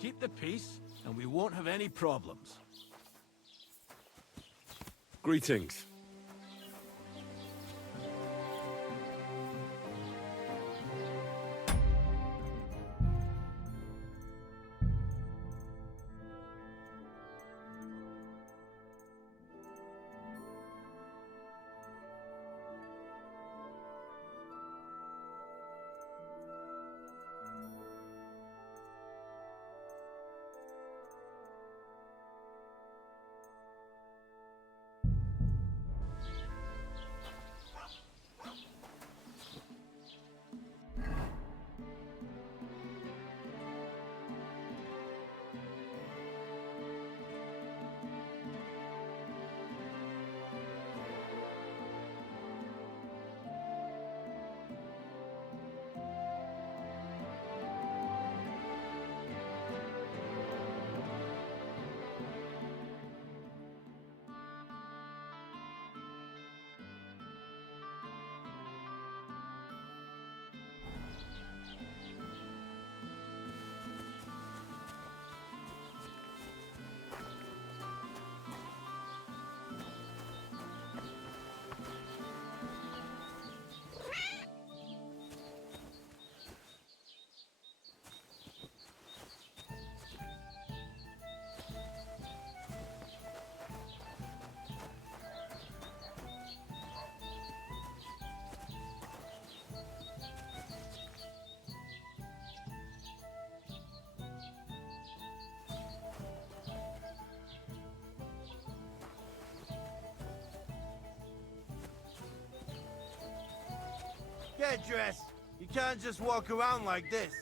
Keep the peace, and we won't have any problems. Greetings. Get dressed. You can't just walk around like this.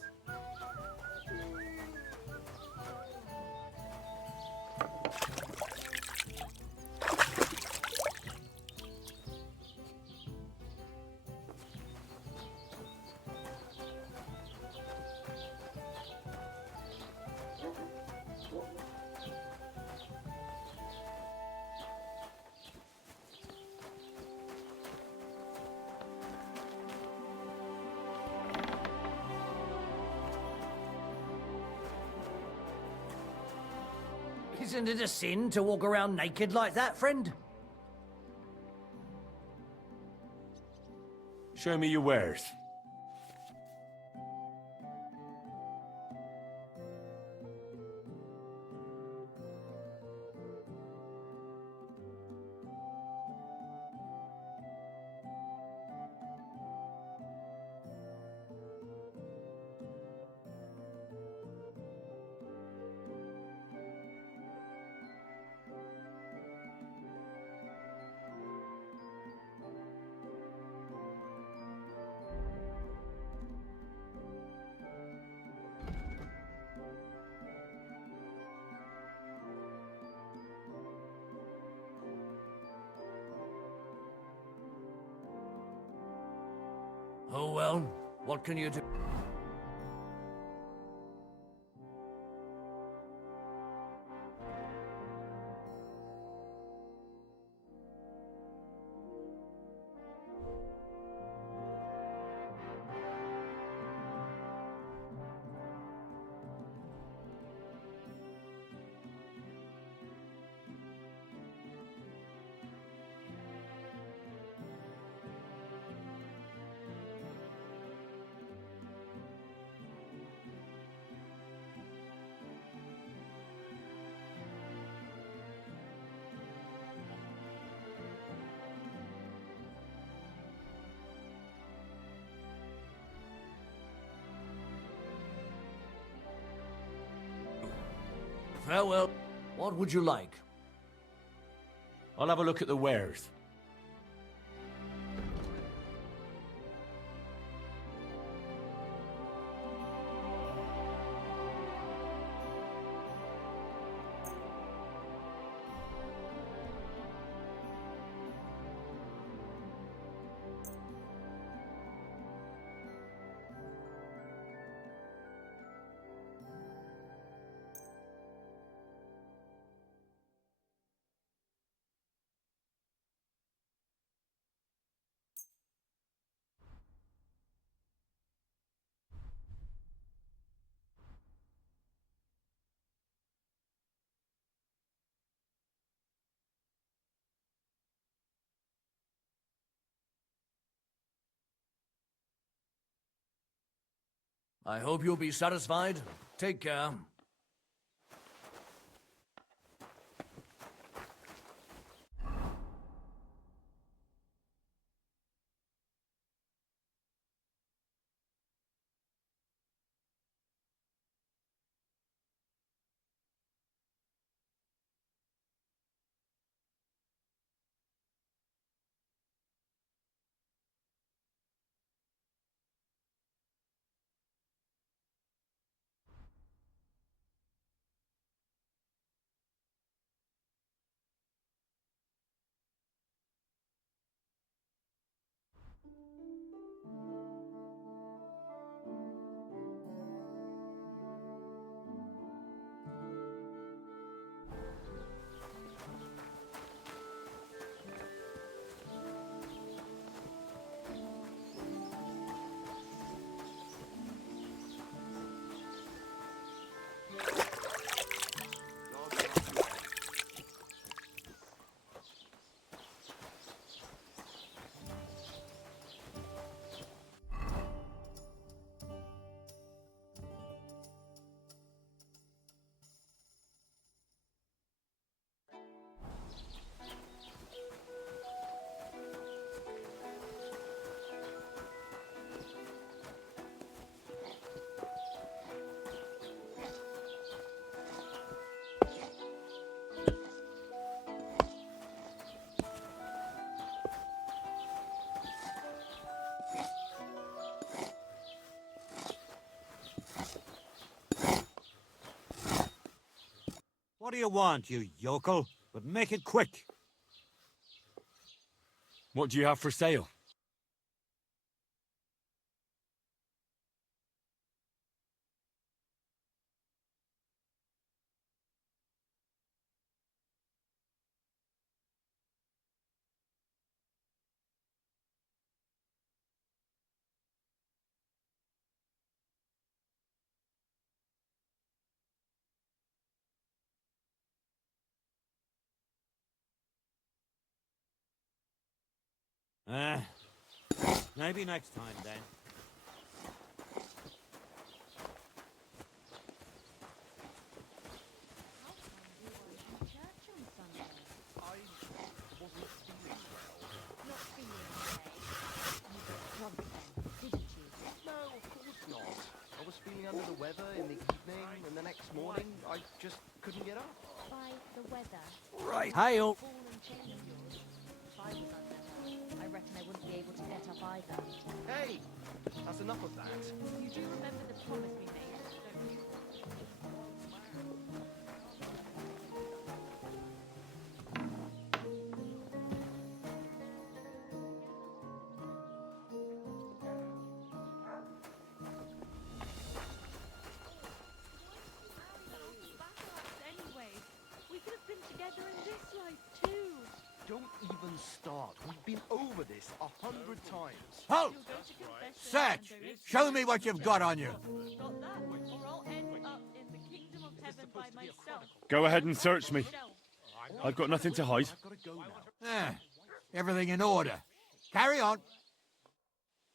Isn't it a sin to walk around naked like that, friend? Show me your wares. Oh well, what can you do? Farewell. What would you like? I'll have a look at the wares. I hope you'll be satisfied. Take care. What do you want, you yokel? But make it quick. What do you have for sale? Maybe next time then. No, of course not. I was feeling under the weather in the evening, and the next morning I just couldn't get up. By the weather. Right. Hi-yo. Ball and chain of yours. If I was under her, I reckon I wouldn't be able to get up either. Hey, that's enough of that. You do remember the promise we made, don't you? Anyways, we could have been together in this life too. Don't even start. We've been over this 100 times. Halt! You'll go to confession Search! and there is Show me what you've got on you. got that, or I'll end up in the kingdom of heaven by myself. Go ahead and search me. I've got nothing to hide. I've got to go now. Ah, everything in order. Carry on.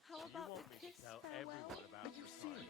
How about the kiss farewell? Are you serious?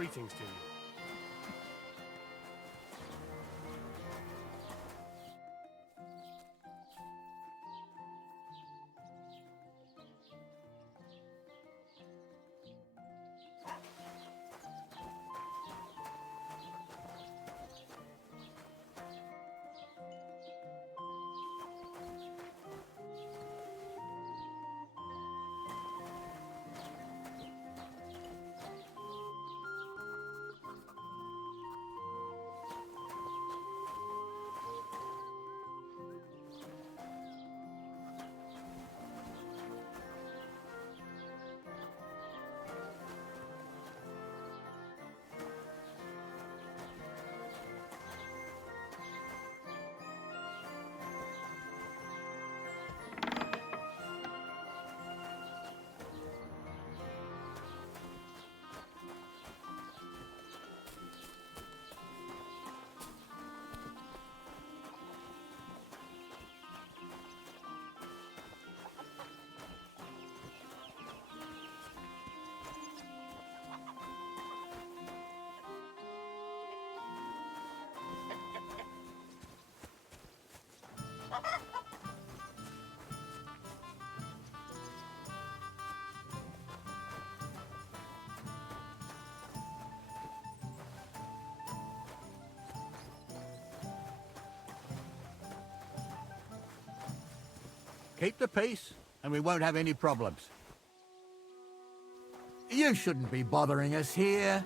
Greetings to you. Keep the peace, and we won't have any problems. You shouldn't be bothering us here.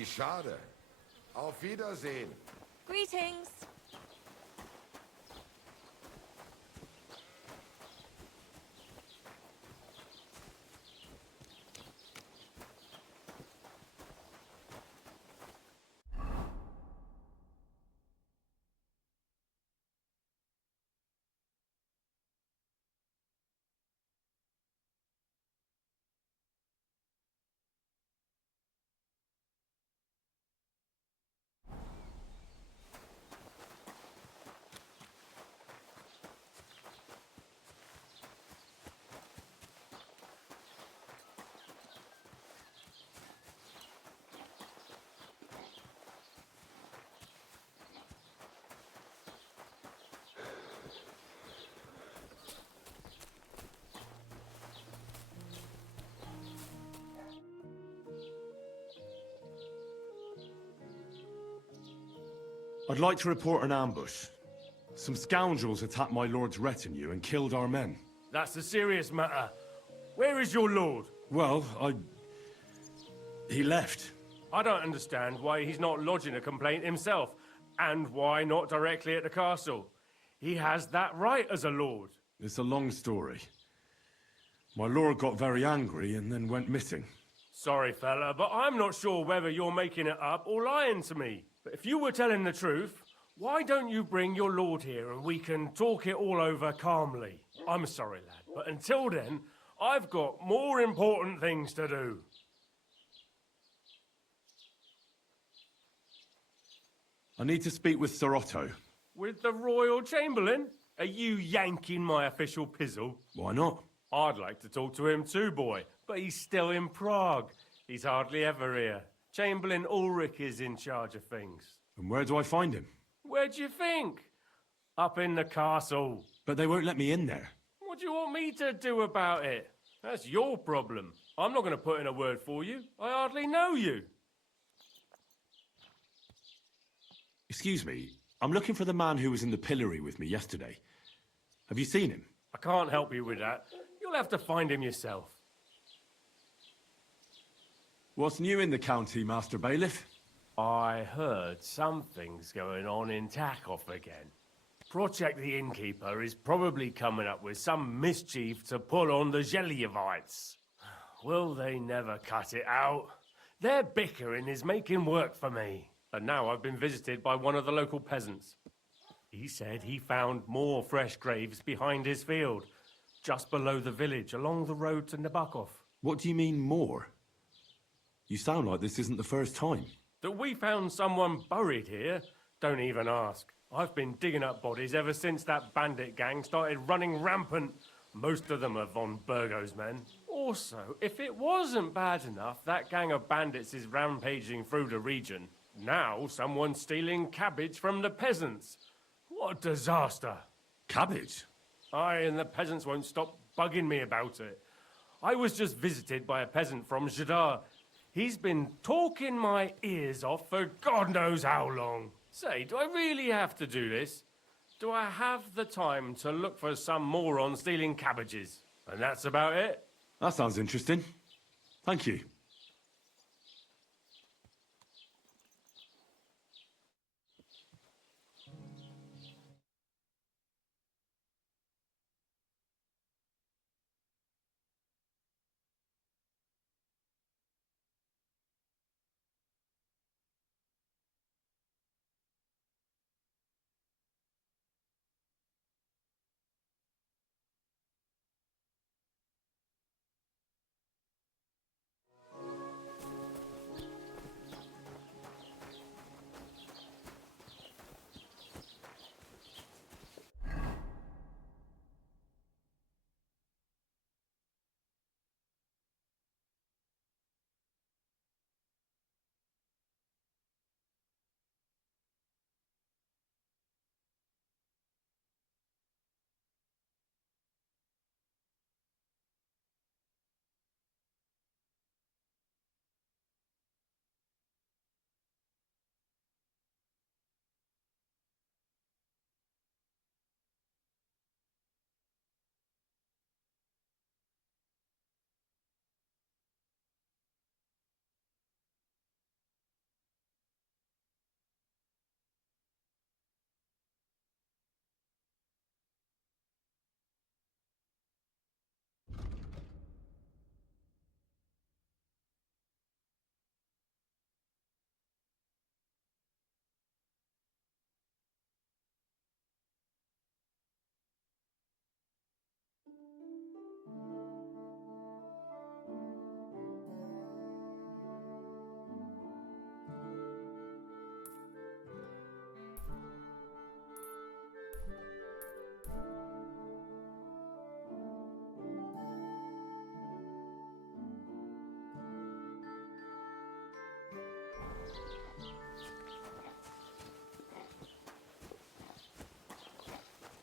Wie schade. Auf Wiedersehen. Greetings. I'd like to report an ambush. Some scoundrels attacked my lord's retinue and killed our men. That's a serious matter. Where is your lord? Well, he left. I don't understand why he's not lodging a complaint himself, and why not directly at the castle. He has that right as a lord. It's a long story. My lord got very angry and then went missing. Sorry, fella, but I'm not sure whether you're making it up or lying to me. But if you were telling the truth, why don't you bring your lord here and we can talk it all over calmly? I'm sorry, lad, but until then, I've got more important things to do. I need to speak with Sir Otto. With the Royal Chamberlain? Are you yanking my official pizzle? Why not? I'd like to talk to him too, boy, but he's still in Prague. He's hardly ever here. Chamberlain Ulrich is in charge of things. And where do I find him? Where do you think? Up in the castle. But they won't let me in there. What do you want me to do about it? That's your problem. I'm not going to put in a word for you. I hardly know you. Excuse me, I'm looking for the man who was in the pillory with me yesterday. Have you seen him? I can't help you with that. You'll have to find him yourself. What's new in the county, Master Bailiff? I heard something's going on in Takov again. Project the Innkeeper is probably coming up with some mischief to pull on the Zhelyevites. Will they never cut it out? Their bickering is making work for me. And now I've been visited by one of the local peasants. He said he found more fresh graves behind his field, just below the village, along the road to Nabokov. What do you mean, more? You sound like this isn't the first time. That we found someone buried here? Don't even ask. I've been digging up bodies ever since that bandit gang started running rampant. Most of them are von Burgo's men. Also, if it wasn't bad enough that gang of bandits is rampaging through the region, now someone's stealing cabbage from the peasants. What a disaster. Cabbage? Aye, and the peasants won't stop bugging me about it. I was just visited by a peasant from Jadar. He's been talking my ears off for God knows how long. Say, do I really have to do this? Do I have the time to look for some moron stealing cabbages? And that's about it. That sounds interesting. Thank you.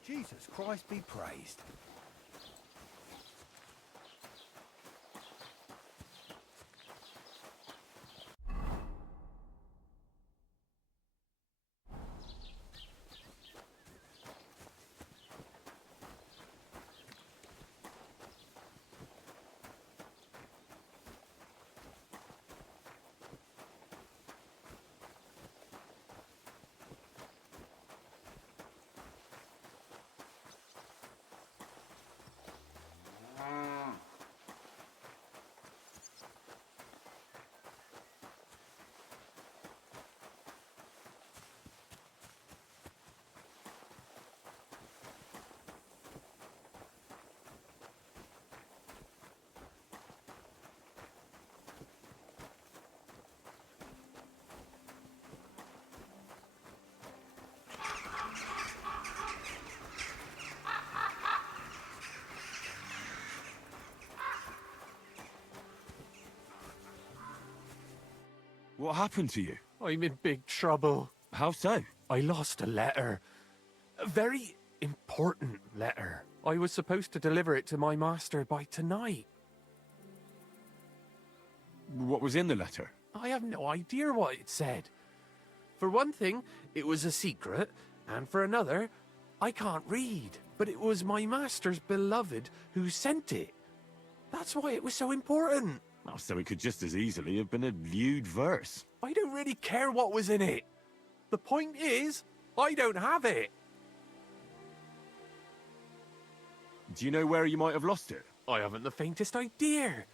Jesus Christ be praised. What happened to you? I'm in big trouble. How so? I lost a letter. A very important letter. I was supposed to deliver it to my master by tonight. What was in the letter? I have no idea what it said. For one thing, it was a secret, and for another, I can't read. But it was my master's beloved who sent it. That's why it was so important. Oh, so it could just as easily have been a lewd verse. I don't really care what was in it. The point is, I don't have it. Do you know where you might have lost it? I haven't the faintest idea.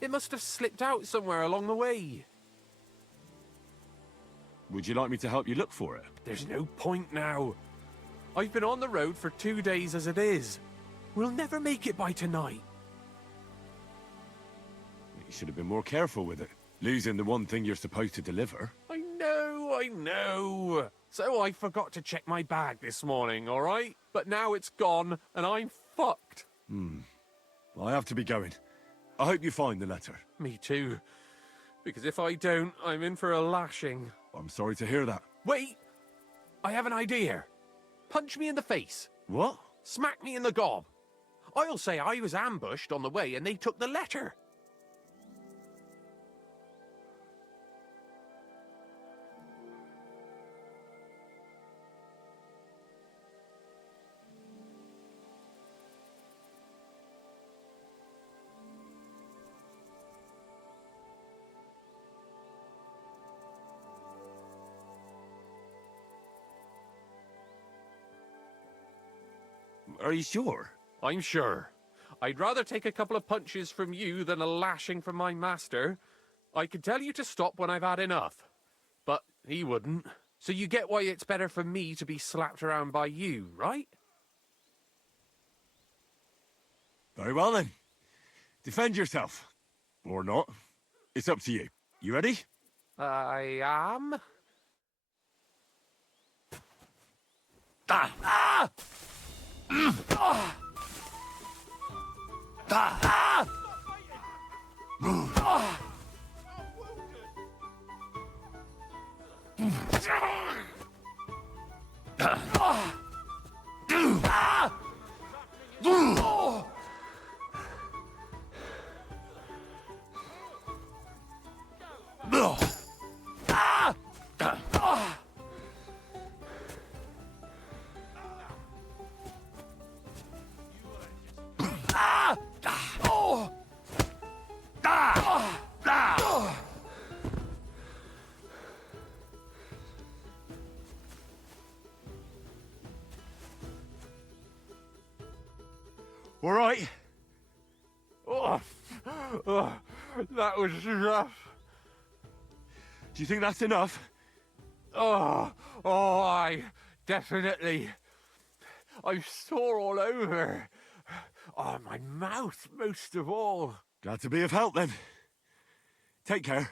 It must have slipped out somewhere along the way. Would you like me to help you look for it? There's no point now. I've been on the road for 2 days as it is. We'll never make it by tonight. You should have been more careful with it. Losing the one thing you're supposed to deliver. I know. So I forgot to check my bag this morning, all right? But now it's gone, and I'm fucked. I have to be going. I hope you find the letter. Me too. Because if I don't, I'm in for a lashing. I'm sorry to hear that. Wait! I have an idea. Punch me in the face. What? Smack me in the gob. I'll say I was ambushed on the way and they took the letter. Are you sure? I'm sure. I'd rather take a couple of punches from you than a lashing from my master. I could tell you to stop when I've had enough. But he wouldn't. So you get why it's better for me to be slapped around by you, right? Very well then. Defend yourself. Or not. It's up to you. You ready? I am. All right. That was rough. Do you think that's enough? I definitely. I'm sore all over. Oh, my mouth most of all. Glad to be of help then. Take care.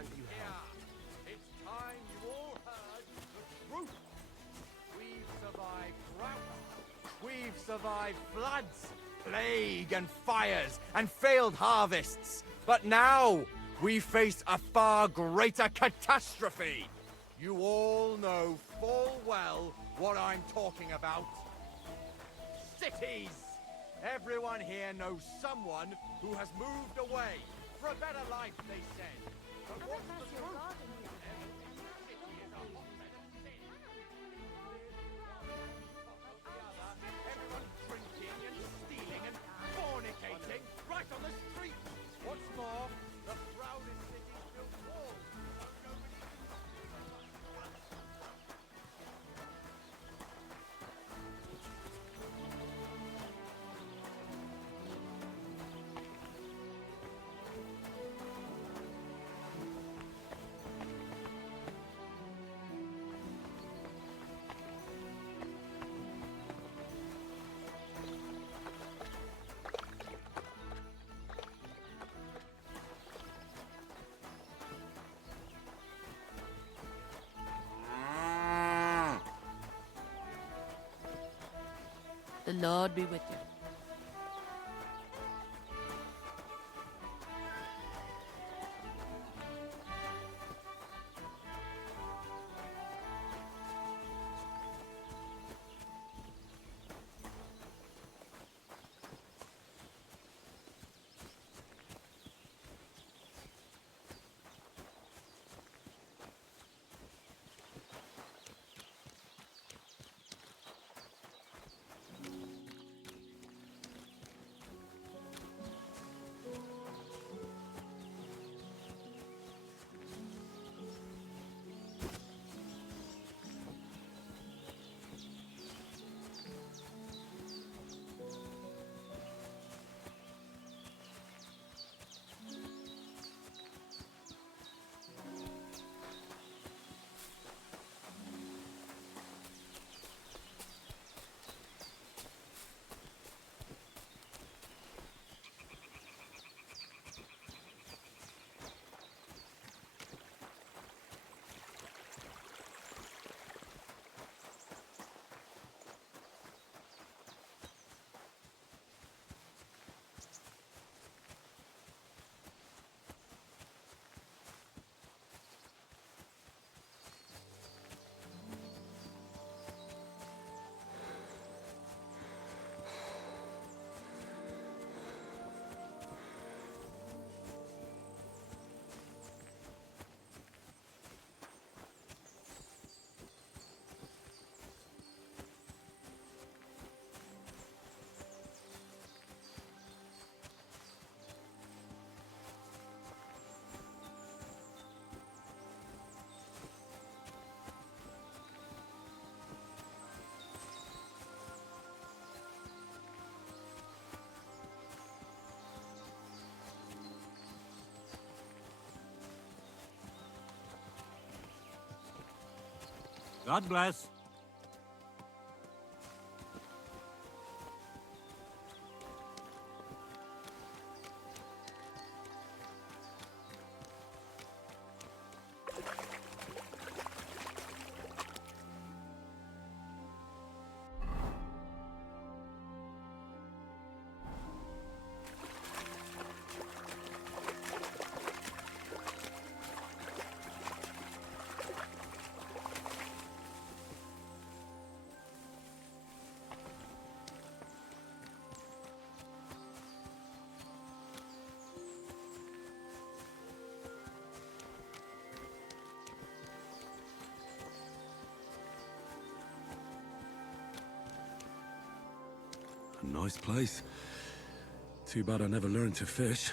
front you have. It's time you all heard the truth. We've survived drought. We've survived floods, plague and fires, and failed harvests. But now, we face a far greater catastrophe. You all know full well what I'm talking about. Cities! Everyone here knows someone who has moved away for a better life, they said. But I what's went past the your truth? garden the other day, and City is a hotbed of sin. Everyone's drinking and stealing and fornicating right on the street. What's more, the proudest city built walls so nobody The Lord be with you. God bless. A nice place. Too bad I never learned to fish.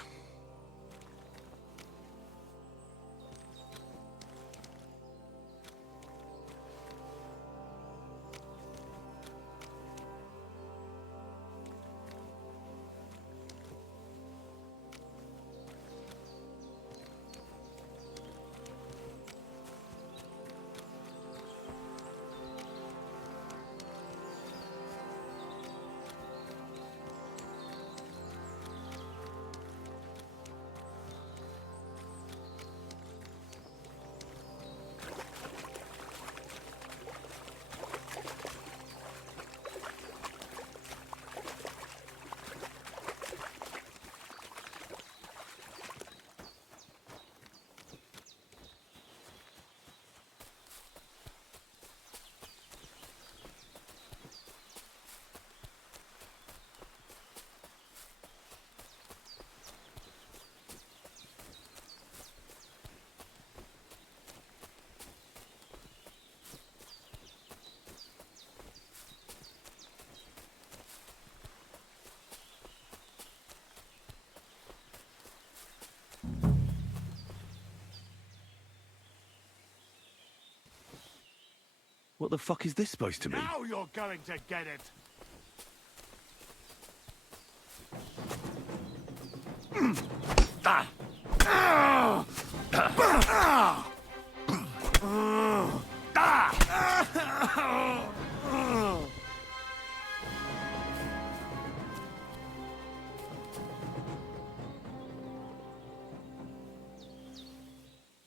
What the fuck is this supposed to be? Now you're going to get it!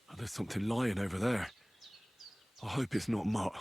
Oh, there's something lying over there. I hope it's not Mutt.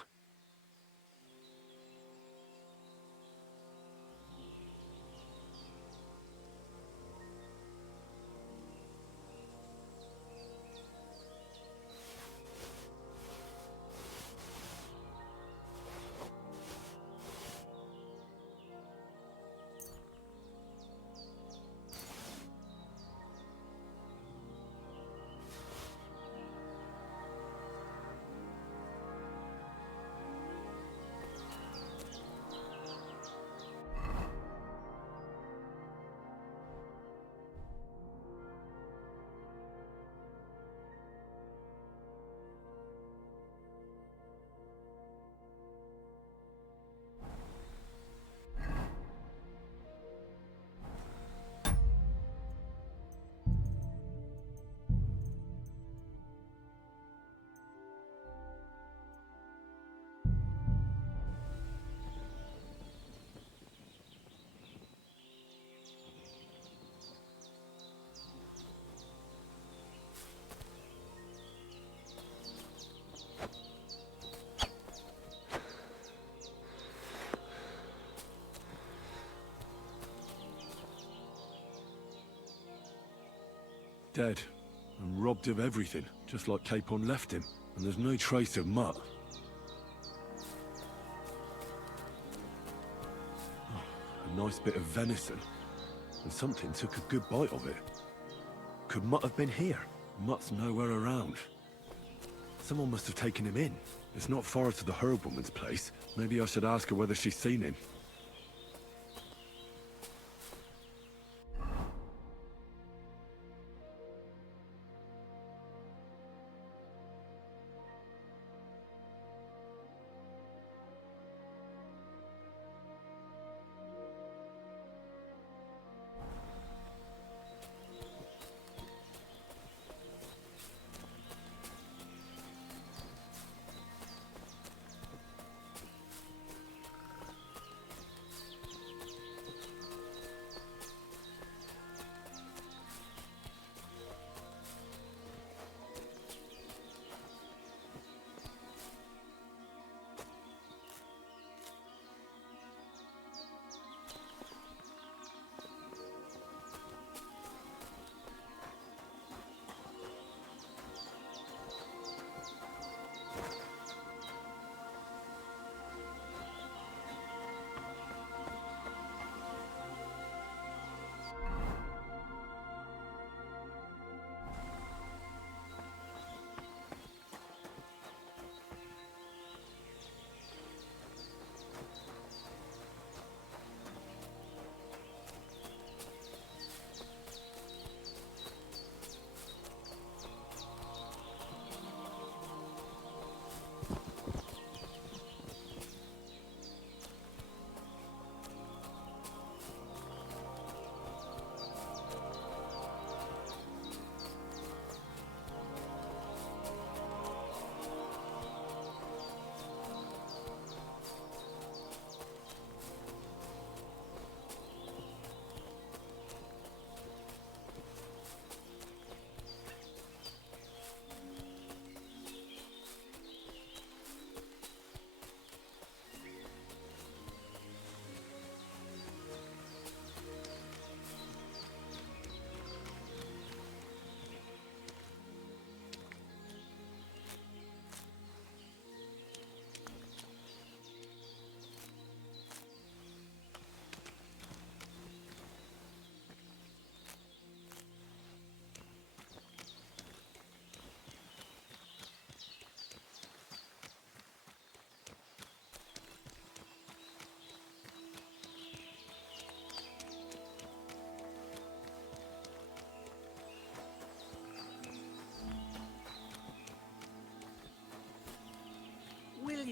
Dead, and robbed of everything, just like Capon left him, and there's no trace of Mutt. Oh, a nice bit of venison, and something took a good bite of it. Could Mutt have been here? Mutt's nowhere around. Someone must have taken him in. It's not far to the herb woman's place. Maybe I should ask her whether she's seen him.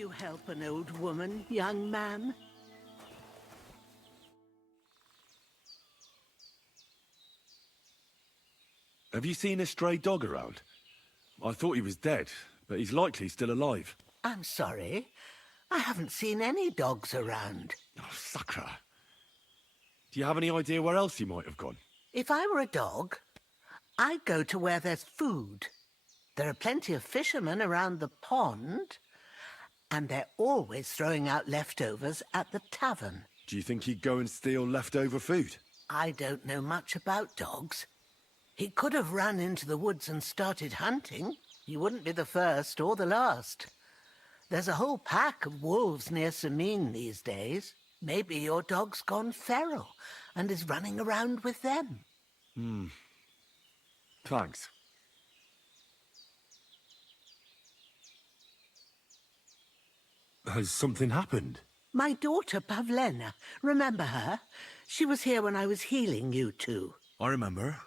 you help an old woman, young man? Have you seen a stray dog around? I thought he was dead, but he's likely still alive. I'm sorry. I haven't seen any dogs around. Oh, sucker. Do you have any idea where else he might have gone? If I were a dog, I'd go to where there's food. There are plenty of fishermen around the pond, and they're always throwing out leftovers at the tavern. Do you think he'd go and steal leftover food? I don't know much about dogs. He could have run into the woods and started hunting. He wouldn't be the first or the last. There's a whole pack of wolves near Samine these days. Maybe your dog's gone feral and is running around with them. Thanks. Has something happened? My daughter, Pavlena. Remember her? She was here when I was healing you two. I remember.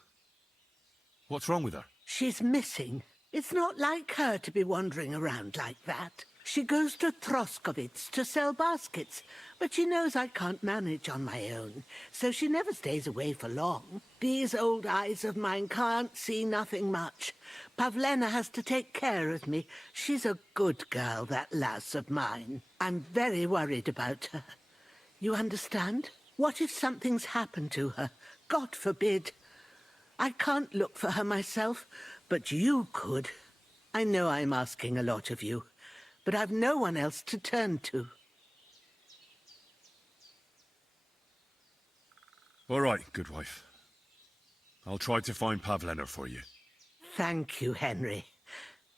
What's wrong with her? She's missing. It's not like her to be wandering around like that. She goes to Troskovitz to sell baskets, but she knows I can't manage on my own, so she never stays away for long. These old eyes of mine can't see nothing much. Pavlena has to take care of me. She's a good girl, that lass of mine. I'm very worried about her. You understand? What if something's happened to her? God forbid. I can't look for her myself, but you could. I know I'm asking a lot of you, but I've no one else to turn to. All right, good wife. I'll try to find Pavlena for you. Thank you, Henry.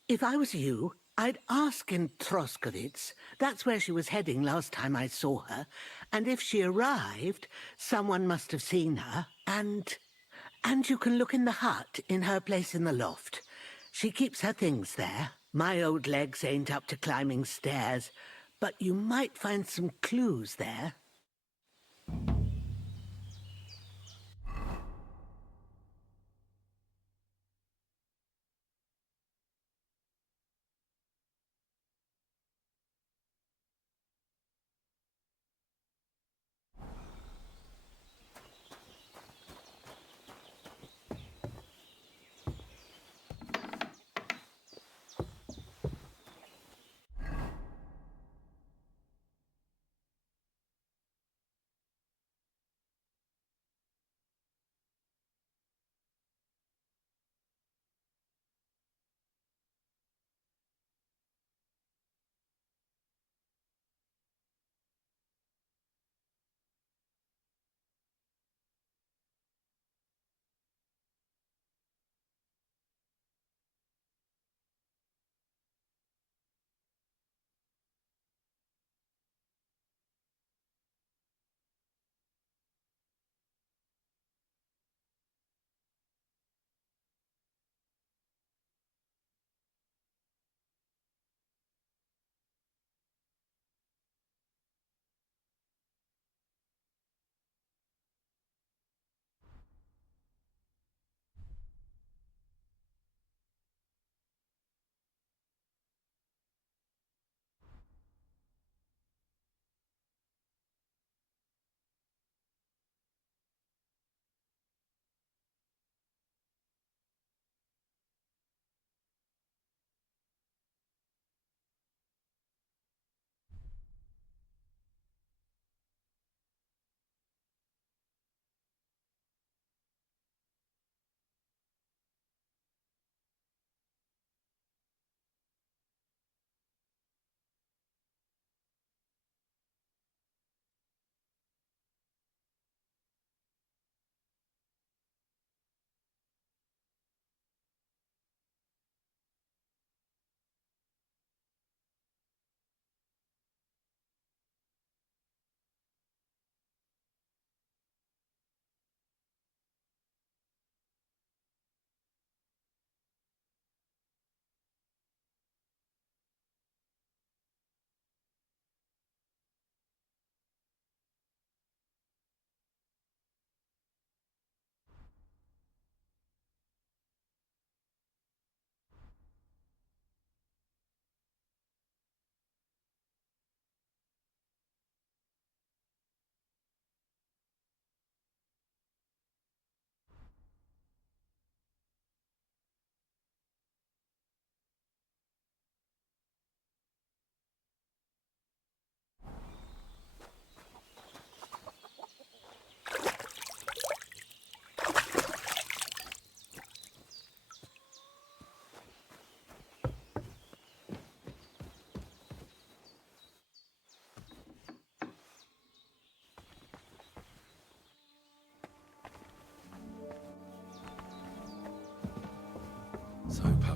If I was you, I'd ask in Troskovitz. That's where she was heading last time I saw her. And if she arrived, someone must have seen her. And you can look in the hut in her place in the loft. She keeps her things there. My old legs ain't up to climbing stairs, but you might find some clues there.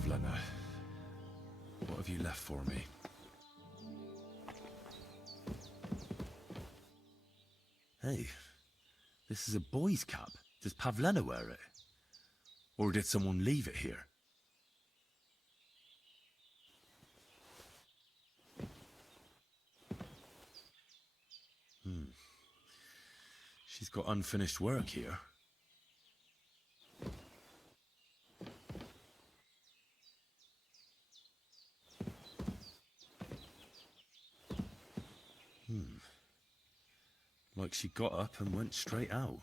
Pavlena. What have you left for me? Hey, this is a boy's cap. Does Pavlena wear it? Or did someone leave it here? She's got unfinished work here. Like she got up and went straight out.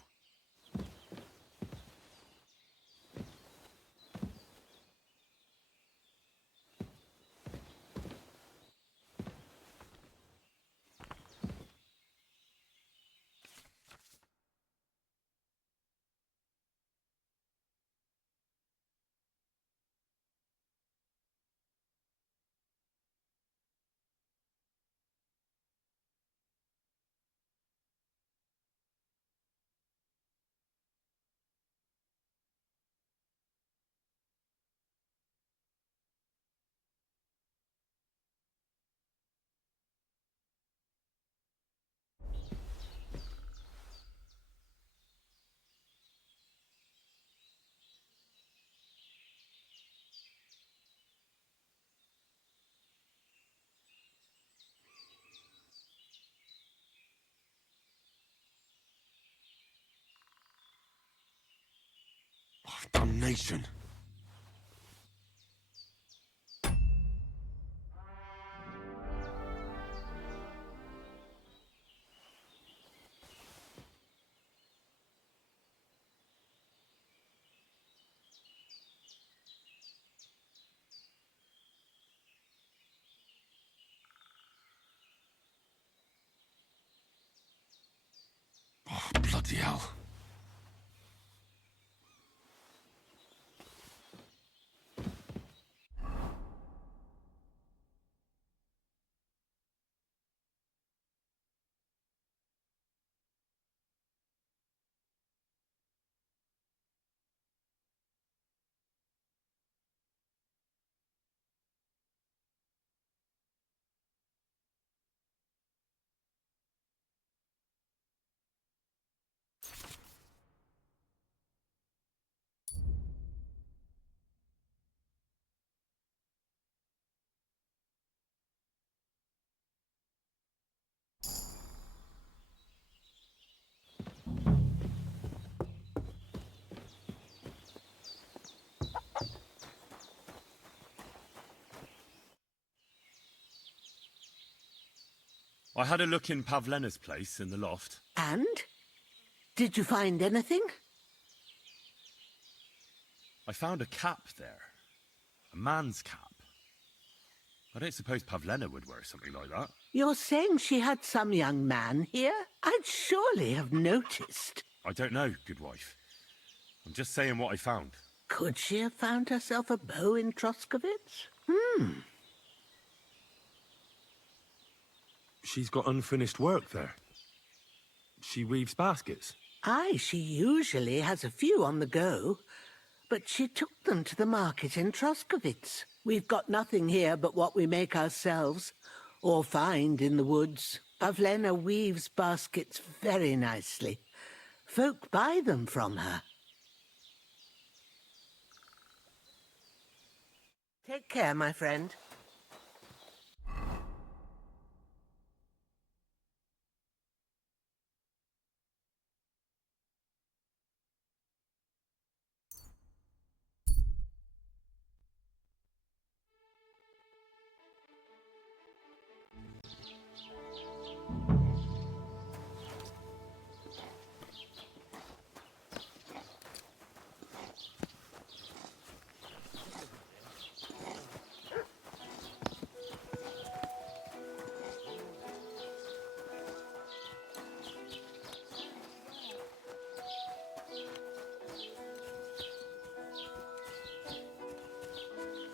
Damnation! Oh, bloody hell. I had a look in Pavlena's place in the loft. And? Did you find anything? I found a cap there. A man's cap. I don't suppose Pavlena would wear something like that. You're saying she had some young man here? I'd surely have noticed. I don't know, good wife. I'm just saying what I found. Could she have found herself a beau in Troskovitz? She's got unfinished work there. She weaves baskets. Aye, she usually has a few on the go, but she took them to the market in Troskovitz. We've got nothing here but what we make ourselves, or find in the woods. Pavlena weaves baskets very nicely. Folk buy them from her. Take care, my friend.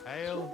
Ale.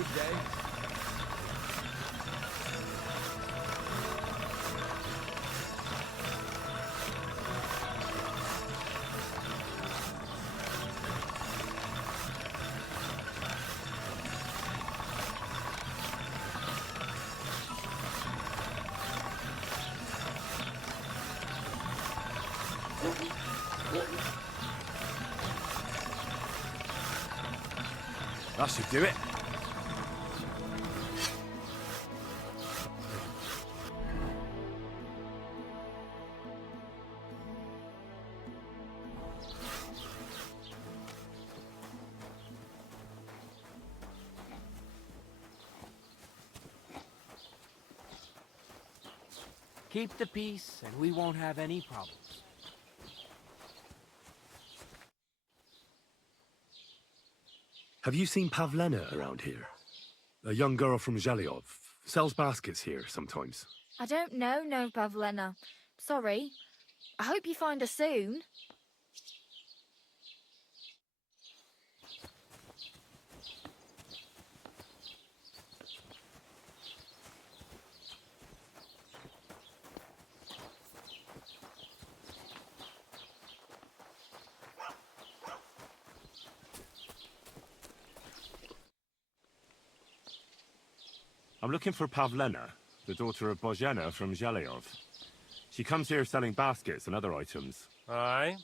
Good day. That should do it. Keep the peace, and we won't have any problems. Have you seen Pavlena around here? A young girl from Zhelyov. Sells baskets here sometimes. I don't know, no, Pavlena. Sorry. I hope you find her soon. I'm looking for Pavlena, the daughter of Bozhena from Zhelyov. She comes here selling baskets and other items. Aye.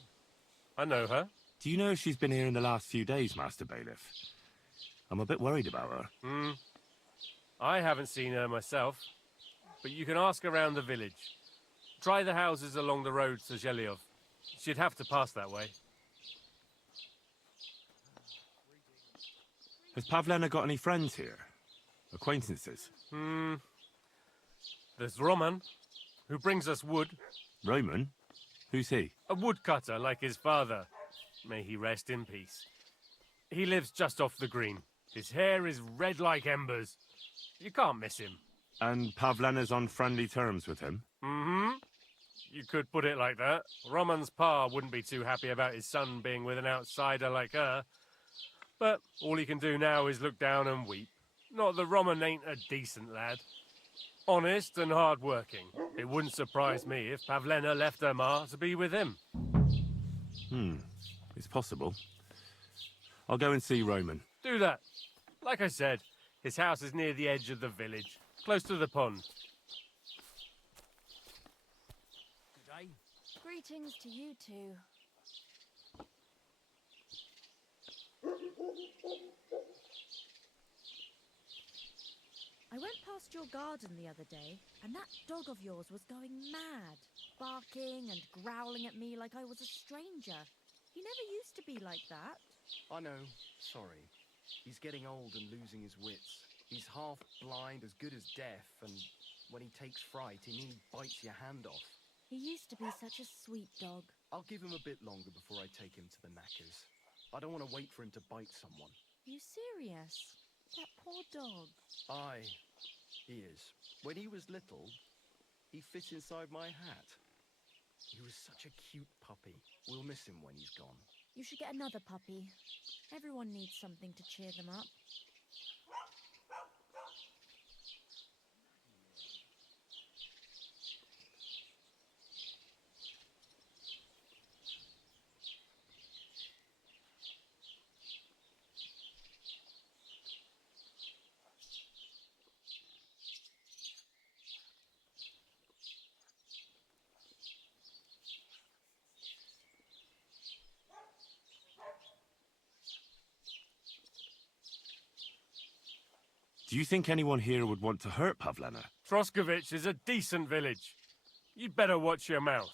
I know her. Do you know if she's been here in the last few days, Master Bailiff? I'm a bit worried about her. I haven't seen her myself, but you can ask around the village. Try the houses along the road to Zhelyov. She'd have to pass that way. Has Pavlena got any friends here? Acquaintances? There's Roman, who brings us wood. Roman? Who's he? A woodcutter like his father. May he rest in peace. He lives just off the green. His hair is red like embers. You can't miss him. And Pavlena's on friendly terms with him? You could put it like that. Roman's pa wouldn't be too happy about his son being with an outsider like her. But all he can do now is look down and weep. Not that Roman ain't a decent lad. Honest and hard-working. It wouldn't surprise me if Pavlena left her ma to be with him. It's possible. I'll go and see Roman. Do that. Like I said, his house is near the edge of the village, close to the pond. Good day. Greetings to you too. I went past your garden the other day, and that dog of yours was going mad, barking and growling at me like I was a stranger. He never used to be like that. I know. Sorry. He's getting old and losing his wits. He's half blind, as good as deaf, and when he takes fright, he nearly bites your hand off. He used to be such a sweet dog. I'll give him a bit longer before I take him to the knackers. I don't want to wait for him to bite someone. You serious? That poor dog. Aye, he is. When he was little, he fit inside my hat. He was such a cute puppy. We'll miss him when he's gone. You should get another puppy. Everyone needs something to cheer them up. Do you think anyone here would want to hurt Pavlena? Troskovich is a decent village. You'd better watch your mouth.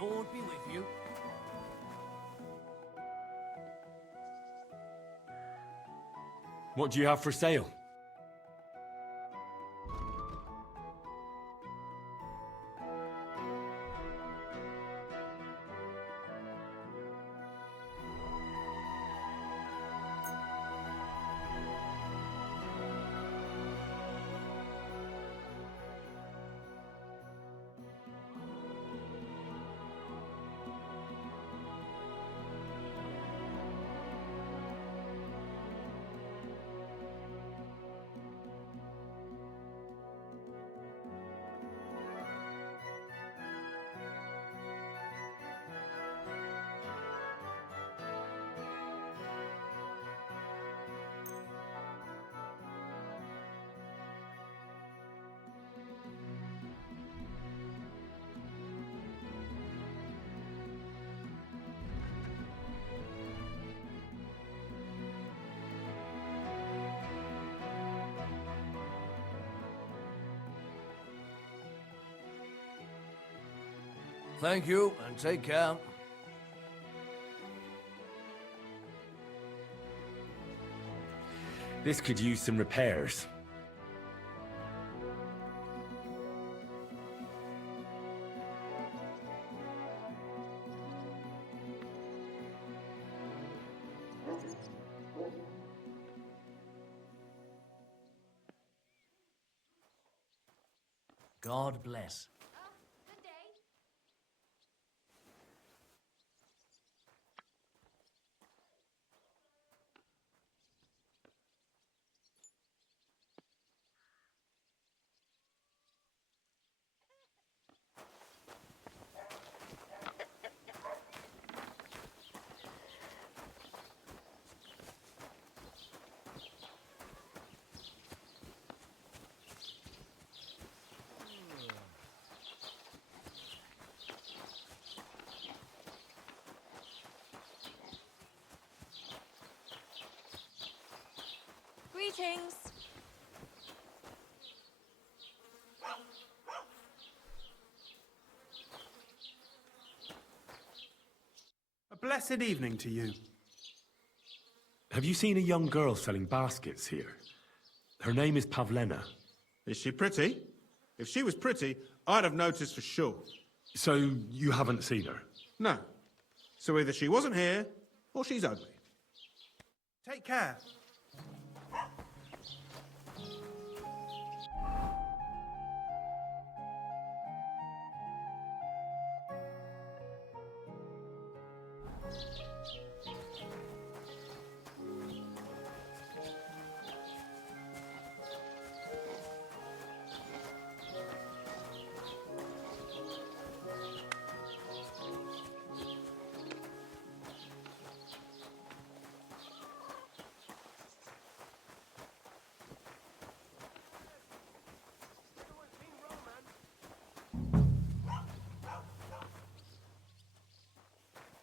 Lord be with you. What do you have for sale? Thank you, and take care. This could use some repairs. God bless. Good day. Greetings. A blessed evening to you. Have you seen a young girl selling baskets here? Her name is Pavlena. Is she pretty? If she was pretty, I'd have noticed for sure. So you haven't seen her? No. So either she wasn't here, or she's ugly. Take care.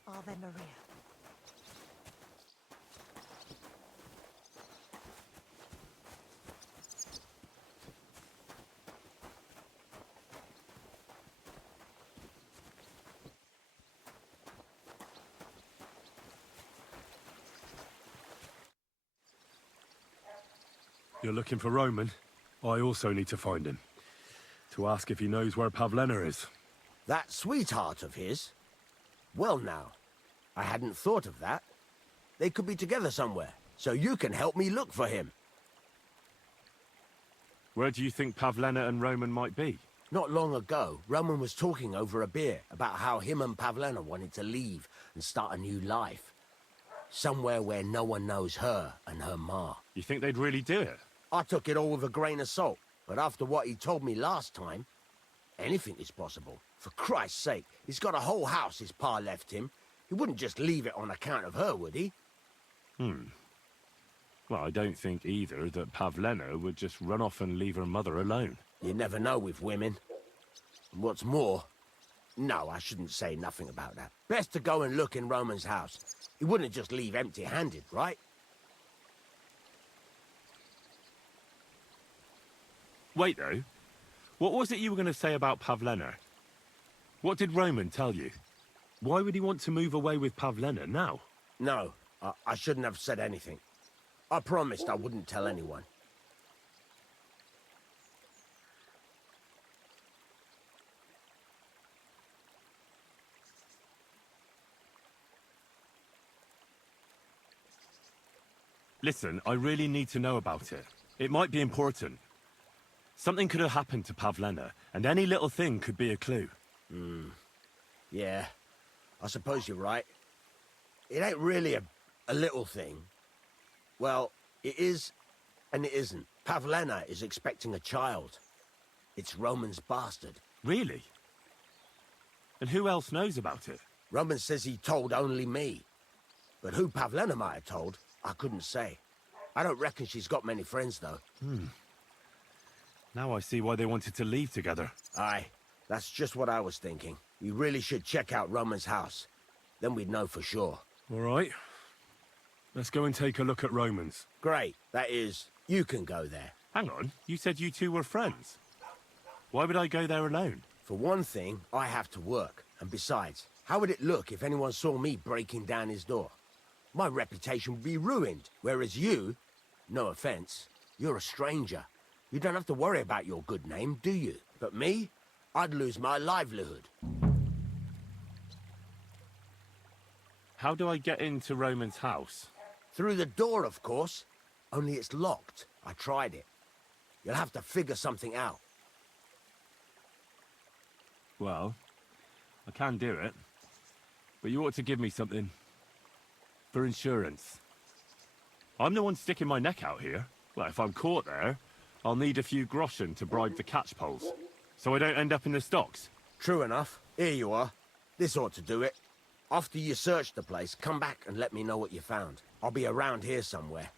Ave Maria. You're looking for Roman? I also need to find him. To ask if he knows where Pavlena is. That sweetheart of his? Well now, I hadn't thought of that. They could be together somewhere, so you can help me look for him. Where do you think Pavlena and Roman might be? Not long ago, Roman was talking over a beer about how him and Pavlena wanted to leave and start a new life. Somewhere where no one knows her and her ma. You think they'd really do it? I took it all with a grain of salt, but after what he told me last time, anything is possible. For Christ's sake, he's got a whole house his pa left him. He wouldn't just leave it on account of her, would he? Well, I don't think either that Pavlena would just run off and leave her mother alone. You never know with women. And what's more... No, I shouldn't say nothing about that. Best to go and look in Roman's house. He wouldn't just leave empty-handed, right? Wait, though. What was it you were going to say about Pavlena? What did Roman tell you? Why would he want to move away with Pavlena now? No, I shouldn't have said anything. I promised I wouldn't tell anyone. Listen, I really need to know about it. It might be important. Something could have happened to Pavlena, and any little thing could be a clue. Yeah, I suppose you're right. It ain't really a little thing. Well, it is, and it isn't. Pavlena is expecting a child. It's Roman's bastard. Really? And who else knows about it? Roman says he told only me. But who Pavlena might have told, I couldn't say. I don't reckon she's got many friends, though. Now I see why they wanted to leave together. Aye, that's just what I was thinking. We really should check out Roman's house. Then we'd know for sure. All right. Let's go and take a look at Roman's. Great. That is, you can go there. Hang on, you said you two were friends. Why would I go there alone? For one thing, I have to work, And besides, how would it look if anyone saw me breaking down his door? My reputation would be ruined, whereas you, no offense, you're a stranger. You don't have to worry about your good name, do you? But me, I'd lose my livelihood. How do I get into Roman's house? Through the door, of course. Only it's locked. I tried it. You'll have to figure something out. Well, I can do it. But you ought to give me something for insurance. I'm the one sticking my neck out here. Well, if I'm caught there, I'll need a few groschen to bribe the catchpoles, so I don't end up in the stocks. True enough. Here you are. This ought to do it. After you search the place, come back and let me know what you found. I'll be around here somewhere.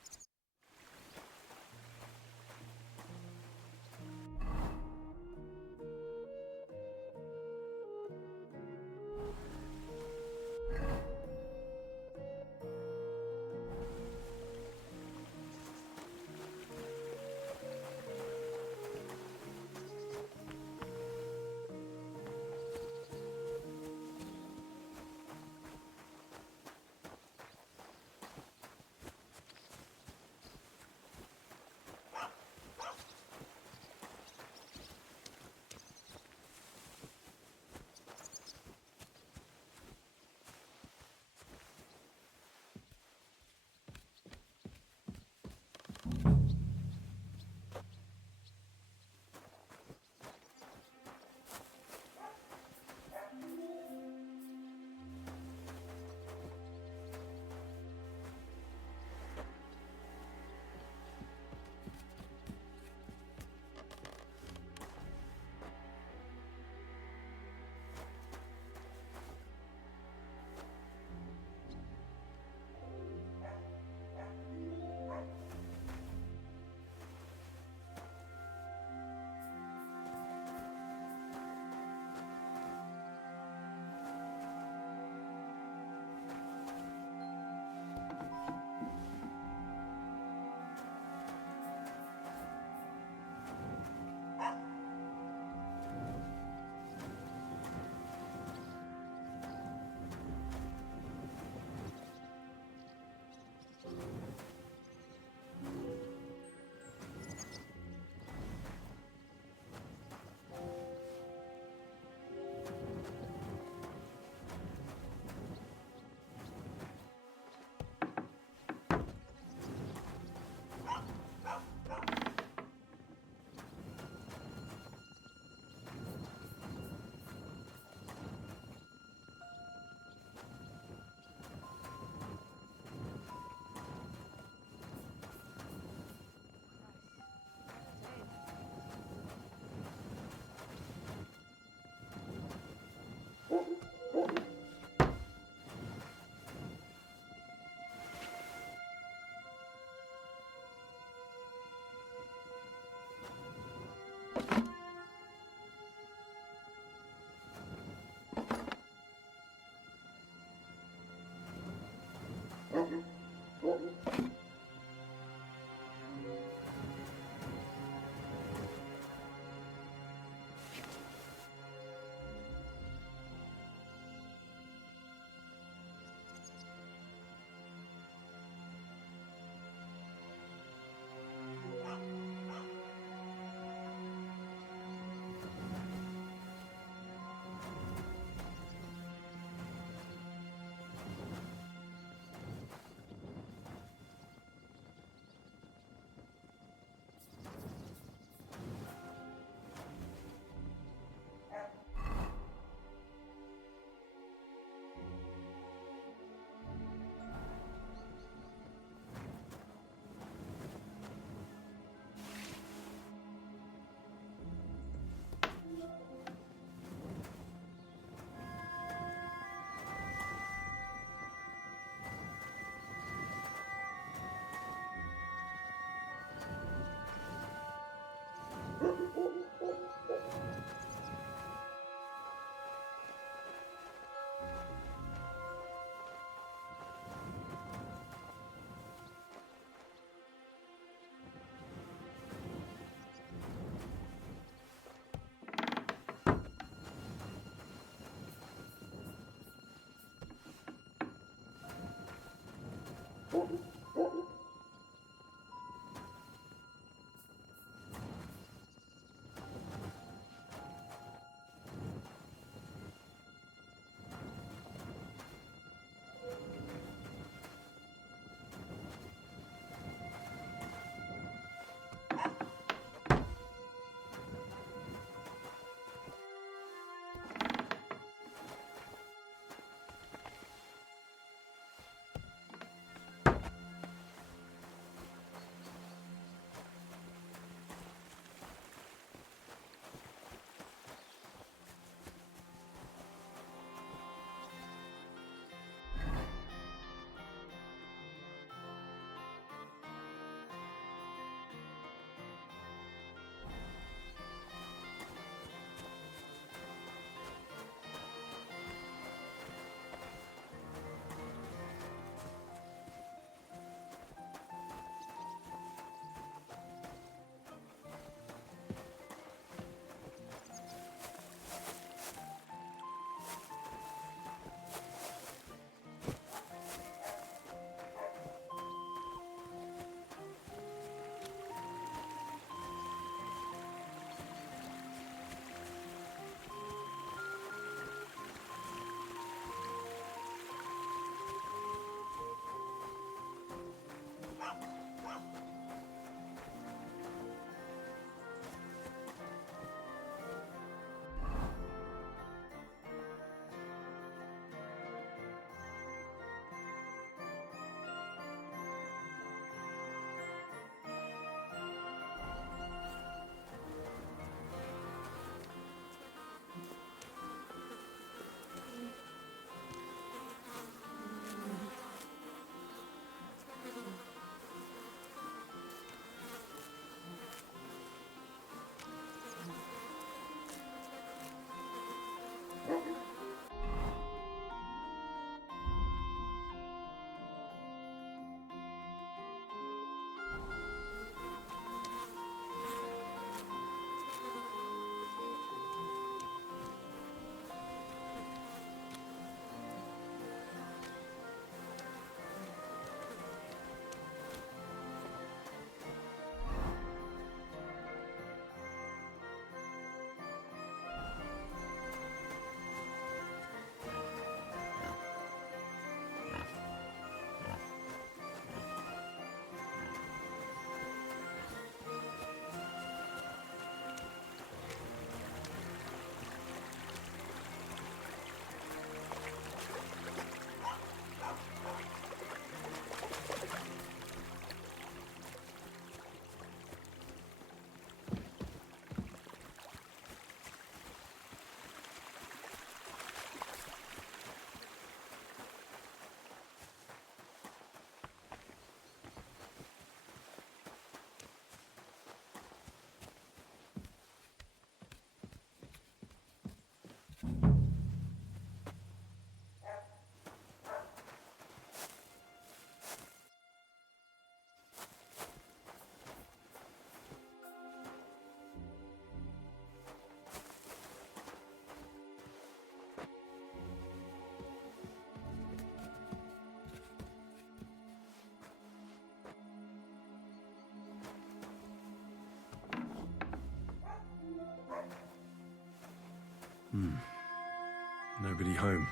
Nobody home.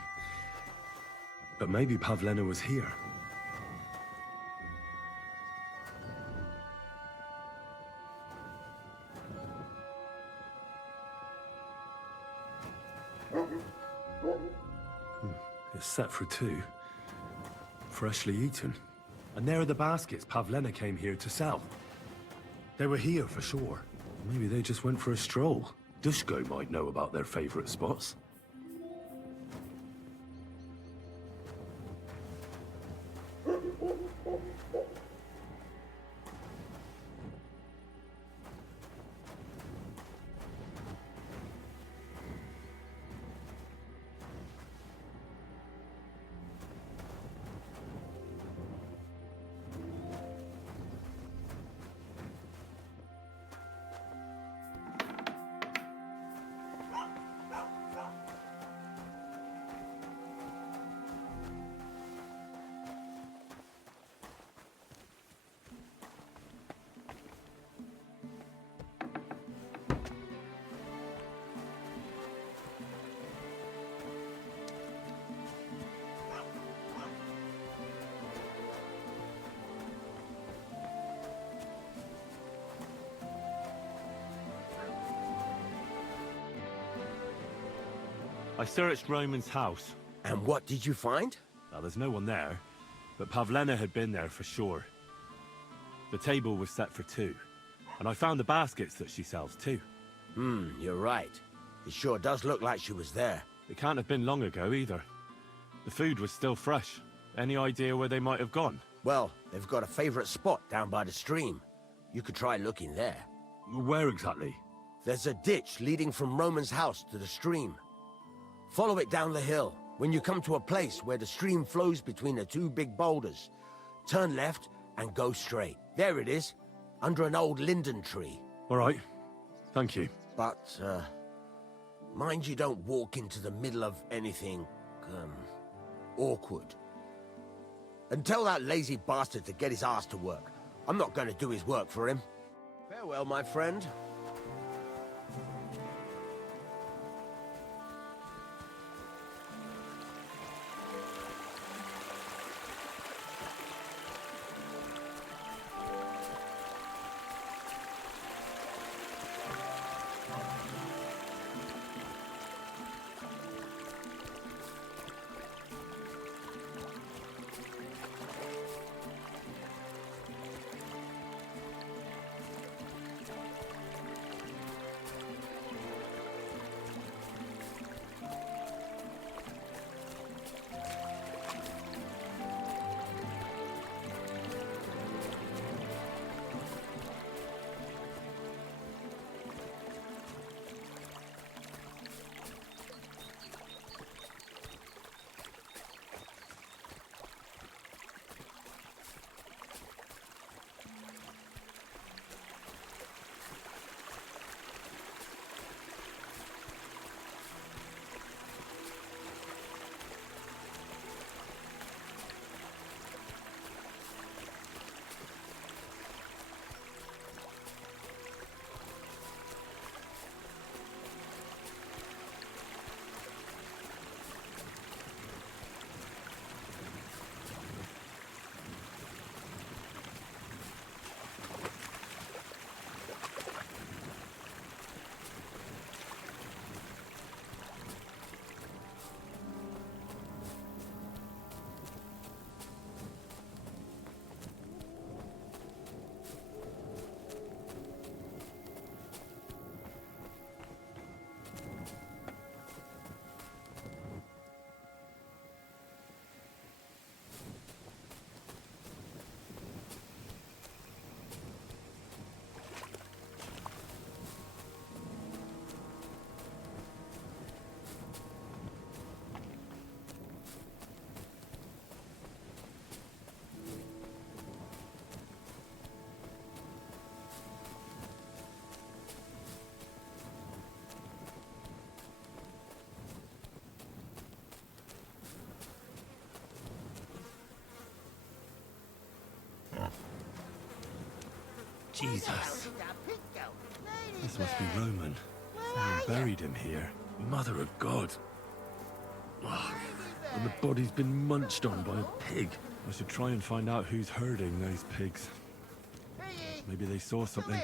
But maybe Pavlena was here. It's set for 2. Freshly eaten. And there are the baskets Pavlena came here to sell. They were here for sure. Maybe they just went for a stroll. Dushko might know about their favorite spots. I searched Roman's house. And what did you find? Well, there's no one there, but Pavlena had been there for sure. The table was set for 2, and I found the baskets that she sells too. You're right. It sure does look like she was there. It can't have been long ago either. The food was still fresh. Any idea where they might have gone? Well, they've got a favorite spot down by the stream. You could try looking there. Where exactly? There's a ditch leading from Roman's house to the stream. Follow it down the hill. When you come to a place where the stream flows between the 2 big boulders, turn left and go straight. There it is, under an old linden tree. All right. Thank you. But, mind you don't walk into the middle of anything, awkward. And tell that lazy bastard to get his ass to work. I'm not going to do his work for him. Farewell, my friend. Jesus. This must be Roman. Someone buried him here. Mother of God. Oh, and the body's been munched on by a pig. I should try and find out who's herding those pigs. Maybe they saw something.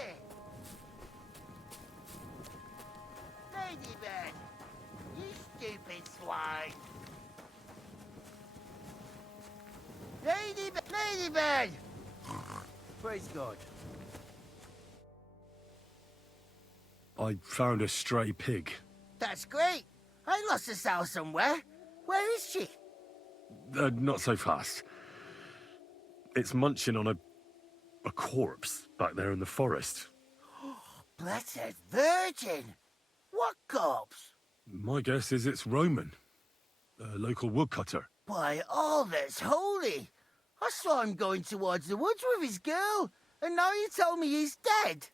Ladybird, you stupid swine. Ladybird! Praise God. I found a stray pig. That's great. I lost a sow somewhere. Where is she? Not so fast. It's munching on a corpse back there in the forest. Blessed Virgin! What corpse? My guess is it's Roman, a local woodcutter. By all that's holy! I saw him going towards the woods with his girl, and now you tell me he's dead.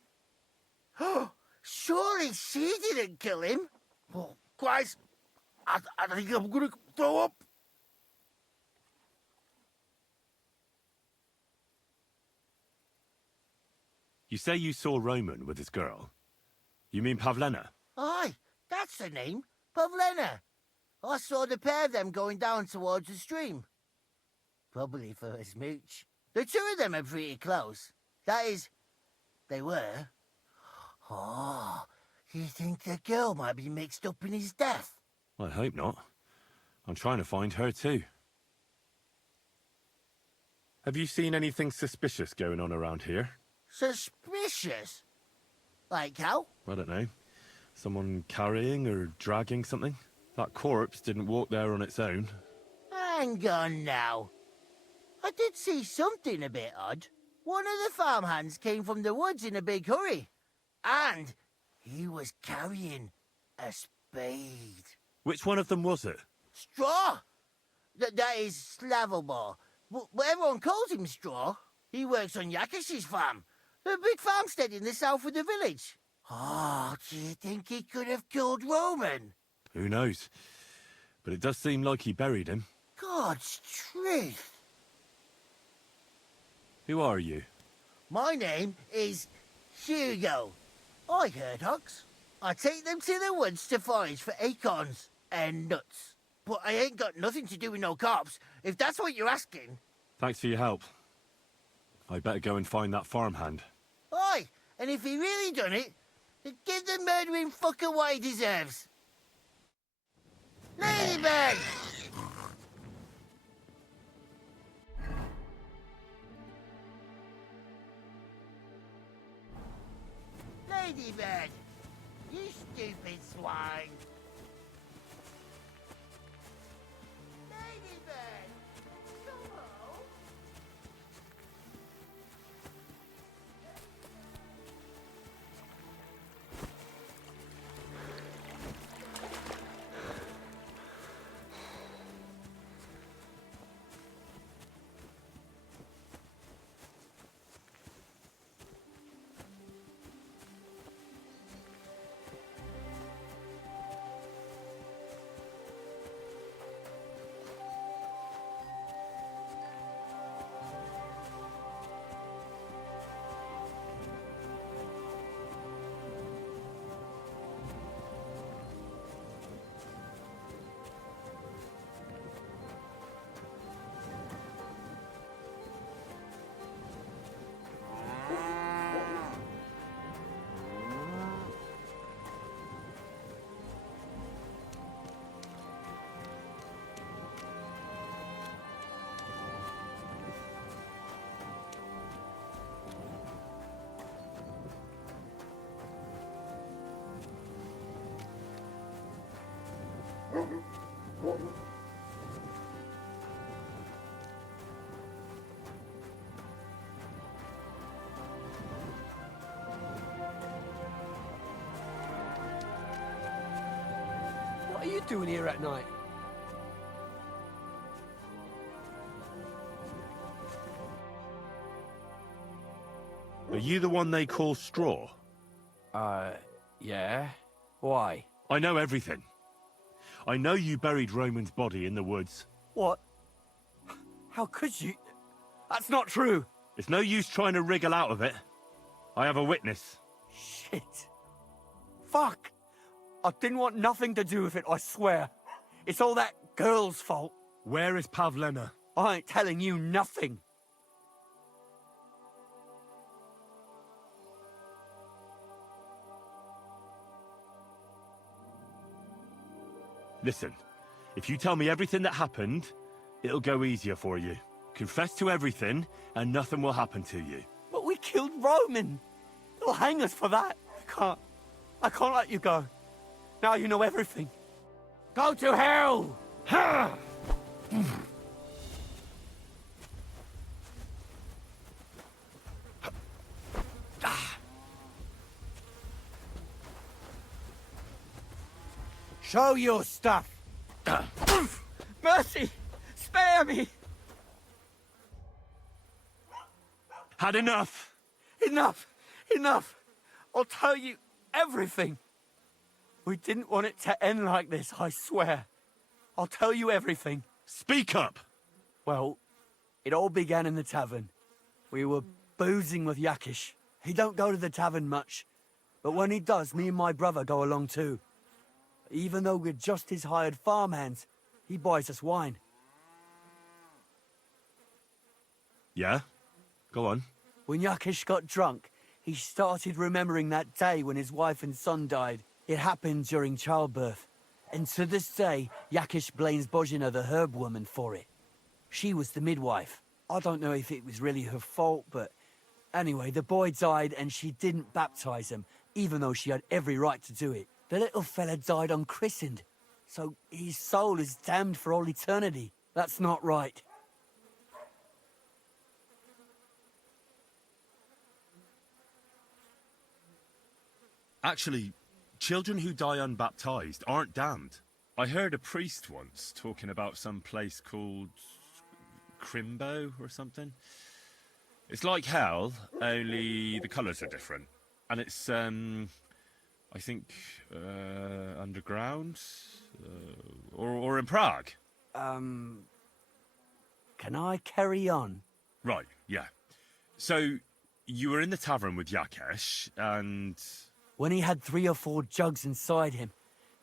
Surely she didn't kill him. Oh, Christ, I think I'm gonna throw up. You say you saw Roman with his girl? You mean Pavlena? Aye, that's the name, Pavlena. I saw the pair of them going down towards the stream. Probably for a smooch. The two of them are pretty close. That is, they were. Oh, you think the girl might be mixed up in his death? I hope not. I'm trying to find her too. Have you seen anything suspicious going on around here? Suspicious? Like how? I don't know. Someone carrying or dragging something? That corpse didn't walk there on its own. Hang on now. I did see something a bit odd. One of the farmhands came from the woods in a big hurry. And he was carrying a spade. Which one of them was it? Straw! That is Slavobor. But everyone calls him Straw. He works on Yakash's farm. The big farmstead in the south of the village. Oh, do you think he could have killed Roman? Who knows? But it does seem like he buried him. God's truth. Who are you? My name is Hugo. I herd hogs. I take them to the woods to forage for acorns and nuts. But I ain't got nothing to do with no cops, if that's what you're asking. Thanks for your help. I better go and find that farmhand. Aye, and if he really done it, then give the murdering fucker what he deserves. Ladybird! Ladybird! You stupid swine! Ladybird! Come on! What are you doing here at night? Are you the one they call Straw? Yeah. Why? I know everything. I know you buried Roman's body in the woods. What? How could you? That's not true. It's no use trying to wriggle out of it. I have a witness. Shit. Fuck. I didn't want nothing to do with it, I swear. It's all that girl's fault. Where is Pavlena? I ain't telling you nothing. Listen, if you tell me everything that happened, it'll go easier for you. Confess to everything, and nothing will happen to you. But we killed Roman. They'll hang us for that. I can't let you go. Now you know everything. Go to hell! Ha! Show your stuff! Mercy! Spare me! Had enough! Enough! Enough! I'll tell you everything. We didn't want it to end like this, I swear. I'll tell you everything. Speak up! Well, it all began in the tavern. We were boozing with Yakish. He don't go to the tavern much, but when he does, me and my brother go along too. Even though we're just his hired farmhands, he buys us wine. Yeah? Go on. When Yakish got drunk, he started remembering that day when his wife and son died. It happened during childbirth. And to this day, Yakish blames Bozhina, the herb woman, for it. She was the midwife. I don't know if it was really her fault, but anyway, the boy died and she didn't baptize him, even though she had every right to do it. The little fella died unchristened, so his soul is damned for all eternity. That's not right. Actually, children who die unbaptized aren't damned. I heard a priest once talking about some place called Crimbo or something. It's like hell, only the colours are different. And it's, I think, underground? Or in Prague? Can I carry on? Right, yeah. So, you were in the tavern with Yakesh, and... When he had 3 or 4 jugs inside him,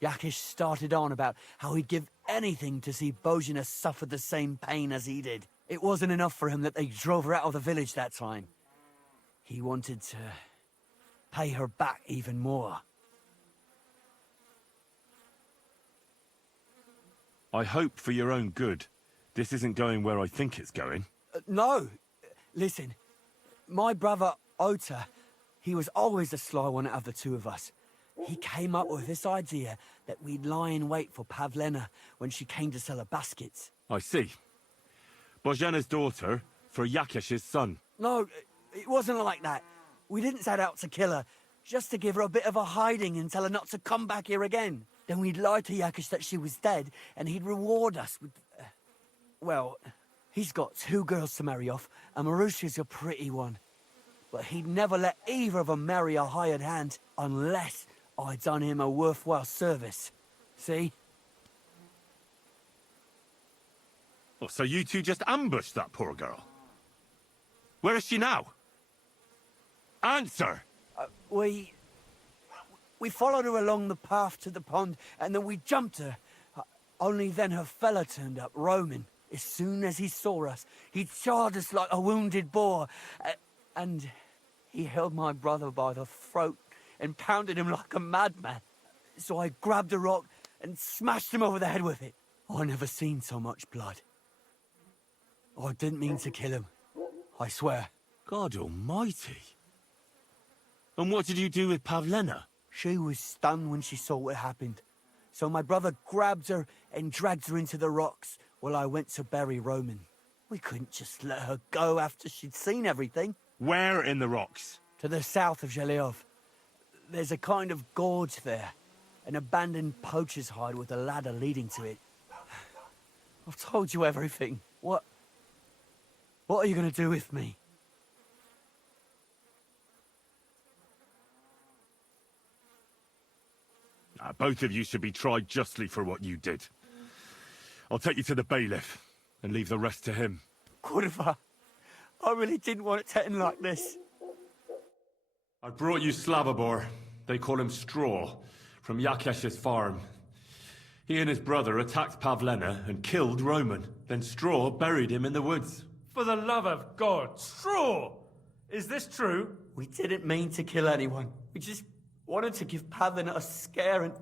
Yakish started on about how he'd give anything to see Bozhina suffer the same pain as he did. It wasn't enough for him that they drove her out of the village that time. He wanted to pay her back even more. I hope for your own good, this isn't going where I think it's going. No. Listen, my brother Ota, he was always the sly one out of the two of us. He came up with this idea that we'd lie in wait for Pavlena when she came to sell her baskets. I see. Bozhena's daughter for Yakesh's son. No, it wasn't like that. We didn't set out to kill her, just to give her a bit of a hiding and tell her not to come back here again. Then we'd lie to Yakish that she was dead, and he'd reward us with... well, he's got 2 girls to marry off, and Marusha's a pretty one. But he'd never let either of them marry a hired hand unless I'd done him a worthwhile service. See? Oh, so you two just ambushed that poor girl? Where is she now? Answer! We followed her along the path to the pond, and then we jumped her. Only then her fella turned up, Roman. As soon as he saw us, he charged us like a wounded boar. And he held my brother by the throat and pounded him like a madman. So I grabbed a rock and smashed him over the head with it. I never seen so much blood. I didn't mean to kill him, I swear. God almighty. And what did you do with Pavlena? She was stunned when she saw what happened. So my brother grabbed her and dragged her into the rocks while I went to bury Roman. We couldn't just let her go after she'd seen everything. Where in the rocks? To the south of Zhelyov. There's a kind of gorge there. An abandoned poacher's hide with a ladder leading to it. I've told you everything. What are you going to do with me? Both of you should be tried justly for what you did. I'll take you to the bailiff and leave the rest to him. Kurva, I really didn't want it to end like this. I brought you Slavobor. They call him Straw, from Yakesh's farm. He and his brother attacked Pavlena and killed Roman. Then Straw buried him in the woods. For the love of God, Straw! Is this true? We didn't mean to kill anyone. We just wanted to give Pavlena a scare, and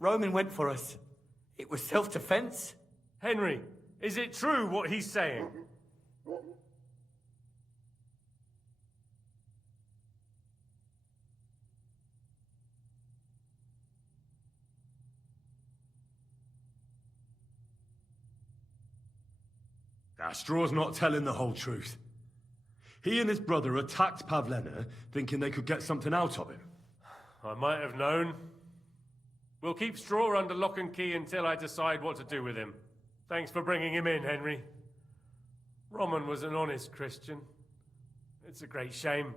Roman went for us. It was self-defense. Henry, is it true what he's saying? Straw's not telling the whole truth. He and his brother attacked Pavlena, thinking they could get something out of him. I might have known. We'll keep Straw under lock and key until I decide what to do with him. Thanks for bringing him in, Henry. Roman was an honest Christian. It's a great shame.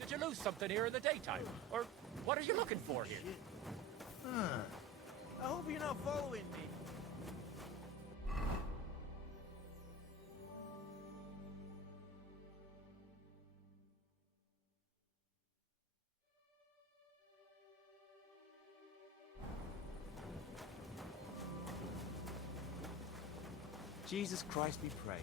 Did you lose something here in the daytime? Or what are you looking for here? I hope you're not following me. Jesus Christ be praised.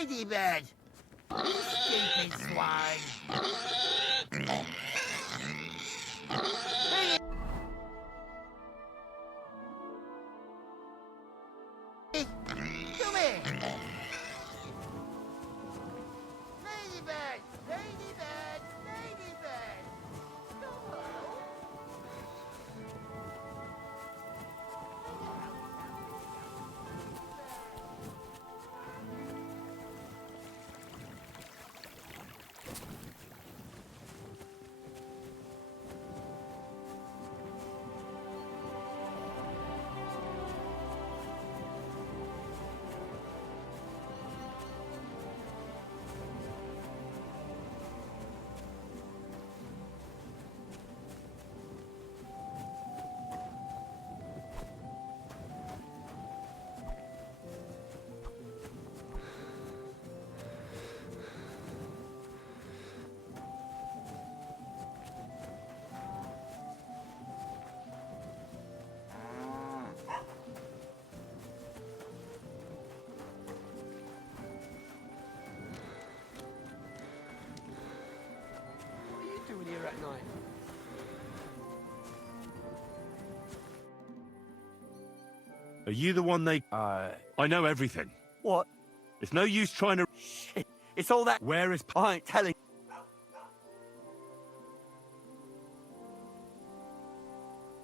Ladybird! You stupid swine! Hey, come here! Ladybird! Ladybird! Ladybird! Come on! What are you doing here at night? Are you the one they... I know everything. What? It's no use trying to... Shit. It's all that... Where is... I ain't telling.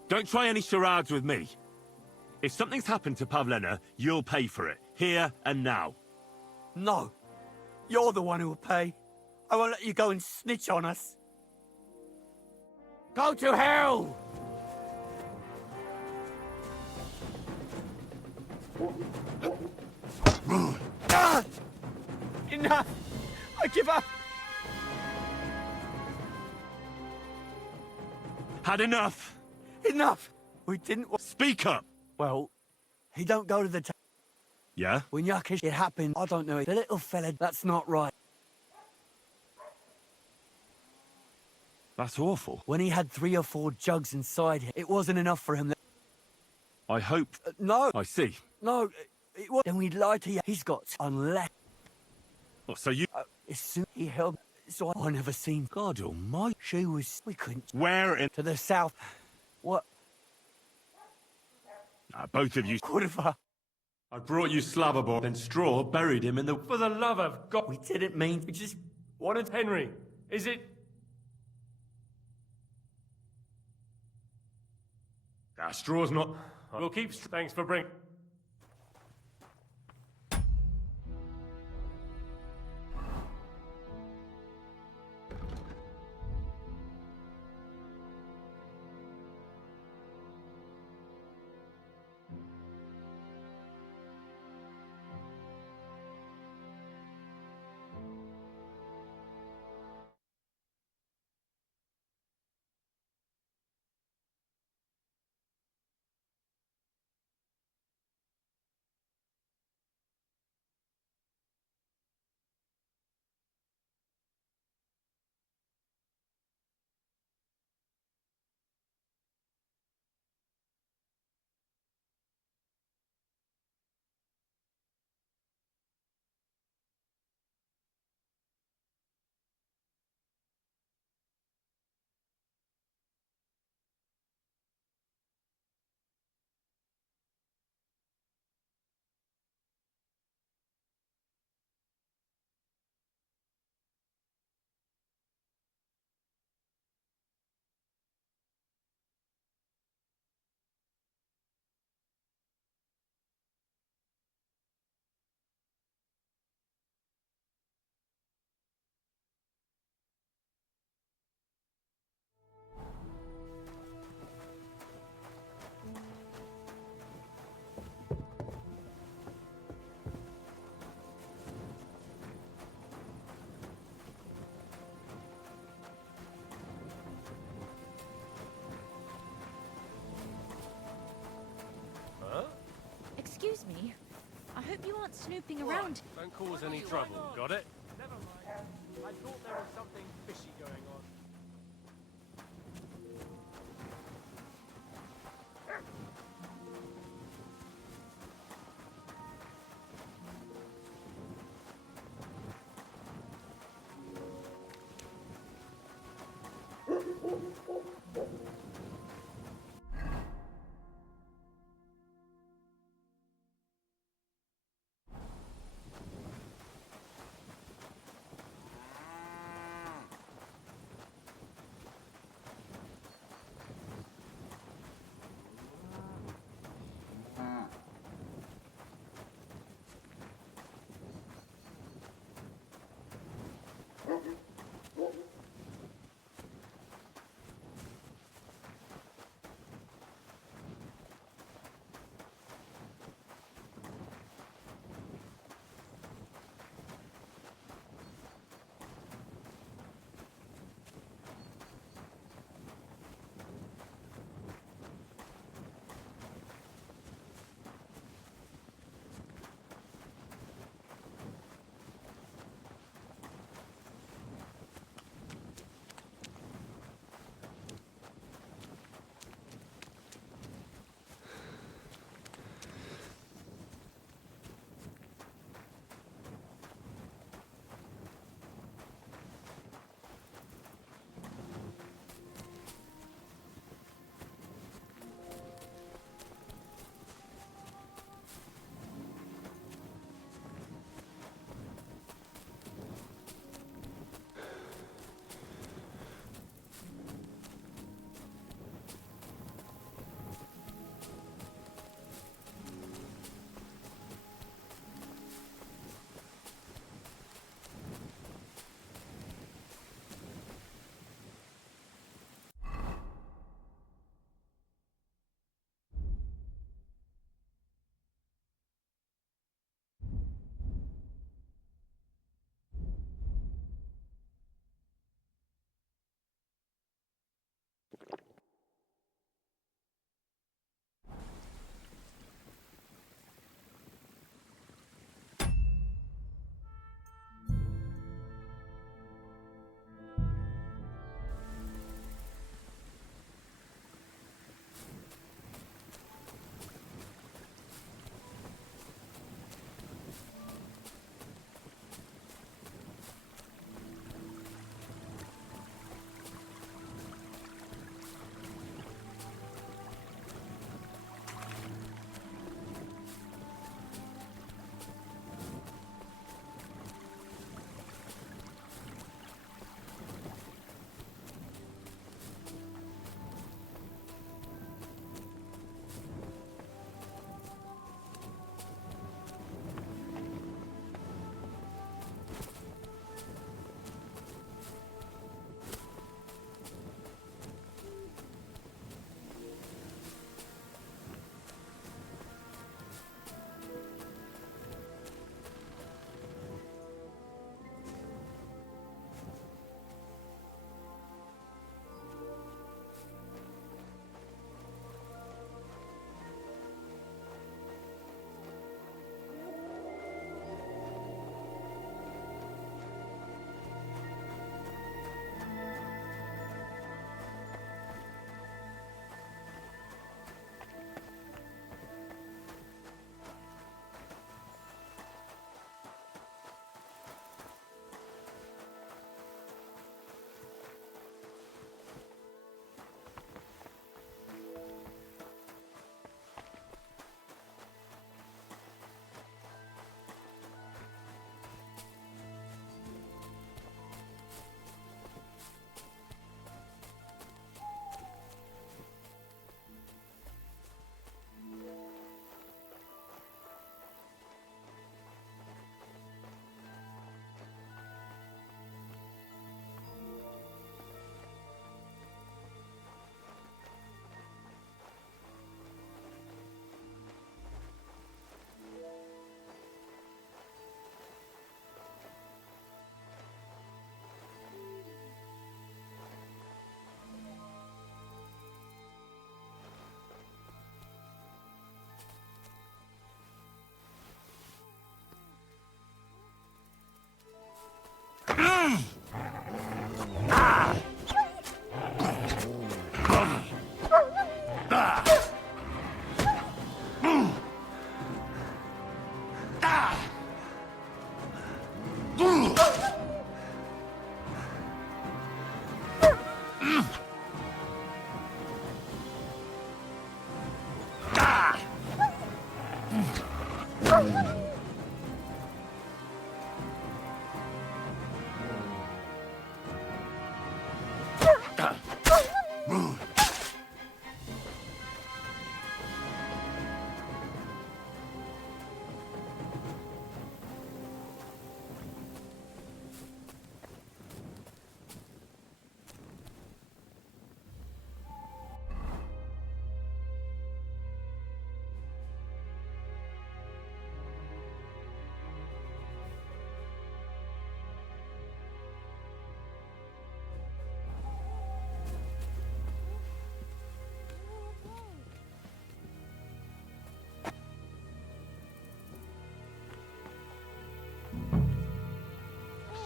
Don't try any charades with me. If something's happened to Pavlena, you'll pay for it. Here and now. No. You're the one who will pay. I won't let you go and snitch on us. Go to hell! Ah! Enough! I give up! Had enough! Enough! We didn't... Speak up! Well, he don't go to the... Yeah? When Yakish it happened, I don't know. The little fella, that's not right. That's awful. When he had 3 or 4 jugs inside him, it wasn't enough for him. I hope... No. I see. No, it was... Then we lied to you. He's got... Unless... Oh, so you... as soon he held... So I never seen... God almighty. She was... We couldn't... Where in... To the south. What? Both of you... Could have... I brought you Slabberboard and straw, buried him in the... For the love of God, We didn't mean... We just... wanted Henry. Is it? Straw's not... We'll keep. Thanks for bringing. Excuse me. I hope you aren't snooping around. Don't cause any trouble. Got it? Never mind. I thought there was something fishy going on.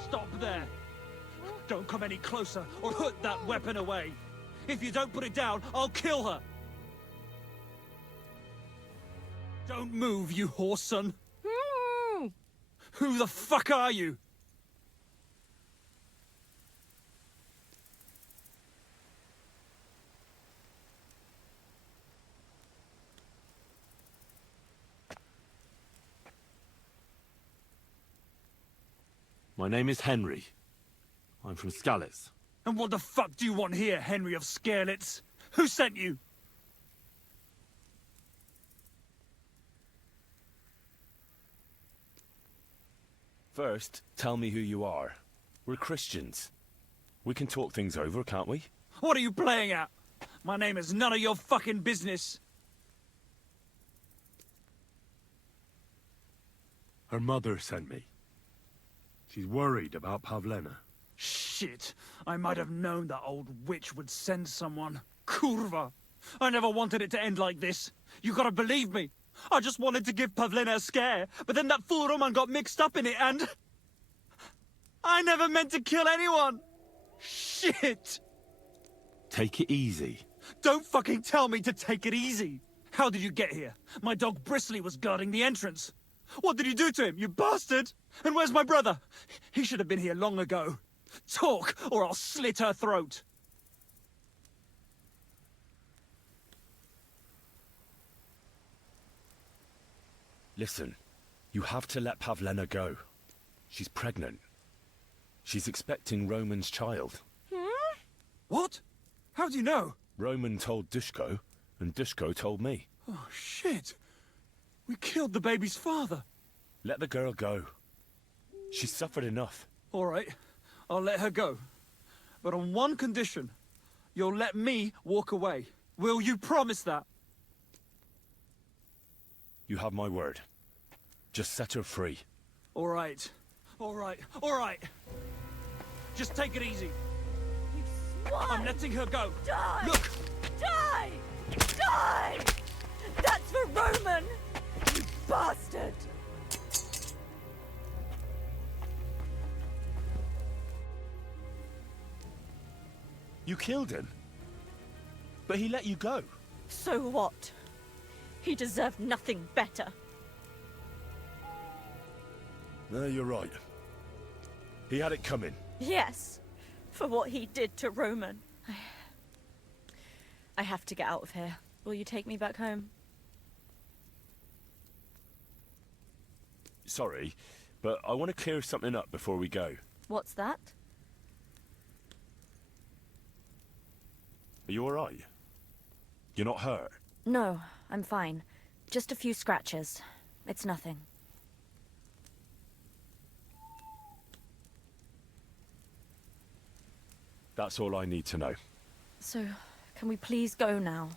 Stop there! Don't come any closer or put that weapon away. If you don't put it down, I'll kill her. Don't move, you horse son. Who the fuck are you? My name is Henry. I'm from Skalitz. And what the fuck do you want here, Henry of Skalitz? Who sent you? First, tell me who you are. We're Christians. We can talk things over, can't we? What are you playing at? My name is none of your fucking business. Her mother sent me. She's worried about Pavlena. Shit. I might have known that old witch would send someone. Kurva. I never wanted it to end like this. You gotta believe me. I just wanted to give Pavlena a scare, but then that fool Roman got mixed up in it and... I never meant to kill anyone. Shit. Take it easy. Don't fucking tell me to take it easy. How did you get here? My dog Bristly was guarding the entrance. What did you do to him, you bastard? And where's my brother? He should have been here long ago. Talk, or I'll slit her throat. Listen, you have to let Pavlena go. She's pregnant. She's expecting Roman's child. What? How do you know? Roman told Dushko, and Dushko told me. Oh, shit. We killed the baby's father. Let the girl go. She's suffered enough. All right, I'll let her go. But on one condition. You'll let me walk away. Will you promise that? You have my word. Just set her free. All right. All right. All right. Just take it easy. You swine! I'm letting her go. Die! Look! Die! Die! That's for Roman! You bastard! You killed him. But he let you go. So what? He deserved nothing better. No, you're right. He had it coming. Yes, for what he did to Roman. I have to get out of here. Will you take me back home? Sorry, but I want to clear something up before we go. What's that? Are you alright? You're not hurt? No, I'm fine. Just a few scratches. It's nothing. That's all I need to know. So, can we please go now?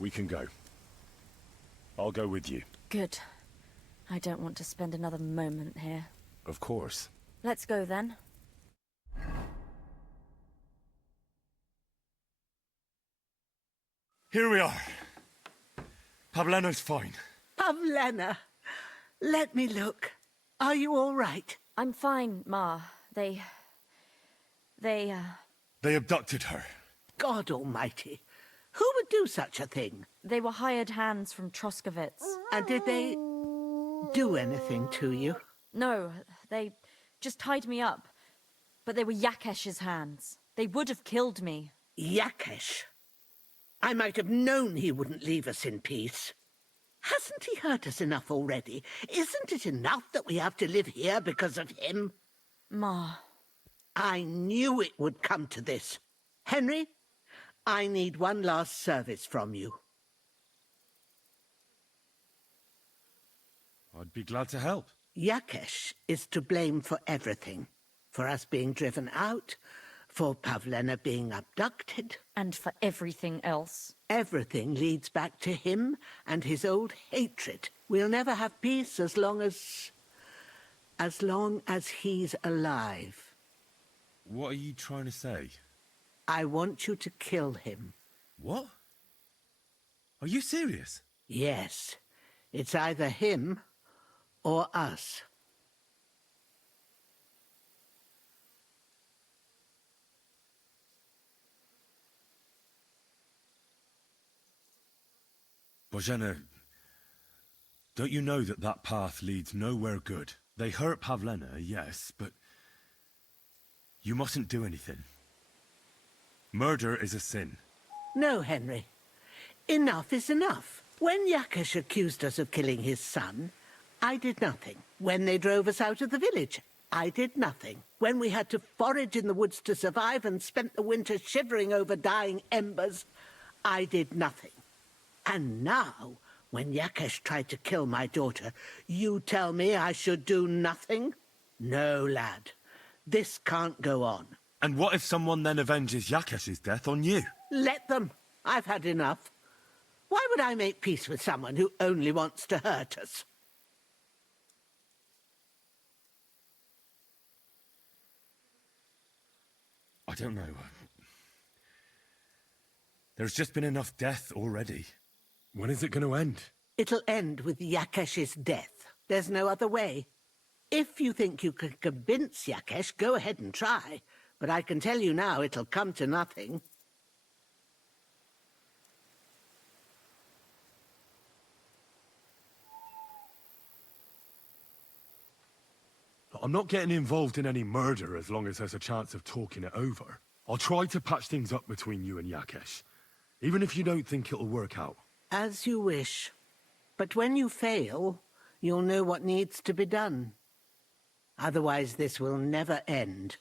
We can go. I'll go with you. Good. I don't want to spend another moment here. Of course. Let's go then. Here we are. Pavlena's fine. Pavlena, let me look. Are you all right? I'm fine, Ma. They, They abducted her. God almighty. Who would do such a thing? They were hired hands from Troskovitz. And did they do anything to you? No, they just tied me up. But they were Yakesh's hands. They would have killed me. Yakesh? I might have known he wouldn't leave us in peace. Hasn't he hurt us enough already? Isn't it enough that we have to live here because of him? Ma. I knew it would come to this. Henry, I need one last service from you. I'd be glad to help. Yakesh is to blame for everything. For us being driven out, for Pavlena being abducted. And for everything else. Everything leads back to him and his old hatred. We'll never have peace as long as he's alive. What are you trying to say? I want you to kill him. What? Are you serious? Yes. It's either him or us. Bozhena, don't you know that that path leads nowhere good? They hurt Pavlena, yes, but you mustn't do anything. Murder is a sin. No, Henry. Enough is enough. When Yakesh accused us of killing his son, I did nothing. When they drove us out of the village, I did nothing. When we had to forage in the woods to survive and spent the winter shivering over dying embers, I did nothing. And now, when Yakesh tried to kill my daughter, you tell me I should do nothing? No, lad. This can't go on. And what if someone then avenges Yakesh's death on you? Let them. I've had enough. Why would I make peace with someone who only wants to hurt us? I don't know. There's just been enough death already. When is it going to end? It'll end with Yakesh's death. There's no other way. If you think you can convince Yakesh, go ahead and try. But I can tell you now it'll come to nothing. I'm not getting involved in any murder as long as there's a chance of talking it over. I'll try to patch things up between you and Yakesh, even if you don't think it'll work out. As you wish. But when you fail, you'll know what needs to be done. Otherwise, this will never end.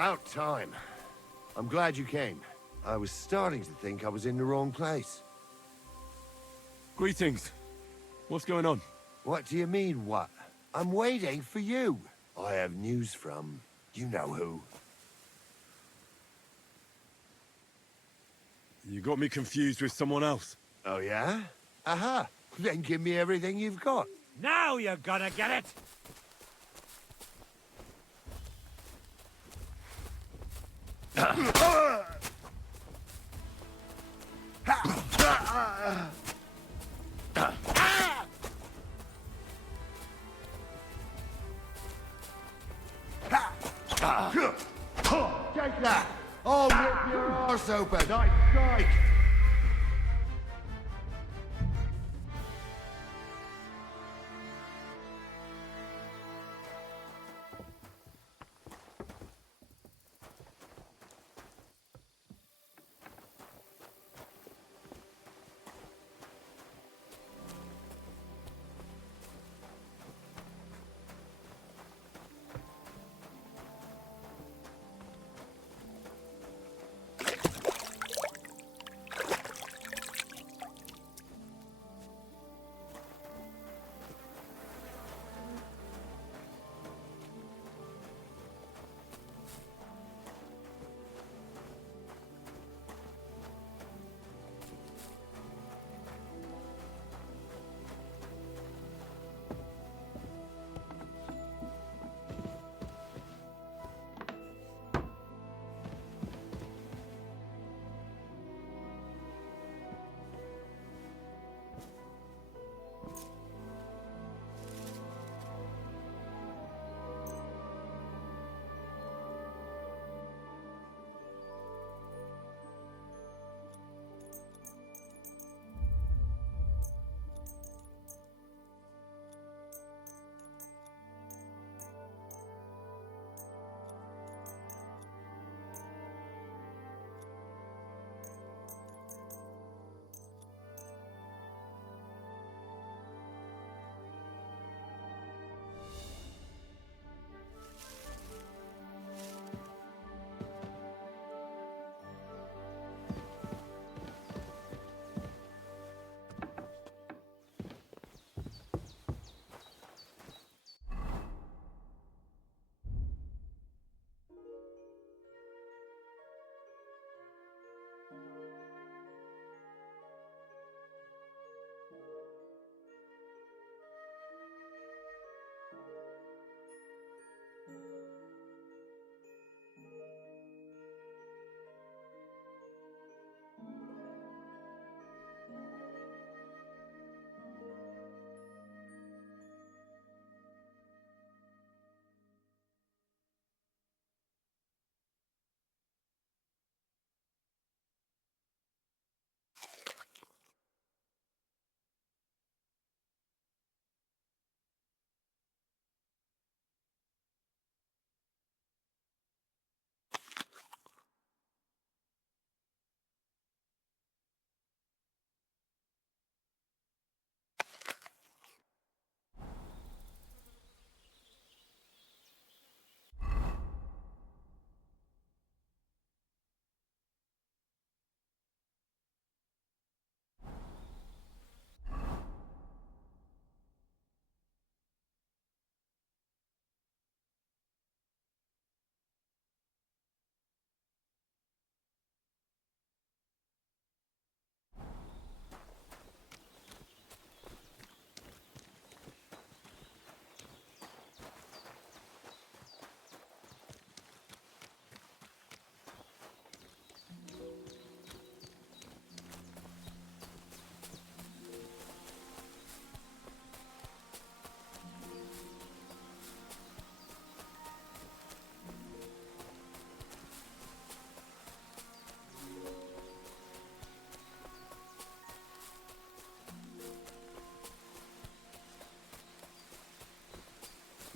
About time. I'm glad you came. I was starting to think I was in the wrong place. Greetings. What's going on? What do you mean, what? I'm waiting for you. I have news from you know who. You got me confused with someone else. Oh, yeah? Aha. Then give me everything you've got. Now you're gonna get it! Take that! I'll rip your arse open! Nice strike!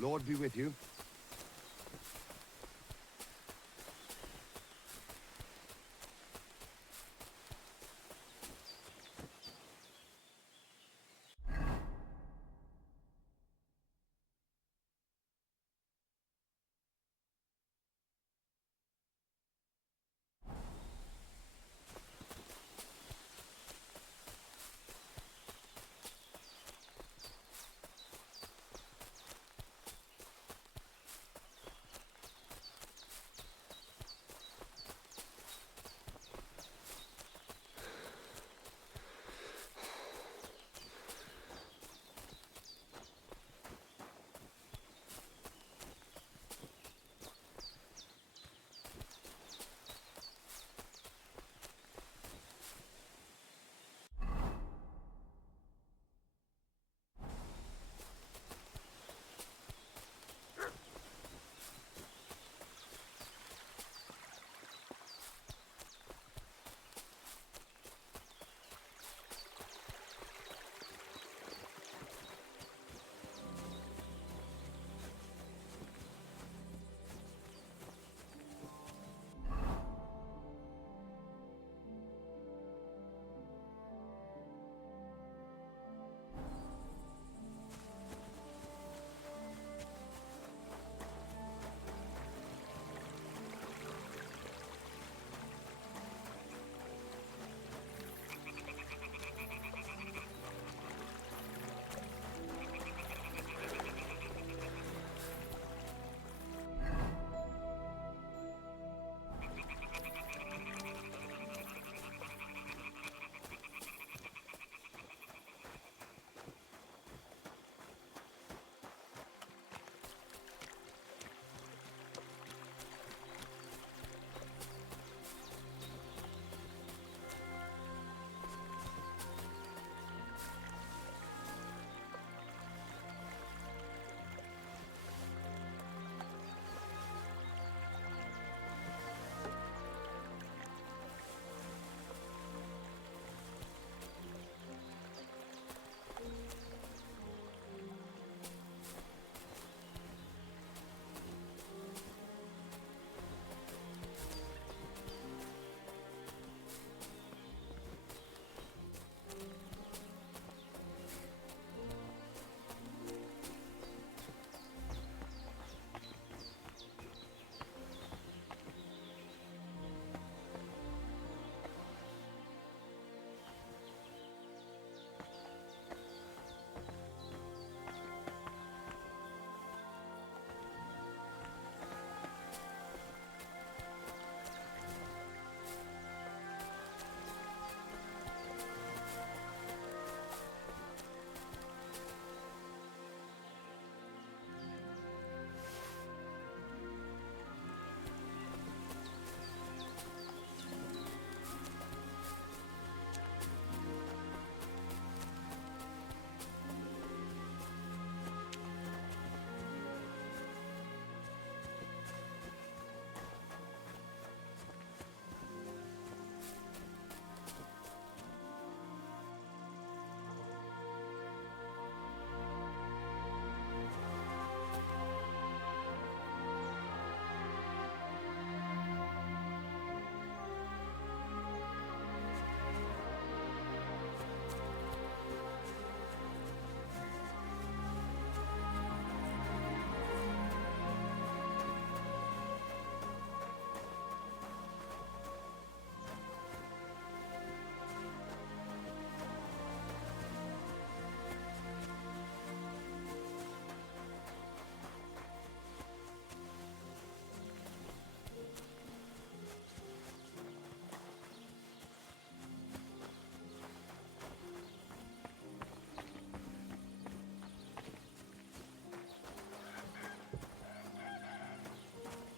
Lord be with you.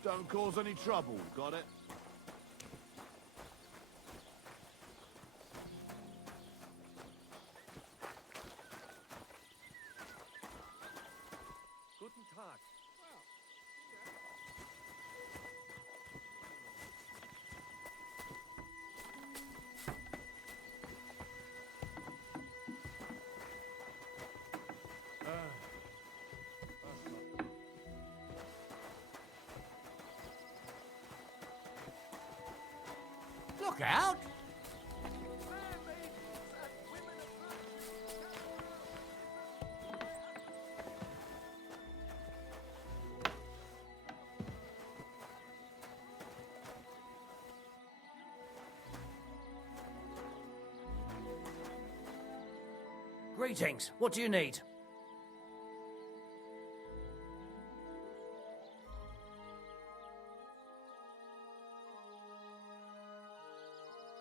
don't cause any trouble, got it? Guten Tag. Look out! Greetings. What do you need?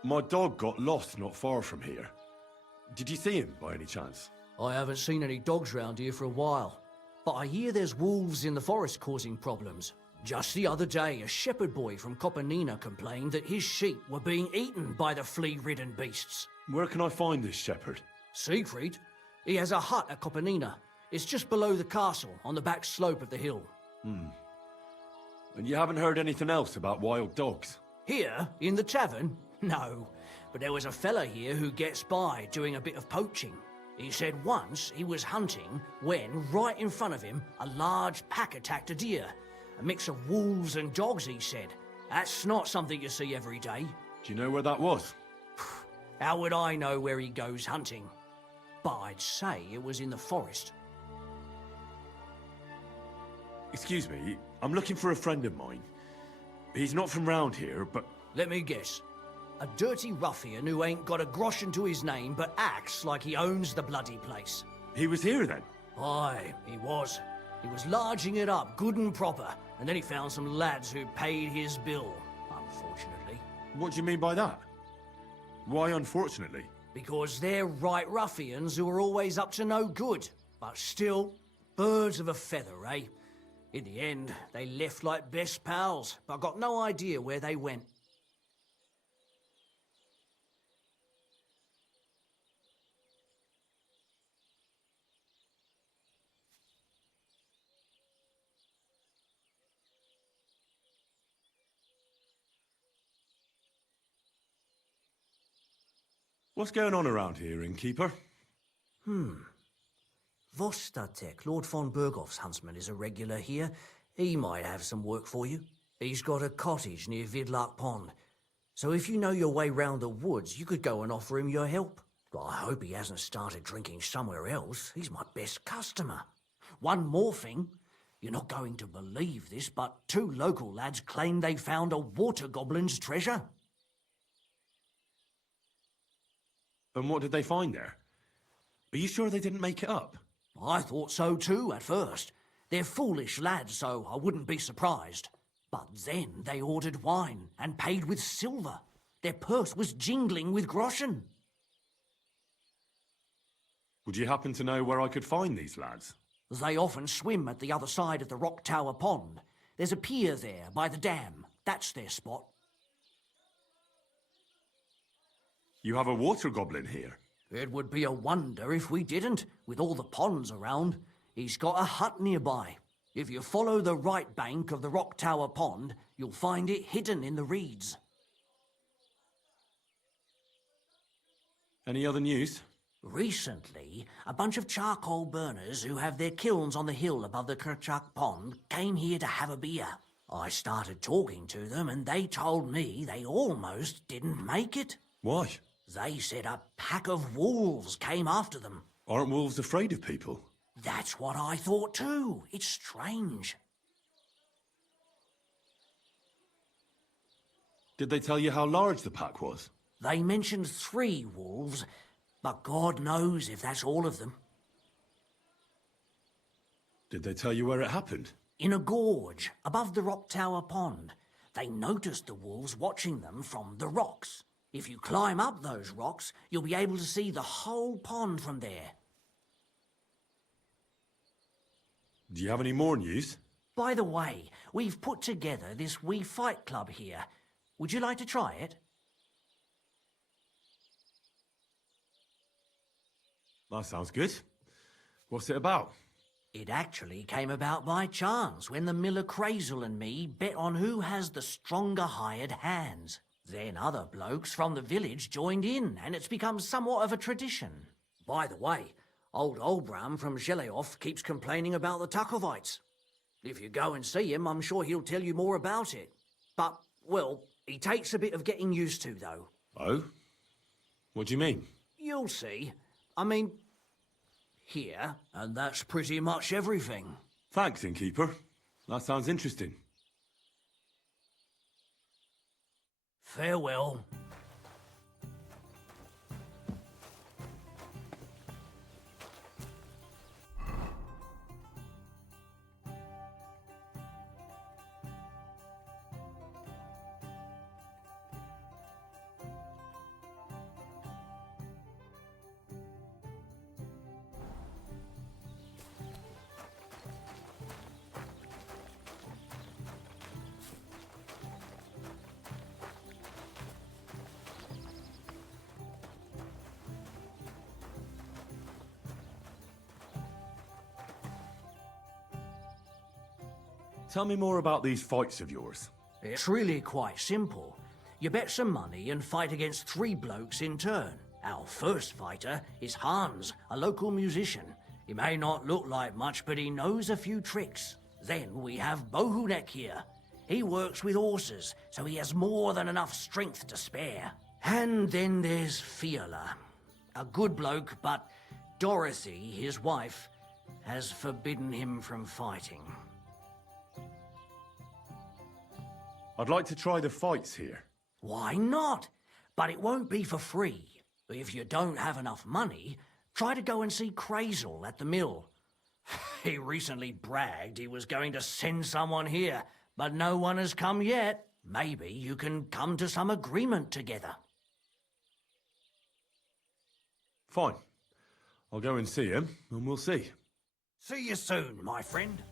My dog got lost not far from here. Did you see him by any chance? I haven't seen any dogs round here for a while, but I hear there's wolves in the forest causing problems. Just the other day, a shepherd boy from Kopanina complained that his sheep were being eaten by the flea-ridden beasts. Where can I find this shepherd? Siegfried? He has a hut at Kopanina. It's just below the castle, on the back slope of the hill. And you haven't heard anything else about wild dogs? Here, in the tavern? No, but there was a fella here who gets by doing a bit of poaching. He said once he was hunting when, right in front of him, a large pack attacked a deer. A mix of wolves and dogs, he said. That's not something you see every day. Do you know where that was? How would I know where he goes hunting? But I'd say it was in the forest. Excuse me, I'm looking for a friend of mine. He's not from round here, but... Let me guess. A dirty ruffian who ain't got a groschen to his name but acts like he owns the bloody place. He was here then? Aye, he was. He was larging it up, good and proper, and then he found some lads who paid his bill, unfortunately. What do you mean by that? Why unfortunately? Because they're right ruffians who are always up to no good. But still, birds of a feather, eh? In the end, they left like best pals, but got no idea where they went. What's going on around here, innkeeper? Vostatek, Lord von Berghoff's huntsman, is a regular here. He might have some work for you. He's got a cottage near Vidlark Pond. So if you know your way round the woods, you could go and offer him your help. But I hope he hasn't started drinking somewhere else. He's my best customer. One more thing. You're not going to believe this, but 2 local lads claim they found a water goblin's treasure. And what did they find there? Are you sure they didn't make it up? I thought so too at first. They're foolish lads, so I wouldn't be surprised. But then they ordered wine and paid with silver. Their purse was jingling with groschen. Would you happen to know where I could find these lads? They often swim at the other side of the Rock Tower Pond. There's a pier there by the dam. That's their spot. You have a water goblin here? It would be a wonder if we didn't, with all the ponds around. He's got a hut nearby. If you follow the right bank of the Rock Tower Pond, you'll find it hidden in the reeds. Any other news? Recently, a bunch of charcoal burners who have their kilns on the hill above the Kerchak Pond came here to have a beer. I started talking to them and they told me they almost didn't make it. Why? They said a pack of wolves came after them. Aren't wolves afraid of people? That's what I thought too. It's strange. Did they tell you how large the pack was? They mentioned 3 wolves, but God knows if that's all of them. Did they tell you where it happened? In a gorge above the Rock Tower Pond. They noticed the wolves watching them from the rocks. If you climb up those rocks, you'll be able to see the whole pond from there. Do you have any more news? By the way, we've put together this wee fight club here. Would you like to try it? That sounds good. What's it about? It actually came about by chance when the miller Crazel and me bet on who has the stronger hired hands. Then other blokes from the village joined in, and it's become somewhat of a tradition. By the way, old Olbram from Zheleoth keeps complaining about the Tuckovites. If you go and see him, I'm sure he'll tell you more about it. But, well, he takes a bit of getting used to, though. Oh? What do you mean? You'll see. I mean, here, and that's pretty much everything. Thanks, innkeeper. That sounds interesting. Farewell. Tell me more about these fights of yours. It's really quite simple. You bet some money and fight against 3 blokes in turn. Our first fighter is Hans, a local musician. He may not look like much, but he knows a few tricks. Then we have Bohunek here. He works with horses, so he has more than enough strength to spare. And then there's Fiala. A good bloke, but Dorothy, his wife, has forbidden him from fighting. I'd like to try the fights here. Why not? But it won't be for free. If you don't have enough money, try to go and see Crazel at the mill. He recently bragged he was going to send someone here, but no one has come yet. Maybe you can come to some agreement together. Fine. I'll go and see him, and we'll see. See you soon, my friend.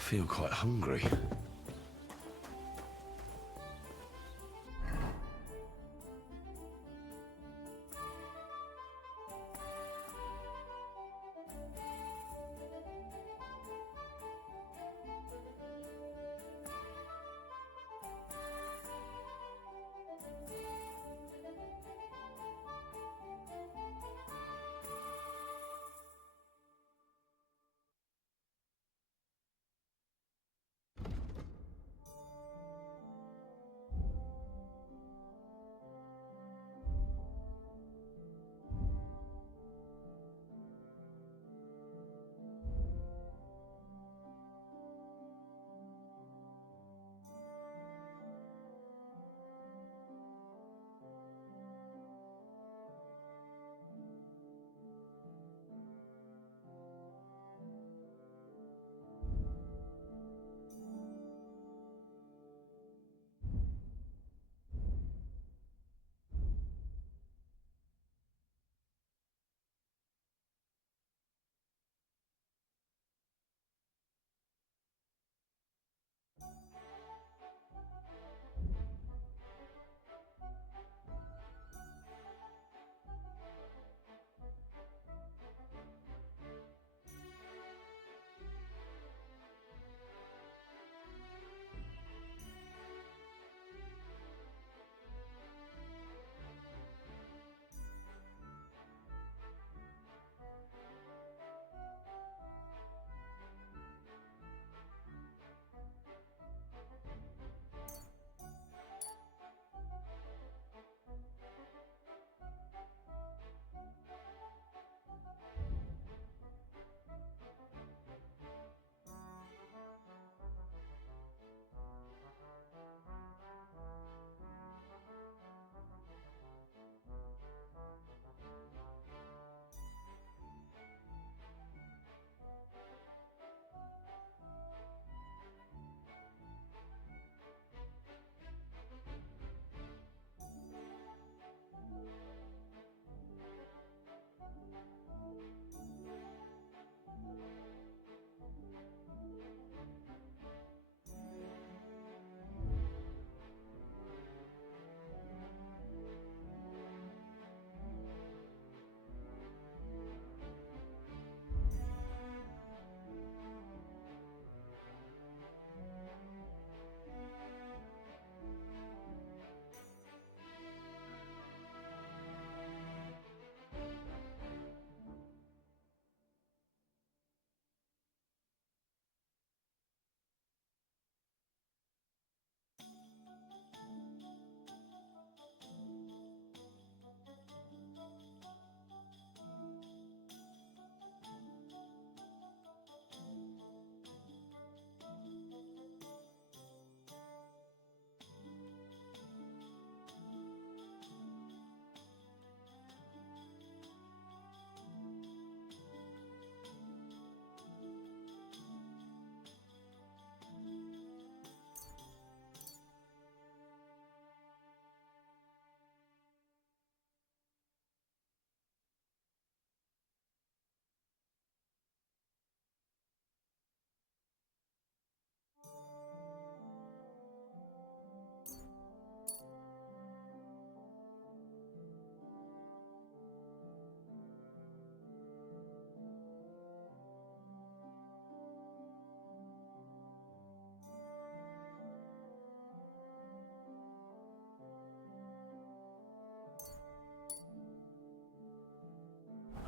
I feel quite hungry.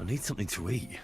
I need something to eat.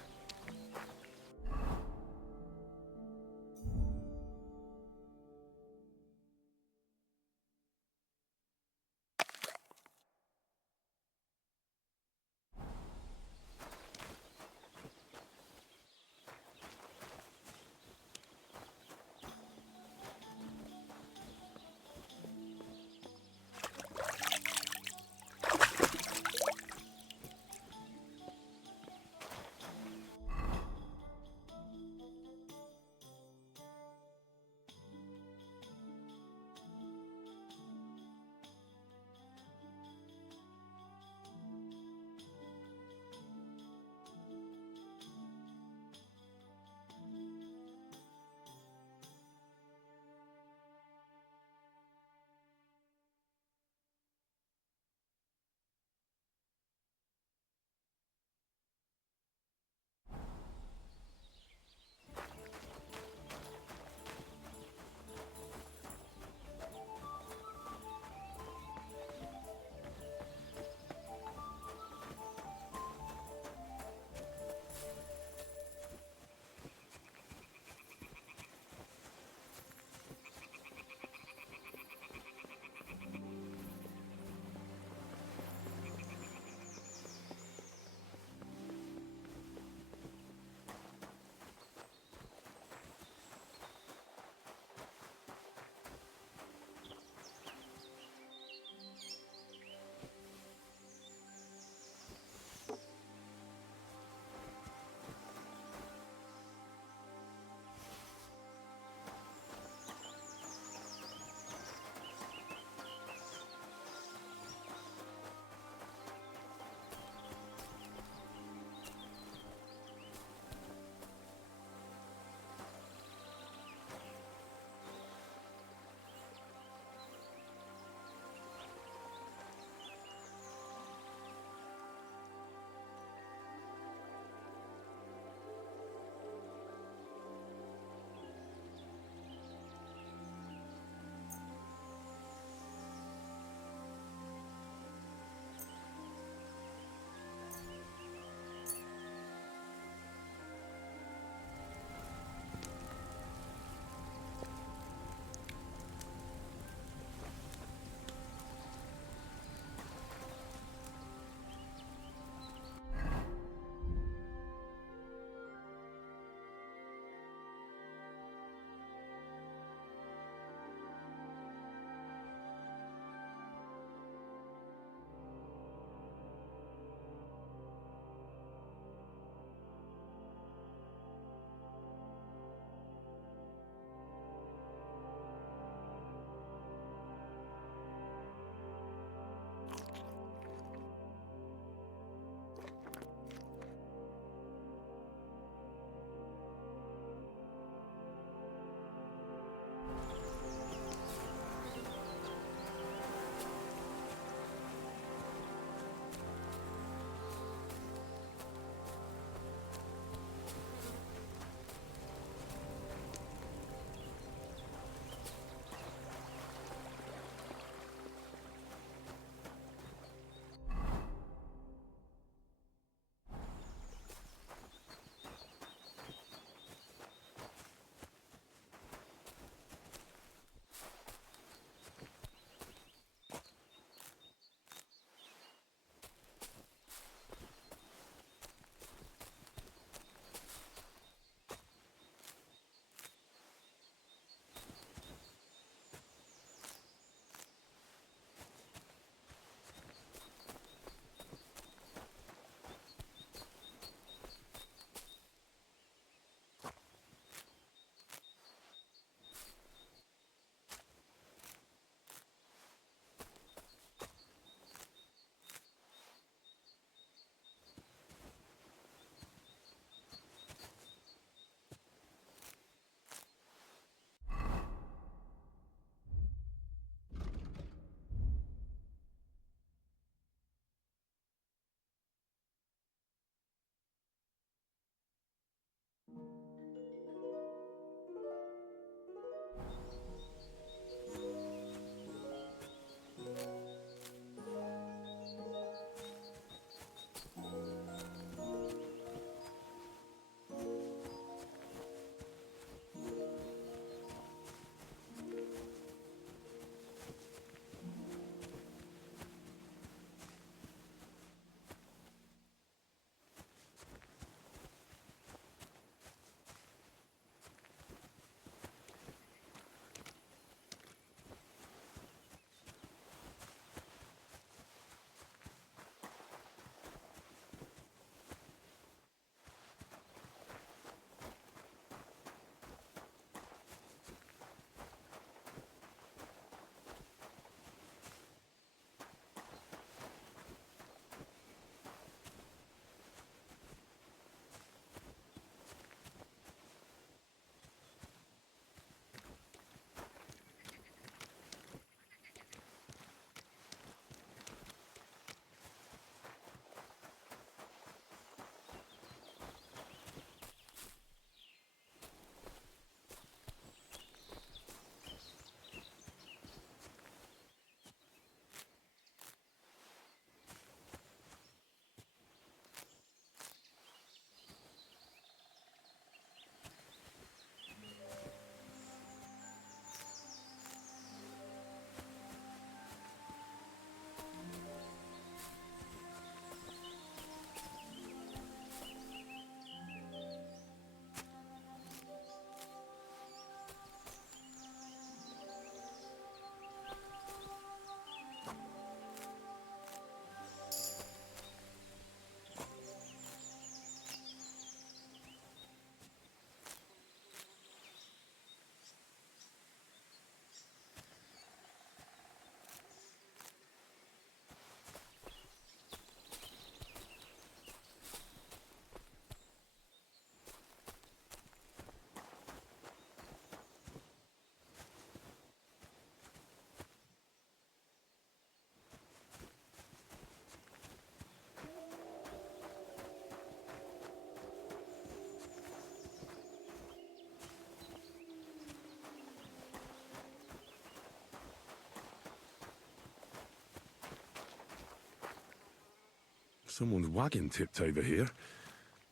Someone's wagon tipped over here.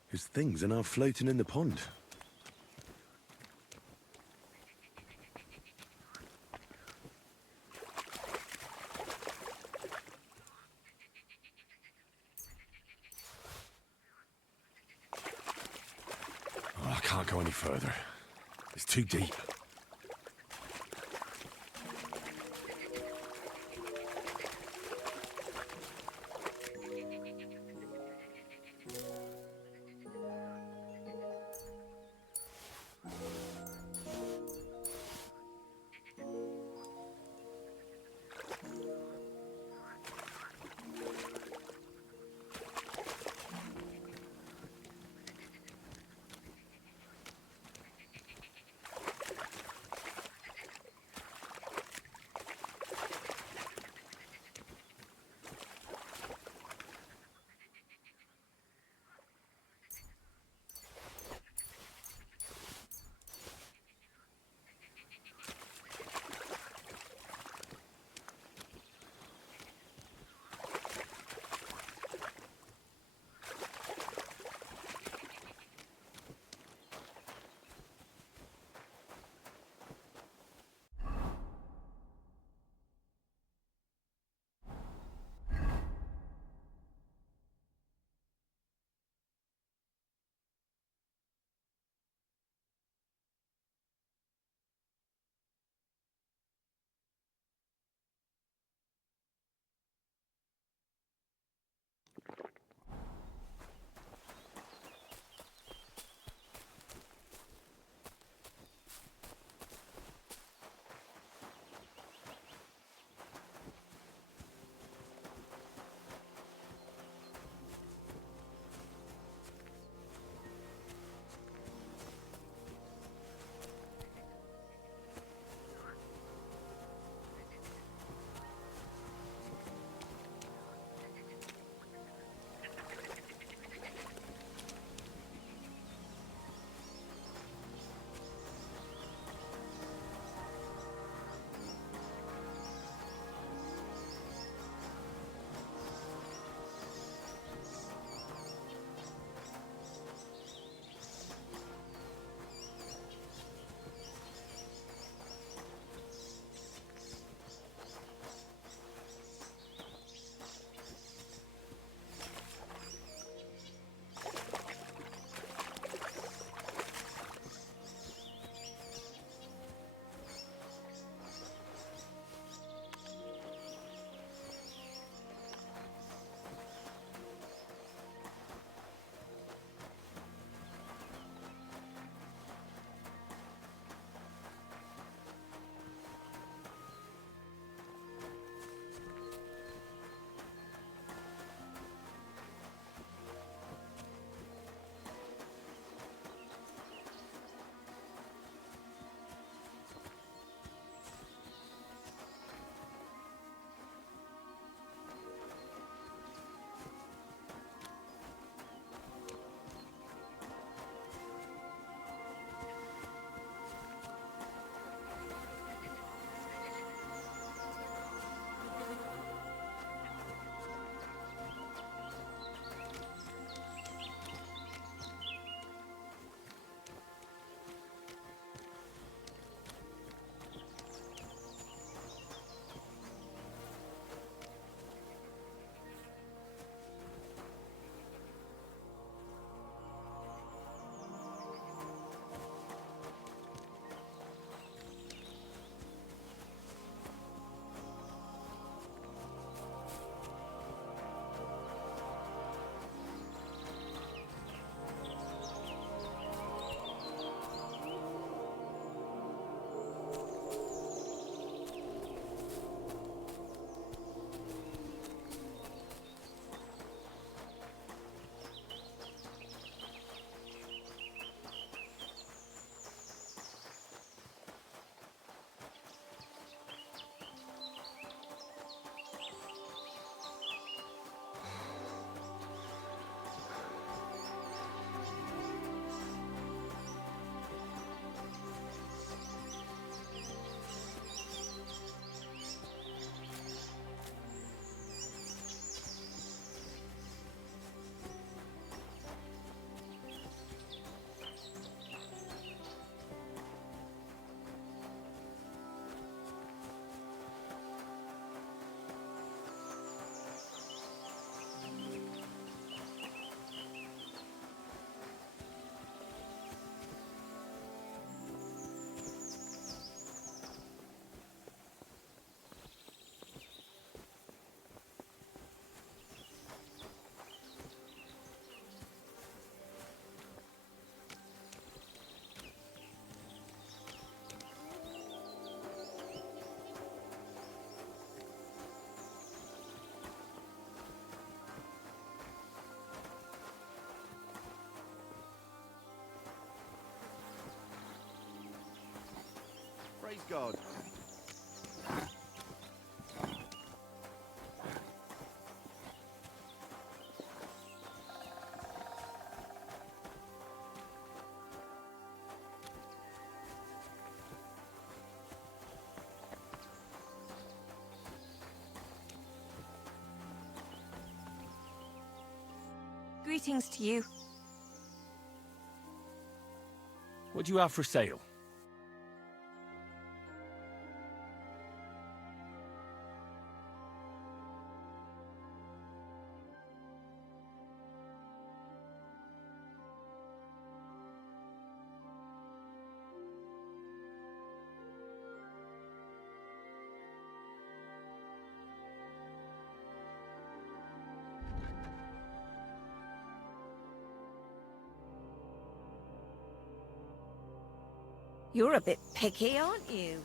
His things are now floating in the pond. Oh, I can't go any further. It's too deep. Praise God. Greetings to you. What do you have for sale? You're a bit picky, aren't you?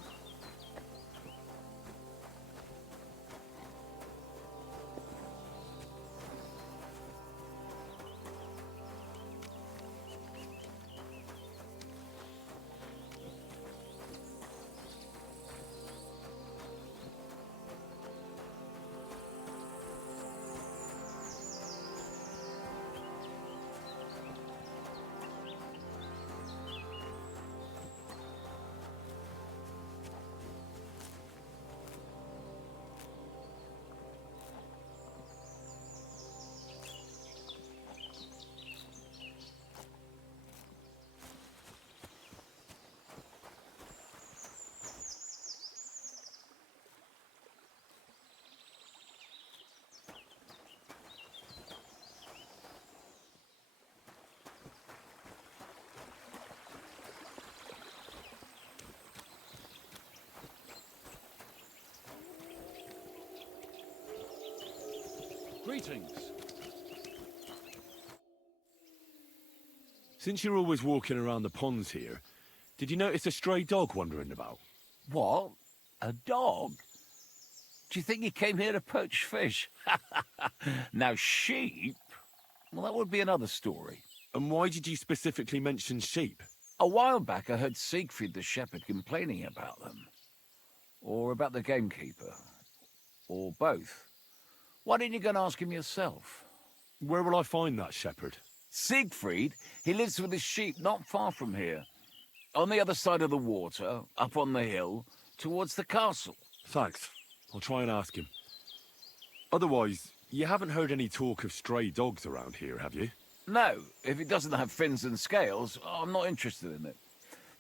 Greetings. Since you're always walking around the ponds here, did you notice a stray dog wandering about? What? A dog? Do you think he came here to poach fish? Now, sheep? Well, that would be another story. And why did you specifically mention sheep? A while back, I heard Siegfried the shepherd complaining about them. Or about the gamekeeper. Or both. Why didn't you go and ask him yourself? Where will I find that shepherd? Siegfried? He lives with his sheep not far from here. On the other side of the water, up on the hill, towards the castle. Thanks. I'll try and ask him. Otherwise, you haven't heard any talk of stray dogs around here, have you? No, if it doesn't have fins and scales, I'm not interested in it.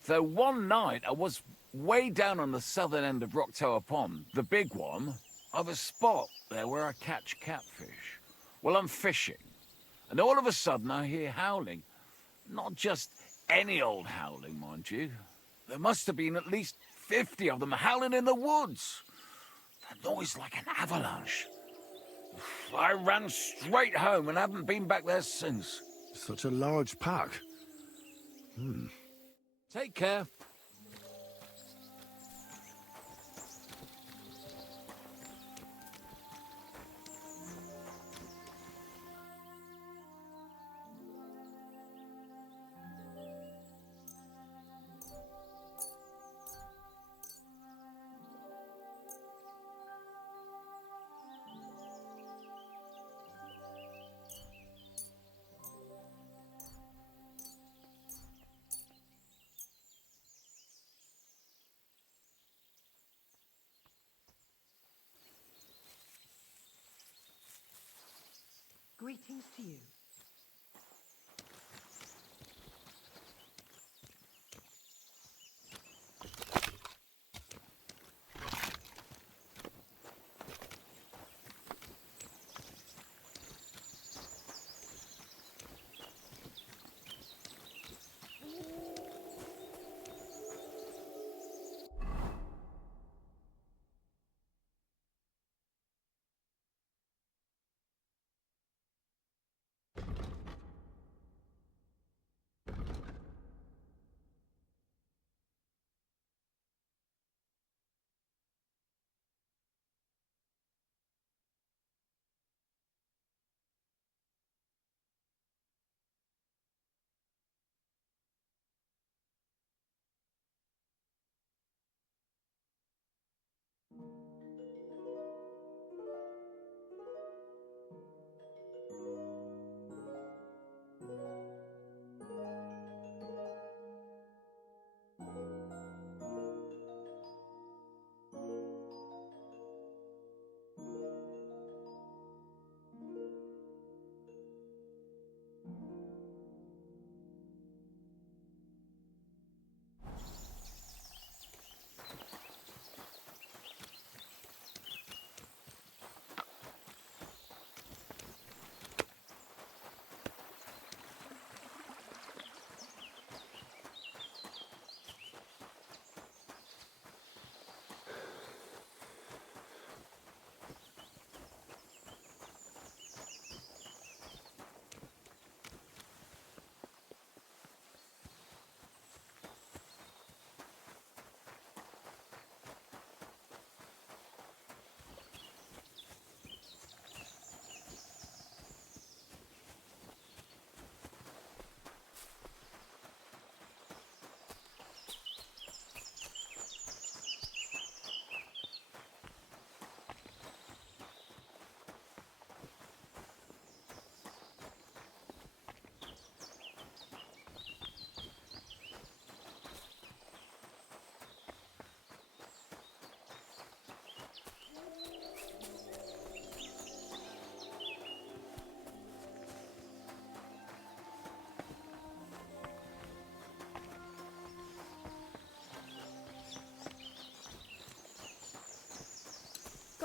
Though one night I was way down on the southern end of Rock Tower Pond, the big one. I've a spot there where I catch catfish. Well, I'm fishing, and all of a sudden I hear howling. Not just any old howling, mind you. There must have been at least 50 of them howling in the woods. That noise like an avalanche. I ran straight home and haven't been back there since. Such a large pack. Take care. Greetings to you.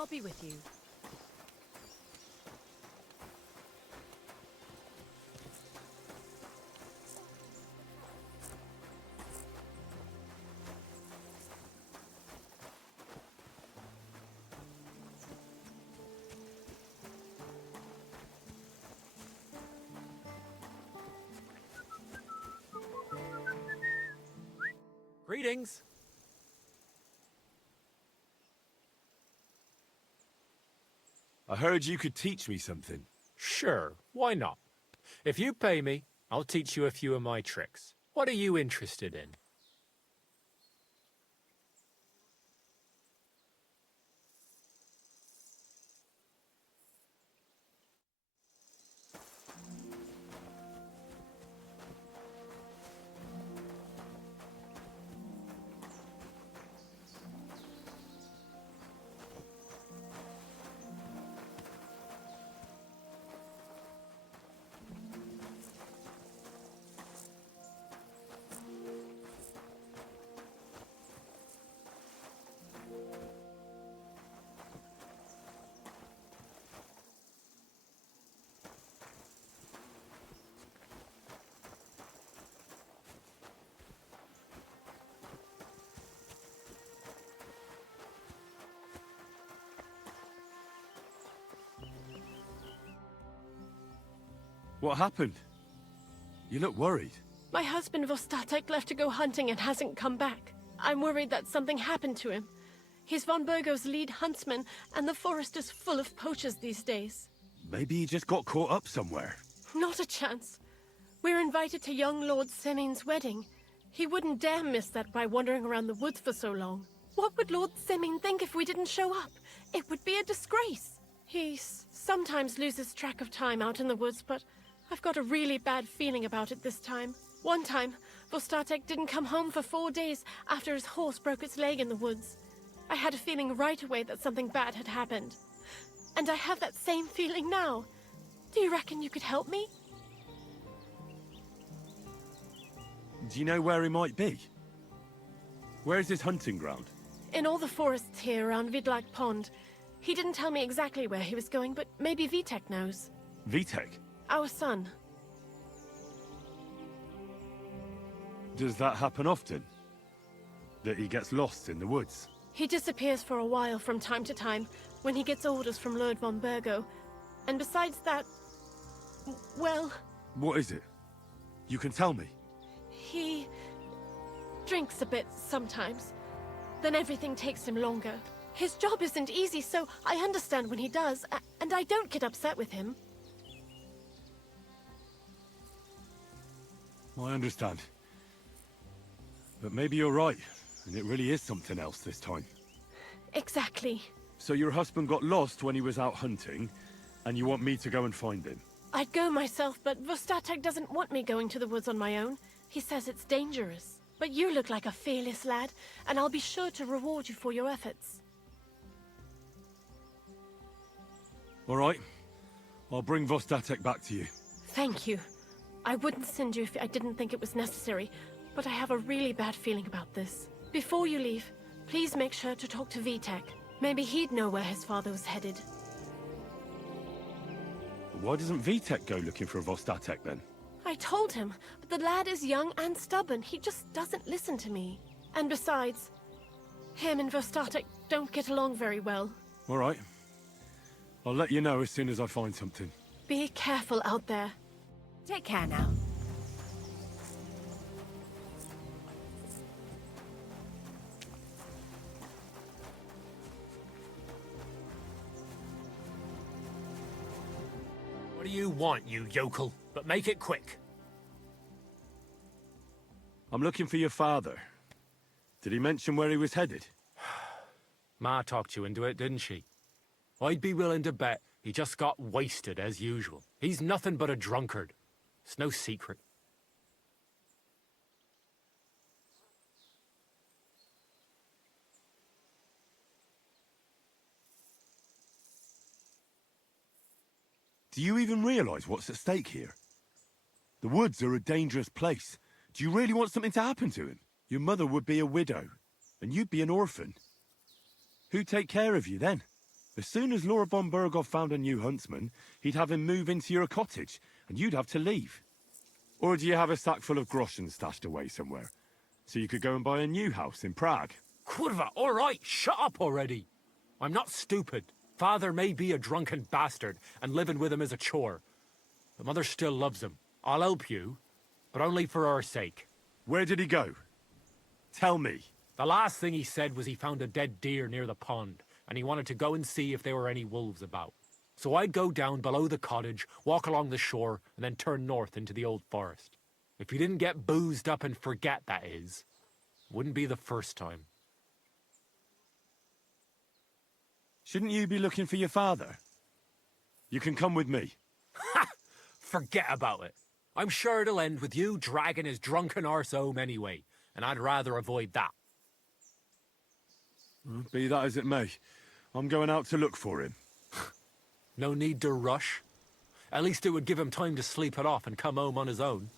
I'll be with you. Greetings. I heard you could teach me something. Sure, why not? If you pay me, I'll teach you a few of my tricks. What are you interested in? What happened? You look worried. My husband Vostatek left to go hunting and hasn't come back. I'm worried that something happened to him. He's von Burgo's lead huntsman, and the forest is full of poachers these days. Maybe he just got caught up somewhere. Not a chance. We're invited to young Lord Semin's wedding. He wouldn't dare miss that by wandering around the woods for so long. What would Lord Semin think if we didn't show up? It would be a disgrace. He sometimes loses track of time out in the woods, but I've got a really bad feeling about it this time. One time, Vostatek didn't come home for 4 days after his horse broke its leg in the woods. I had a feeling right away that something bad had happened. And I have that same feeling now. Do you reckon you could help me? Do you know where he might be? Where's his hunting ground? In all the forests here around Vidlak Pond. He didn't tell me exactly where he was going, but maybe Vitek knows. Vitek? Our son. Does that happen often? That he gets lost in the woods? He disappears for a while from time to time when he gets orders from Lord von Burgo. And besides that, well... What is it? You can tell me. He drinks a bit sometimes. Then everything takes him longer. His job isn't easy, so I understand when he does, and I don't get upset with him. I understand. But maybe you're right, and it really is something else this time. Exactly. So your husband got lost when he was out hunting, and you want me to go and find him? I'd go myself, but Vostatek doesn't want me going to the woods on my own. He says it's dangerous. But you look like a fearless lad, and I'll be sure to reward you for your efforts. All right. I'll bring Vostatek back to you. Thank you. I wouldn't send you if I didn't think it was necessary, but I have a really bad feeling about this. Before you leave, please make sure to talk to Vitek. Maybe he'd know where his father was headed. Why doesn't Vitek go looking for Vostatek then? I told him, but the lad is young and stubborn. He just doesn't listen to me. And besides, him and Vostatek don't get along very well. All right. I'll let you know as soon as I find something. Be careful out there. Take care now. What do you want, you yokel? But make it quick. I'm looking for your father. Did he mention where he was headed? Ma talked you into it, didn't she? I'd be willing to bet he just got wasted as usual. He's nothing but a drunkard. It's no secret. Do you even realize what's at stake here? The woods are a dangerous place. Do you really want something to happen to him? Your mother would be a widow, and you'd be an orphan. Who'd take care of you then? As soon as Lord von Berghoff found a new huntsman, he'd have him move into your cottage, and you'd have to leave. Or do you have a sack full of groschen stashed away somewhere? So you could go and buy a new house in Prague? Kurva, all right, shut up already. I'm not stupid. Father may be a drunken bastard, and living with him is a chore. But Mother still loves him. I'll help you, but only for our sake. Where did he go? Tell me. The last thing he said was he found a dead deer near the pond, and he wanted to go and see if there were any wolves about. So I'd go down below the cottage, walk along the shore, and then turn north into the old forest. If he didn't get boozed up and forget, that is. Wouldn't be the first time. Shouldn't you be looking for your father? You can come with me. Ha! Forget about it. I'm sure it'll end with you dragging his drunken arse home anyway, and I'd rather avoid that. Be that as it may, I'm going out to look for him. No need to rush. At least it would give him time to sleep it off and come home on his own.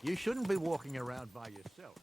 You shouldn't be walking around by yourself.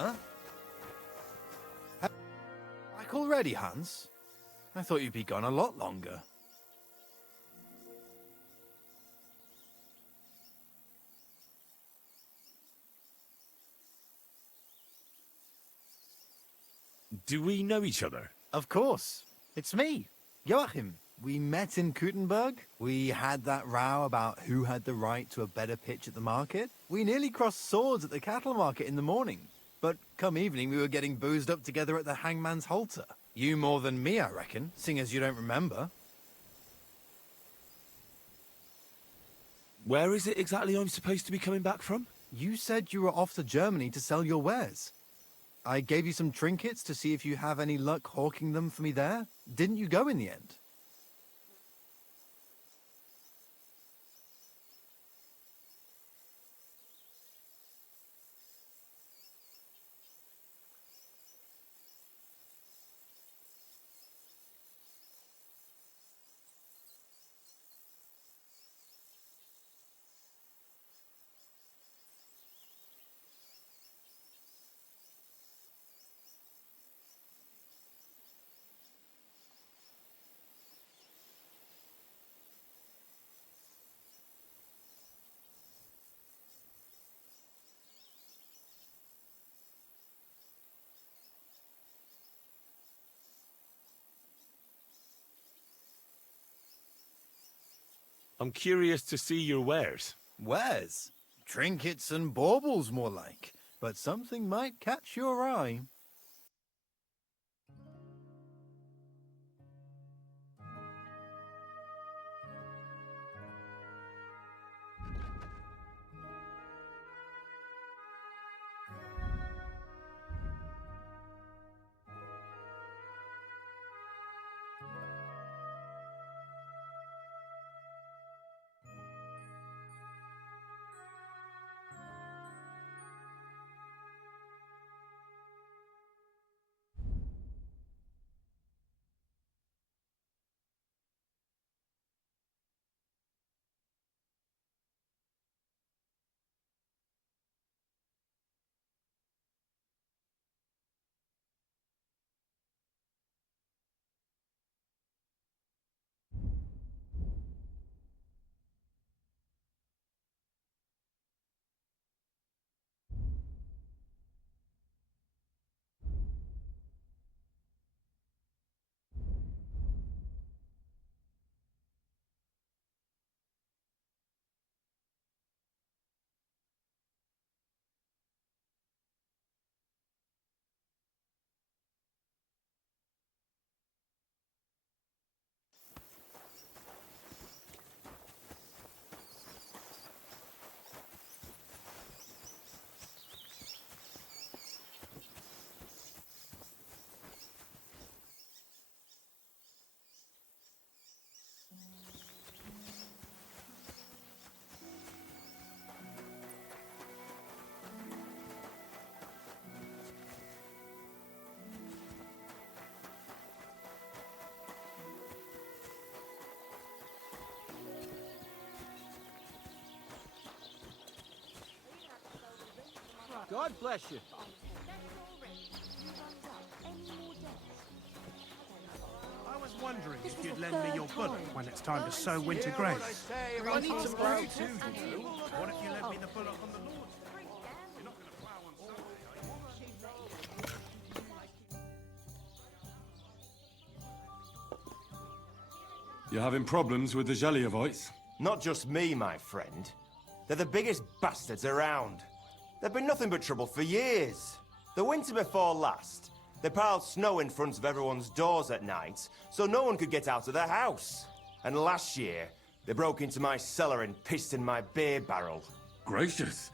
Huh? Back already, Hans? I thought you'd be gone a lot longer. Do we know each other? Of course. It's me, Joachim. We met in Kuttenberg. We had that row about who had the right to a better pitch at the market. We nearly crossed swords at the cattle market in the morning. But come evening, we were getting boozed up together at the hangman's halter. You more than me, I reckon, seeing as you don't remember. Where is it exactly I'm supposed to be coming back from? You said you were off to Germany to sell your wares. I gave you some trinkets to see if you have any luck hawking them for me there. Didn't you go in the end? I'm curious to see your wares. Wares? Trinkets and baubles, more like. But something might catch your eye. God bless you. I was wondering if you'd lend me your bullock when it's time to sow winter grain. I need some brew too, you know. What if you lent me the bullock on the Lord's Day? You're not going to plough on Sunday, are you? You're having problems with the Zhelyevites? Not just me, my friend. They're the biggest bastards around. They've been nothing but trouble for years. The winter before last, they piled snow in front of everyone's doors at night, so no one could get out of their house. And last year, they broke into my cellar and pissed in my beer barrel. Gracious.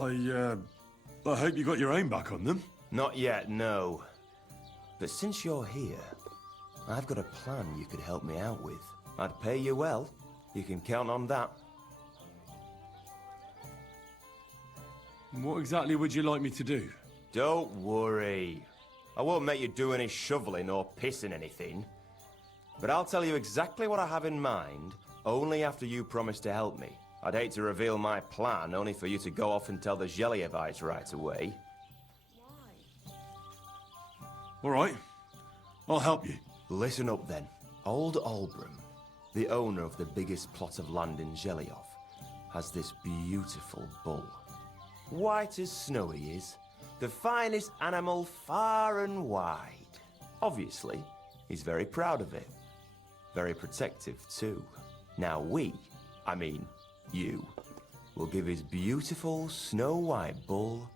I hope you got your aim back on them. Not yet, no. But since you're here, I've got a plan you could help me out with. I'd pay you well. You can count on that. What exactly would you like me to do? Don't worry. I won't make you do any shoveling or pissing anything. But I'll tell you exactly what I have in mind, only after you promise to help me. I'd hate to reveal my plan, only for you to go off and tell the Zhelyevites right away. All right. I'll help you. Listen up then. Old Olbram, the owner of the biggest plot of land in Zhelyov, has this beautiful bull. White as snow he is. The finest animal far and wide. Obviously, he's very proud of it. Very protective too. Now you, will give his beautiful snow-white bull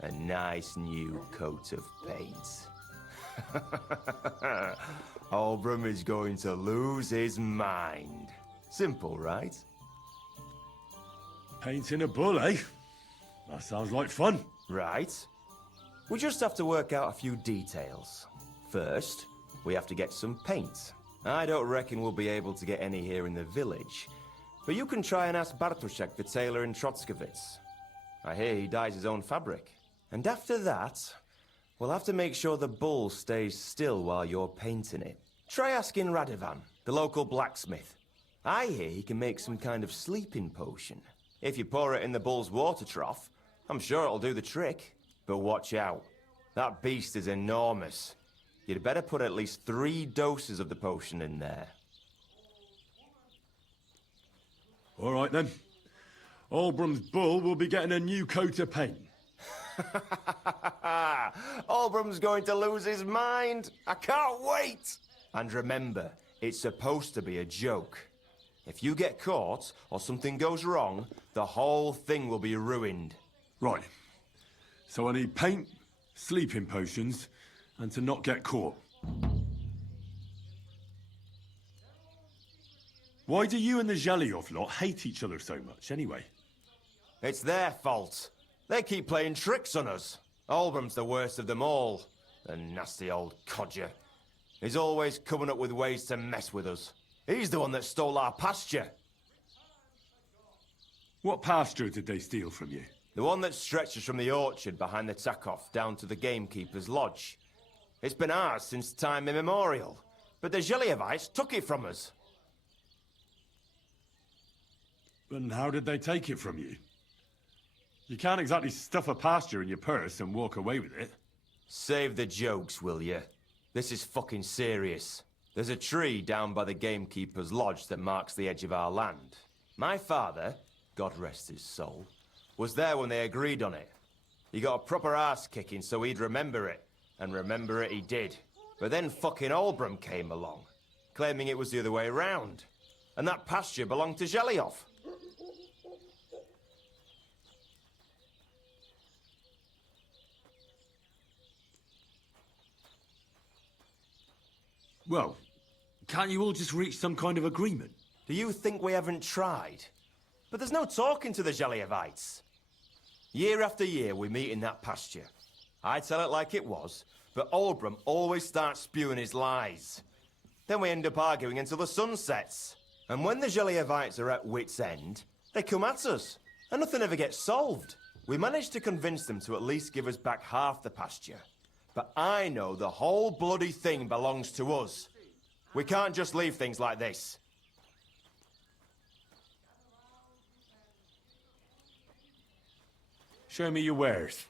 a nice new coat of paint. Olbram is going to lose his mind. Simple, right? Painting a bull, eh? That sounds like fun. Right. We just have to work out a few details. First, we have to get some paint. I don't reckon we'll be able to get any here in the village, but you can try and ask Bartoszek, the tailor in Trotskovitz. I hear he dyes his own fabric. And after that, we'll have to make sure the bull stays still while you're painting it. Try asking Radovan, the local blacksmith. I hear he can make some kind of sleeping potion. If you pour it in the bull's water trough, I'm sure it'll do the trick. But watch out. That beast is enormous. You'd better put at least 3 doses of the potion in there. All right then. Olbram's bull will be getting a new coat of paint. Olbram's going to lose his mind. I can't wait. And remember, it's supposed to be a joke. If you get caught or something goes wrong, the whole thing will be ruined. Right. So I need paint, sleeping potions, and to not get caught. Why do you and the Zhelyov lot hate each other so much, anyway? It's their fault. They keep playing tricks on us. Olbram's the worst of them all. The nasty old codger. He's always coming up with ways to mess with us. He's the one that stole our pasture. What pasture did they steal from you? The one that stretches from the orchard behind the Takov down to the gamekeeper's lodge. It's been ours since time immemorial, but the Zhelyevites took it from us. And how did they take it from you? You can't exactly stuff a pasture in your purse and walk away with it. Save the jokes, will you? This is fucking serious. There's a tree down by the gamekeeper's lodge that marks the edge of our land. My father, God rest his soul, was there when they agreed on it. He got a proper ass kicking so he'd remember it, and remember it he did. But then fucking Olbram came along, claiming it was the other way round. And that pasture belonged to Zhelyov. Well, can't you all just reach some kind of agreement? Do you think we haven't tried? But there's no talking to the Zhelyevites. Year after year we meet in that pasture. I tell it like it was, but Olbram always starts spewing his lies. Then we end up arguing until the sun sets. And when the Zhelyevites are at wit's end, they come at us, and nothing ever gets solved. We managed to convince them to at least give us back half the pasture. But I know the whole bloody thing belongs to us. We can't just leave things like this. Show me your wares.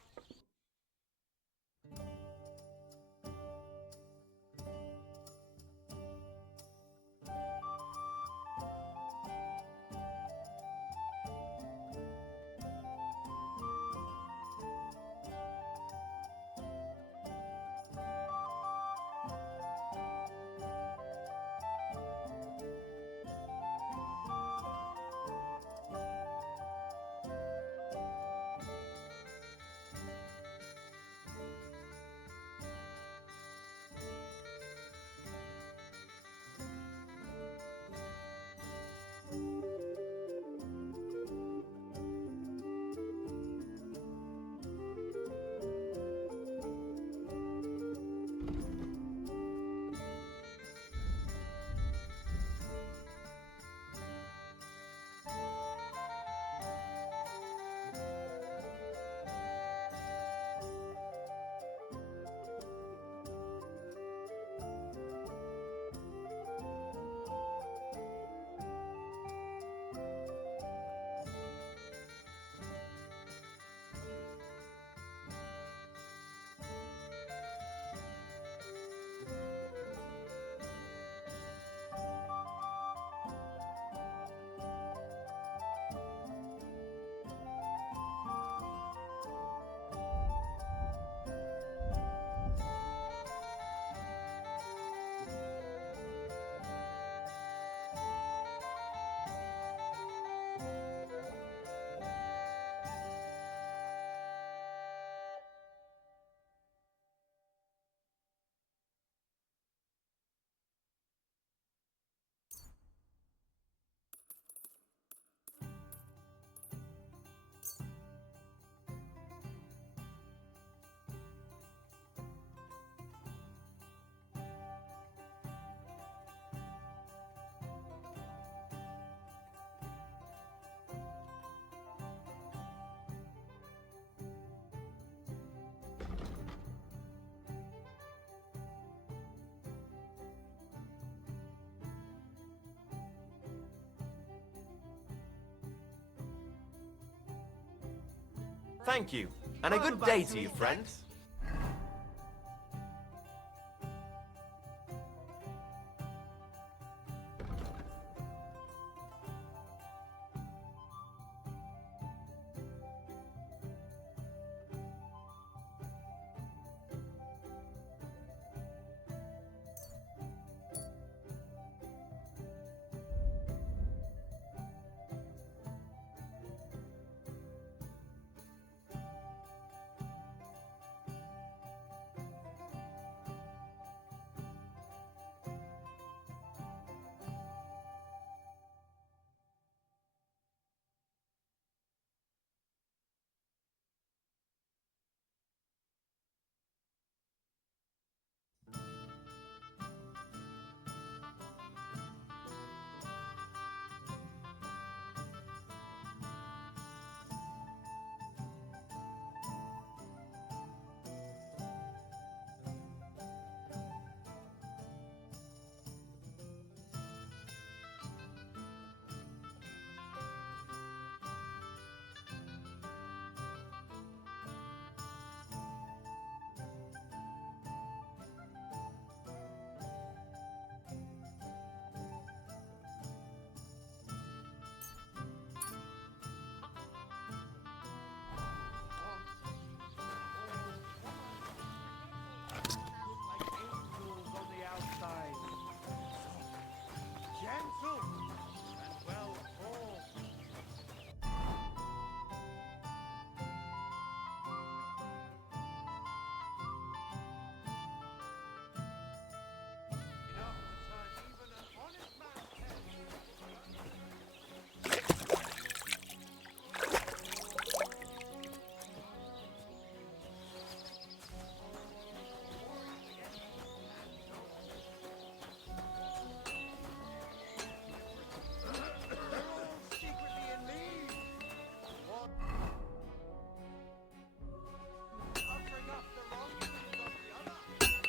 Thank you, and a good day to you, friend.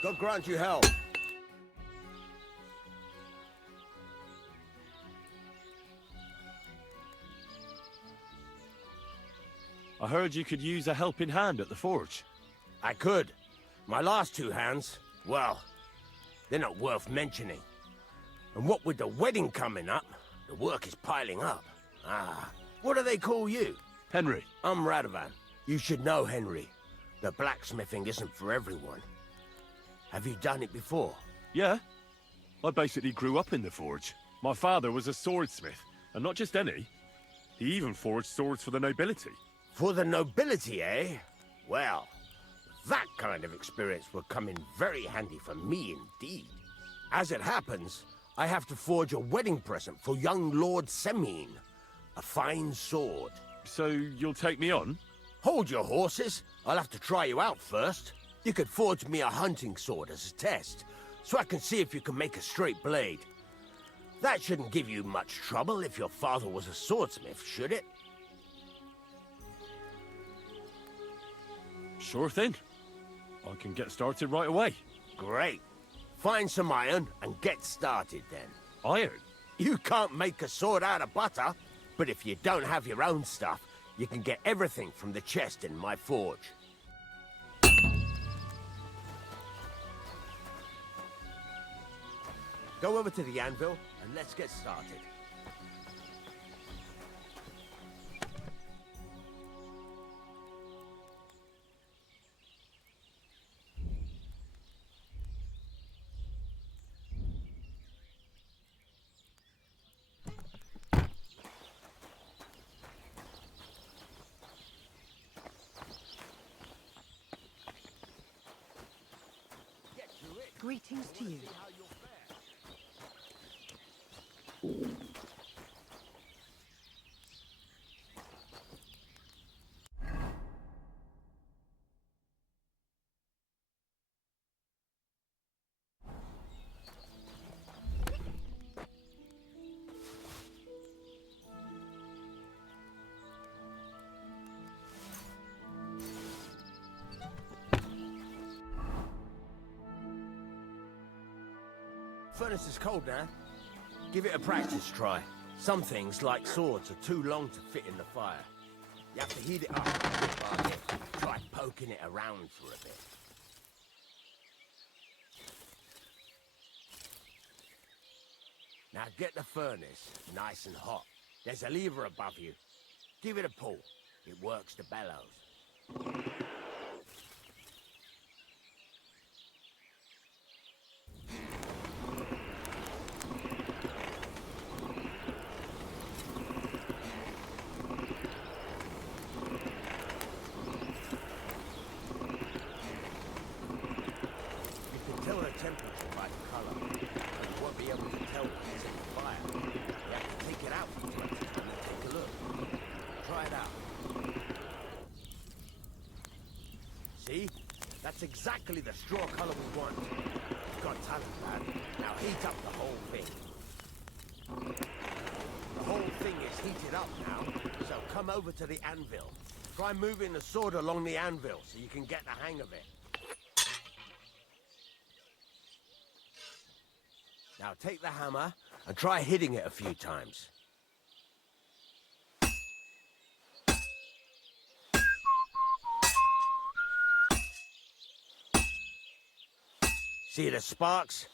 God grant you health. I heard you could use a helping hand at the forge. I could. My last two hands, well, they're not worth mentioning. And what with the wedding coming up, the work is piling up. Ah, what do they call you? Henry. I'm Radovan. You should know, Henry. The blacksmithing isn't for everyone. Have you done it before? Yeah. I basically grew up in the forge. My father was a swordsmith, and not just any. He even forged swords for the nobility. For the nobility, eh? Well, that kind of experience will come in very handy for me indeed. As it happens, I have to forge a wedding present for young Lord Semine. A fine sword. So you'll take me on? Hold your horses. I'll have to try you out first. You could forge me a hunting sword as a test, so I can see if you can make a straight blade. That shouldn't give you much trouble if your father was a swordsmith, should it? Sure thing. I can get started right away. Great. Find some iron and get started then. Iron? You can't make a sword out of butter, but if you don't have your own stuff, you can get everything from the chest in my forge. Go over to the anvil and let's get started. Greetings to you. Furnace is cold now. Give it a practice try. Some things, like swords, are too long to fit in the fire. You have to heat it up. Try poking it around for a bit. Now get the furnace nice and hot. There's a lever above you. Give it a pull. It works the bellows. You can tell the temperature by the color. You won't be able to tell if there's any fire. You have to take it out from time to time and take a look. Try it out. See? That's exactly the straw color we want. You've got talent, lad. Now heat up the whole thing. The whole thing is heated up now, so come over to the anvil. Try moving the sword along the anvil so you can get the hang of it. Now take the hammer and try hitting it a few times. See the sparks?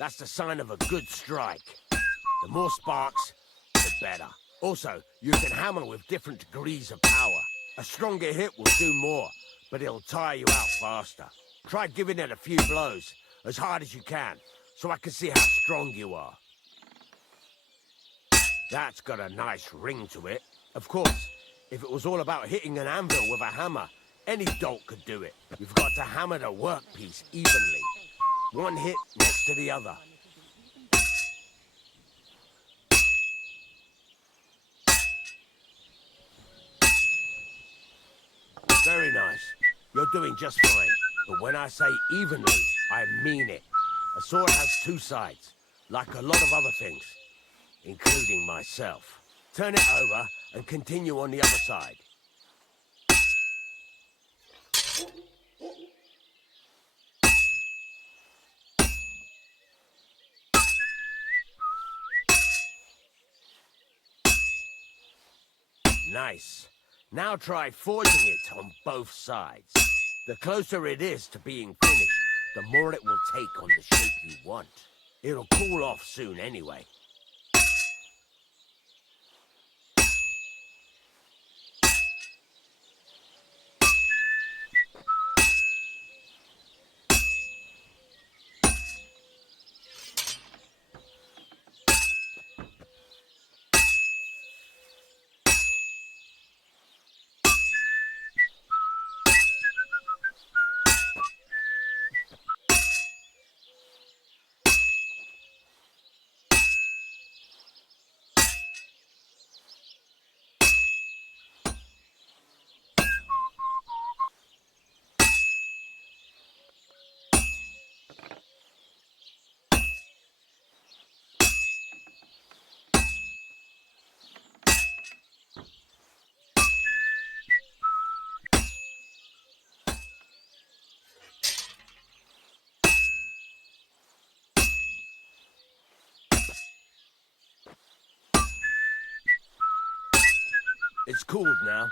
That's the sign of a good strike. The more sparks, the better. Also, you can hammer with different degrees of power. A stronger hit will do more, but it'll tire you out faster. Try giving it a few blows, as hard as you can, so I can see how strong you are. That's got a nice ring to it. Of course, if it was all about hitting an anvil with a hammer, any dolt could do it. You've got to hammer the workpiece evenly. One hit next to the other. Very nice. You're doing just fine. But when I say evenly, I mean it. A sword has two sides, like a lot of other things, including myself. Turn it over and continue on the other side. Nice. Now try forging it on both sides. The closer it is to being finished, the more it will take on the shape you want. It'll cool off soon anyway. It's cooled now.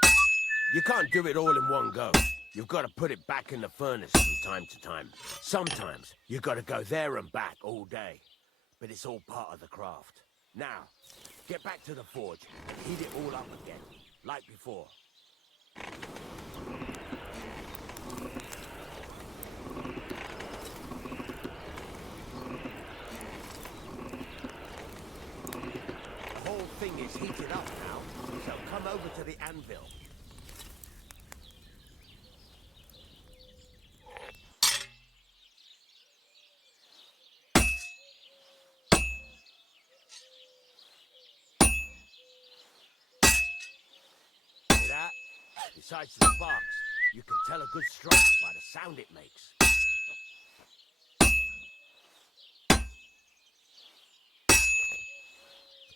You can't do it all in one go. You've got to put it back in the furnace from time to time. Sometimes you've got to go there and back all day. But it's all part of the craft. Now, get back to the forge and heat it all up again, like before. The whole thing is heated up now, so come over to the anvil. See that? Besides the sparks, you can tell a good strike by the sound it makes.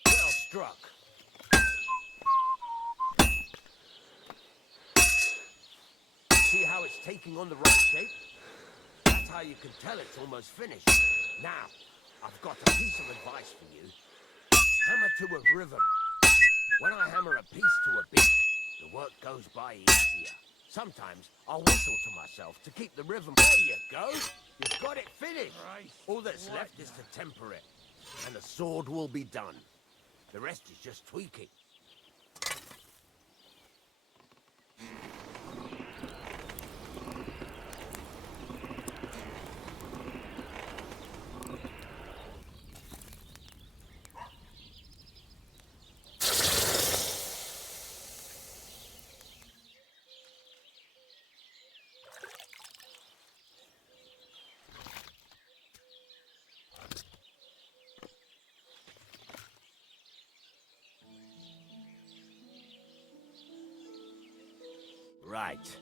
Well struck. See how it's taking on the right shape? That's how you can tell it's almost finished. Now, I've got a piece of advice for you. Hammer to a rhythm. When I hammer a piece to a beat, the work goes by easier. Sometimes I'll whistle to myself to keep the rhythm. There you go. You've got it finished. All that's left is to temper it, and the sword will be done. The rest is just tweaking. Right.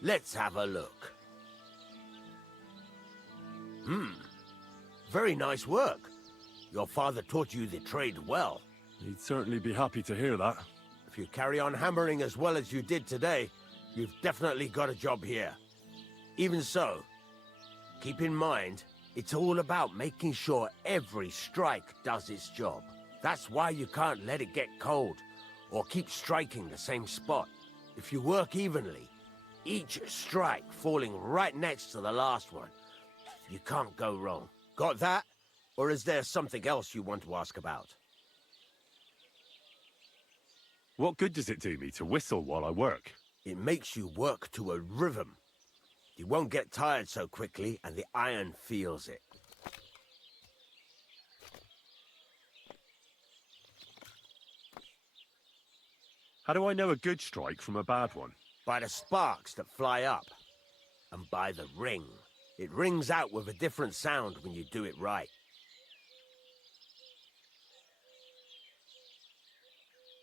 Let's have a look. Very nice work. Your father taught you the trade well. He'd certainly be happy to hear that. If you carry on hammering as well as you did today, you've definitely got a job here. Even so, keep in mind, it's all about making sure every strike does its job. That's why you can't let it get cold, or keep striking the same spot. If you work evenly, each strike falling right next to the last one, you can't go wrong. Got that? Or is there something else you want to ask about? What good does it do me to whistle while I work? It makes you work to a rhythm. You won't get tired so quickly, and the iron feels it. How do I know a good strike from a bad one? By the sparks that fly up, and by the ring. It rings out with a different sound when you do it right.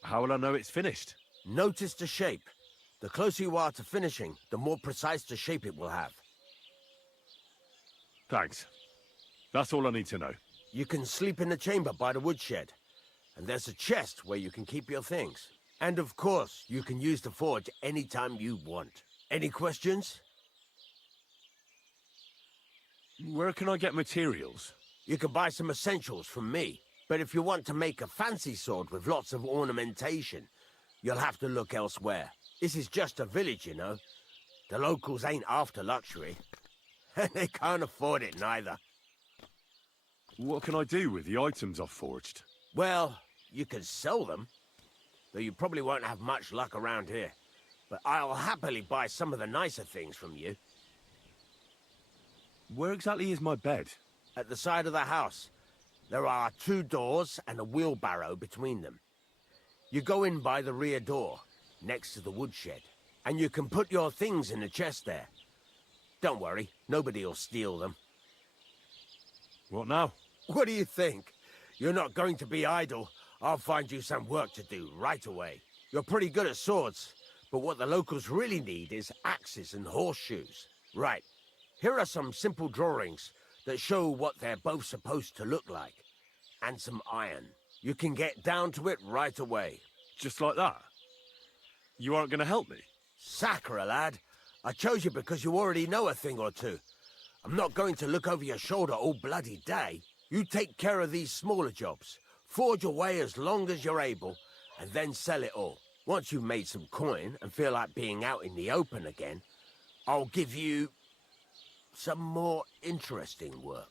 How will I know it's finished? Notice the shape. The closer you are to finishing, the more precise the shape it will have. Thanks. That's all I need to know. You can sleep in the chamber by the woodshed, and there's a chest where you can keep your things. And of course, you can use the forge anytime you want. Any questions? Where can I get materials? You can buy some essentials from me. But if you want to make a fancy sword with lots of ornamentation, you'll have to look elsewhere. This is just a village, you know. The locals ain't after luxury. And they can't afford it neither. What can I do with the items I've forged? Well, you can sell them. Though you probably won't have much luck around here. But I'll happily buy some of the nicer things from you. Where exactly is my bed? At the side of the house. There are 2 doors and a wheelbarrow between them. You go in by the rear door, next to the woodshed, and you can put your things in the chest there. Don't worry, nobody'll steal them. What now? What do you think? You're not going to be idle. I'll find you some work to do right away. You're pretty good at swords, but what the locals really need is axes and horseshoes. Right, here are some simple drawings that show what they're both supposed to look like. And some iron. You can get down to it right away. Just like that? You aren't going to help me? Sacre, lad. I chose you because you already know a thing or two. I'm not going to look over your shoulder all bloody day. You take care of these smaller jobs. Forge away as long as you're able, and then sell it all. Once you've made some coin and feel like being out in the open again, I'll give you some more interesting work.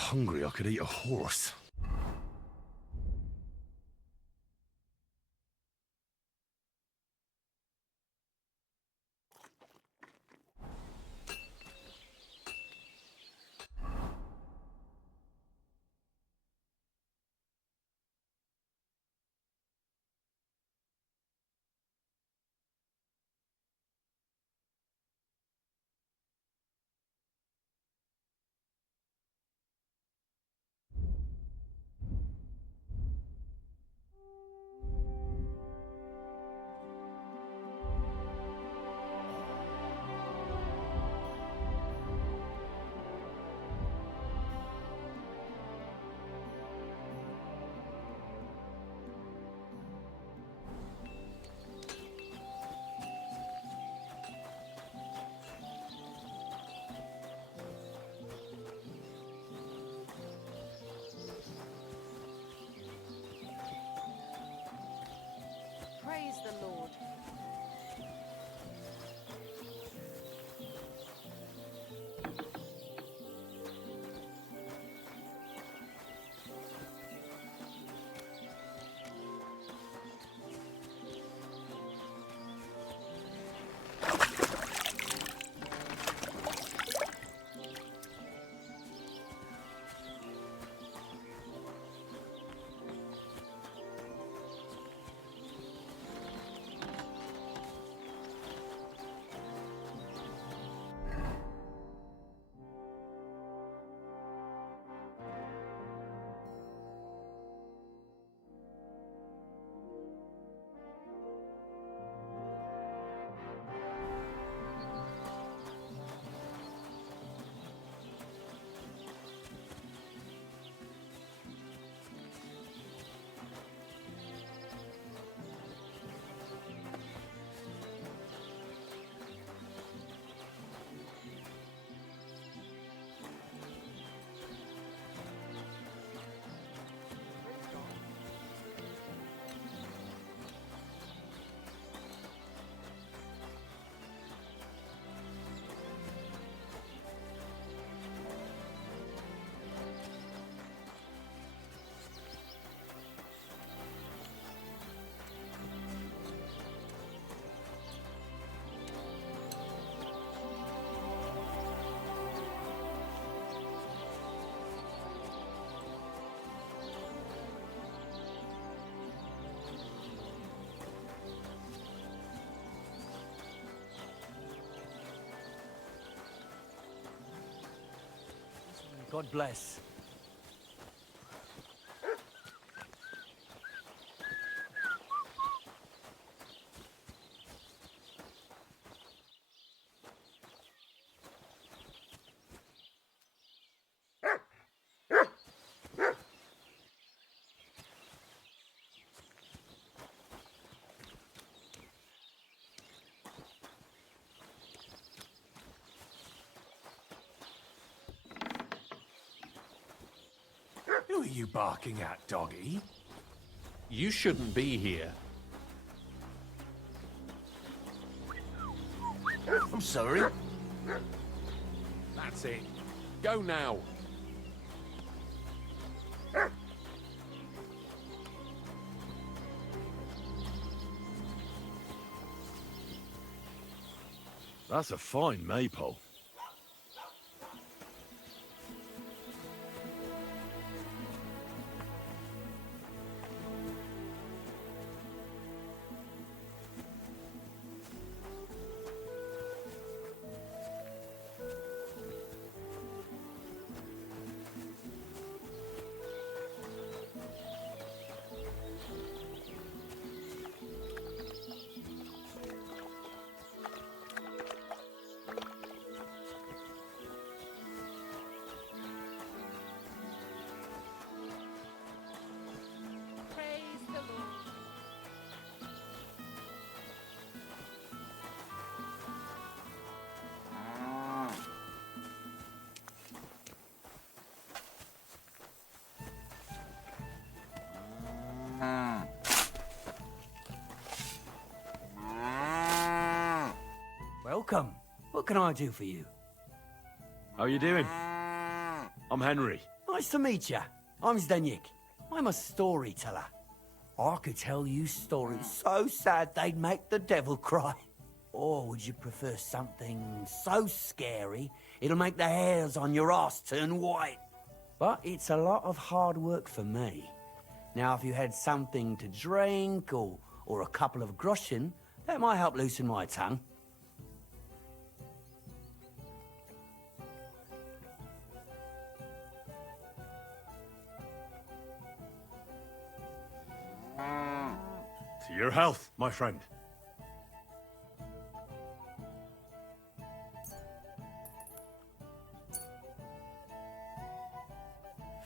hungry I could eat a horse. Praise the Lord. God bless. Who are you barking at, doggy? You shouldn't be here. I'm sorry. That's it. Go now. That's a fine maypole. Praise the Lord. Welcome. What can I do for you? How you doing? I'm Henry. I Nice to meet you. I'm Zdeněk. I'm a storyteller. I could tell you stories so sad they'd make the devil cry. Or would you prefer something so scary it'll make the hairs on your ass turn white? But it's a lot of hard work for me. Now, if you had something to drink or a couple of groschen, that might help loosen my tongue. To your health, my friend.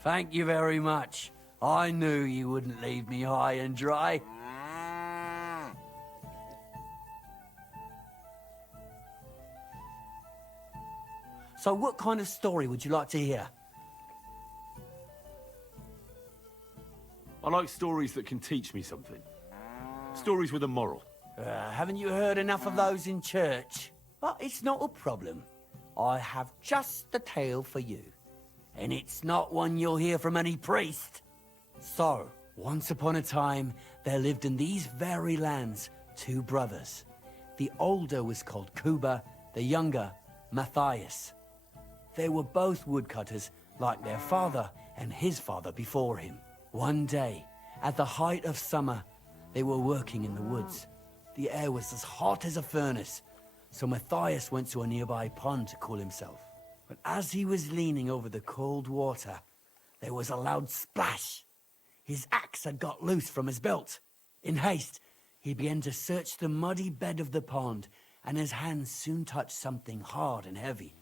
Thank you very much. I knew you wouldn't leave me high and dry. So what kind of story would you like to hear? I like stories that can teach me something. Stories with a moral. Haven't you heard enough of those in church? But it's not a problem. I have just the tale for you. And it's not one you'll hear from any priest. So, once upon a time, there lived in these very lands 2 brothers. The older was called Kuba, the younger, Matthias. They were both woodcutters, like their father and his father before him. One day, at the height of summer, they were working in the woods. The air was as hot as a furnace, so Matthias went to a nearby pond to cool himself. But as he was leaning over the cold water, there was a loud splash. His axe had got loose from his belt. In haste, he began to search the muddy bed of the pond, and his hands soon touched something hard and heavy.